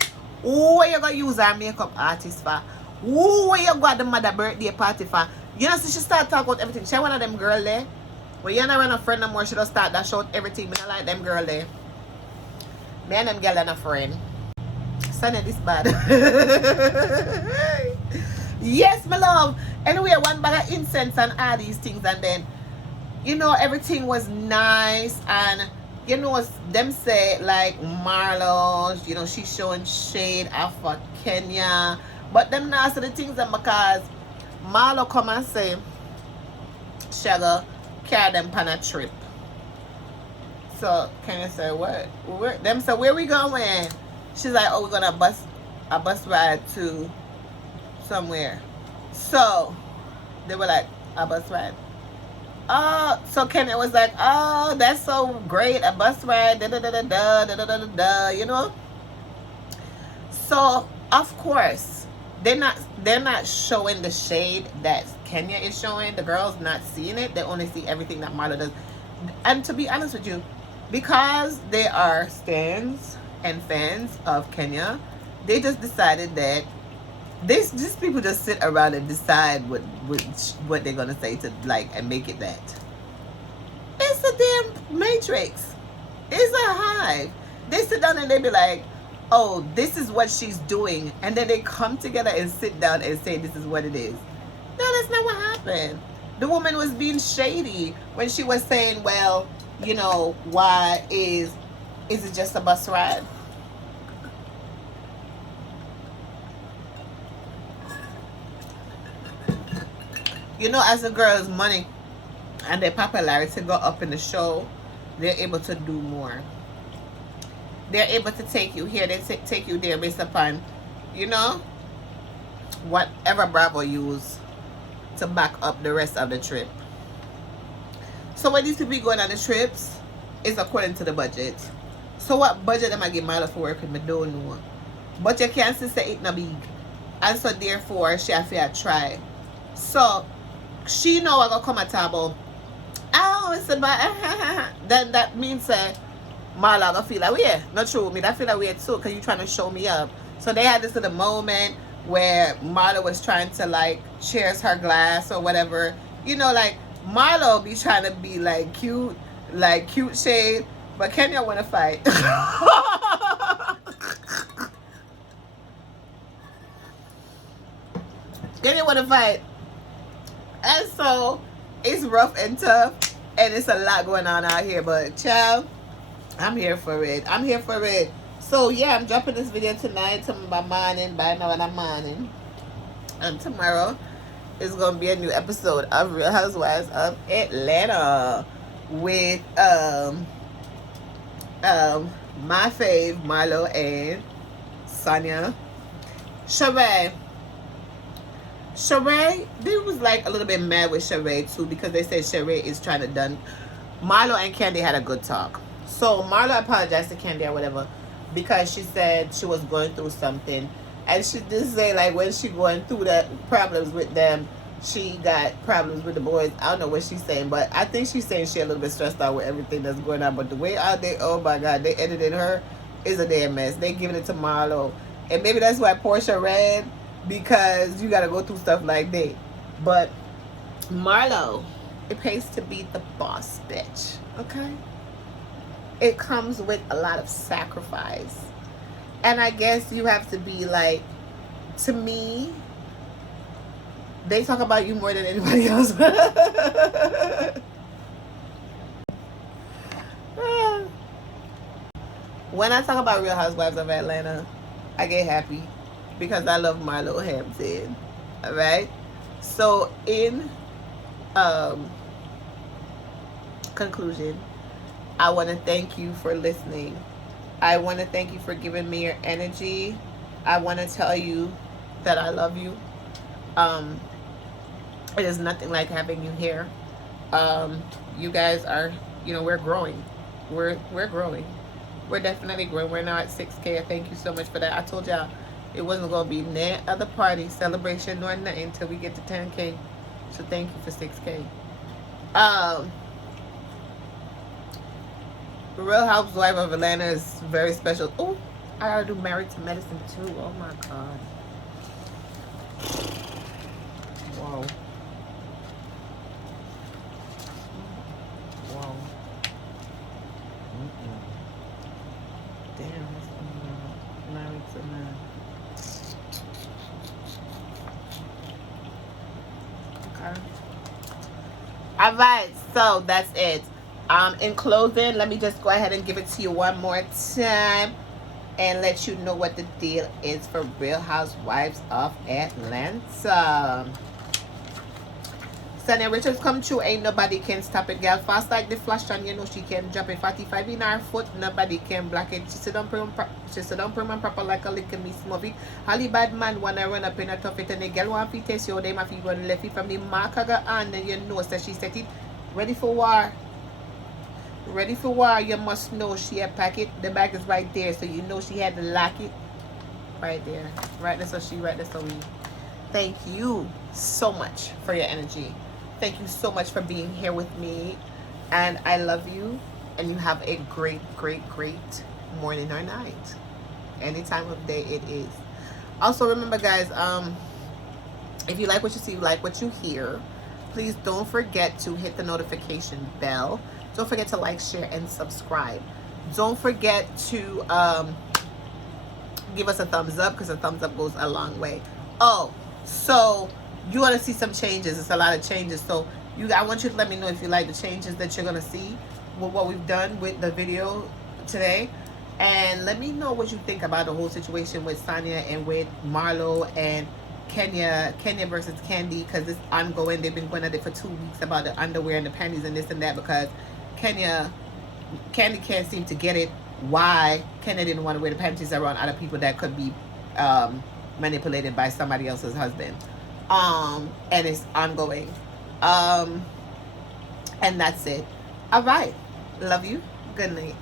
who are you going to use our makeup artist for? Who are you got the mother birthday party for? You know, so she start talking about everything. She one of them girl there. When you're not a friend no more, she just start that shout everything. I don't like them girl there. Me and them girl are a friend. Sonia this bad. Yes, my love. Anyway, one bag of incense and all these things, and then, you know, everything was nice, and you know, them say like Marlo, you know, she's showing shade for Kenya, but them not say the things that because Marlo come and say Sugar carry them on a trip. So Kenya say what? Them say where we going? She's like, oh, we're gonna bus ride to somewhere. So they were like, a bus ride. Oh, so Kenya was like, oh, that's so great, a bus ride, da da da da da da da da da, you know. So of course they're not showing the shade that Kenya is showing. The girls not seeing it. They only see everything that Marlo does. And to be honest with you, because they are stans and fans of Kenya, they just decided that these people just sit around and decide what they're gonna say to like and make it that. It's a damn matrix. It's a hive. They sit down and they be like, oh, this is what she's doing, and then they come together and sit down and say this is what it is. No, that's not what happened. The woman was being shady when she was saying, well, you know, why is it just a bus ride? You know, as the girls' money and their popularity go up in the show, they're able to do more. They're able to take you here, they take you there based upon, you know, whatever Bravo use to back up the rest of the trip. So when these people going on the trips is according to the budget. So what budget am I give Marla for work with me? Don't know. But you can't say it's not big. And so therefore she have to try. So she know I gonna come at table. Oh, it's about then that means Marla gonna feel like weird. Not true, me that feel like weird too, because you trying to show me up. So they had this little moment where Marla was trying to like cheers her glass or whatever. You know, like Marlo be trying to be like cute shade, but Kenya wanna fight. Kenya wanna fight. And so it's rough and tough, and it's a lot going on out here, but child, I'm here for it. I'm here for it. So yeah, I'm dropping this video tonight, by now in the morning. And tomorrow is gonna be a new episode of Real Housewives of Atlanta with my fave Marlo and Sonia. Sheree, they was like a little bit mad with Sheree too, because they said Sheree is trying to done. Marlo and Candy had a good talk. So Marlo apologized to Candy or whatever because she said she was going through something, and she did say like when she going through that problems with them, she got problems with the boys. I don't know what she's saying, but I think she's saying she a little bit stressed out with everything that's going on. But the way out there, oh my God, they edited her is a damn mess. They giving it to Marlo, and maybe that's why Portia ran, because you got to go through stuff like that. But Marlo It pays to be the boss bitch, okay? It comes with a lot of sacrifice. And I guess you have to be like, to me, they talk about you more than anybody else. When I talk about Real Housewives of Atlanta, I get happy because I love Marlo Hampton. Alright? So in conclusion, I want to thank you for listening. I want to thank you for giving me your energy. I want to tell you that I love you. It is nothing like having you here. You guys are, we're growing. We're growing. We're definitely growing. We're now at 6K. I thank you so much for that. I told y'all it wasn't going to be no other party, celebration, nor nothing until we get to 10K. So thank you for 6K. Real Housewives of Atlanta is very special. Oh, I gotta do Married to Medicine too. Oh my god. Whoa. Whoa. Damn, that's Married to Medicine. Okay. Alright, so that's it. In closing, let me just go ahead and give it to you one more time and let you know what the deal is for Real Housewives of Atlanta. Sonia Richards come true, ain't nobody can stop it, girl. Fast like the flash, and you know she can drop it. 45 in her foot, nobody can block it. She sit down prim and proper like a little miss movie. Holly bad man wanna run up in a tough it, and the girl want to test you, them if you run left it from the mark of her hand, and you know that she set it ready for war. Ready for war. You must know she had pack it. The bag is right there, so you know she had to lock it right there. Right there, so she right there, so we. Thank you so much for your energy. Thank you so much for being here with me, and I love you. And you have a great, great, great morning or night. Any time of day it is. Also remember, guys, if you like what you see, like what you hear, please don't forget to hit the notification bell. Don't forget to like, share, and subscribe. Don't forget to give us a thumbs up, because a thumbs up goes a long way. Oh, so you want to see some changes. It's a lot of changes. So I want you to let me know if you like the changes that you're going to see with what we've done with the video today. And let me know what you think about the whole situation with Sonia and with Marlo and Kenya versus Candy, because it's ongoing. They've been going at it for 2 weeks about the underwear and the panties and this and that, because Candy can't seem to get it why Kenya didn't want to wear the panties around other people that could be manipulated by somebody else's husband. And it's ongoing. And that's it. All right. Love you. Good night.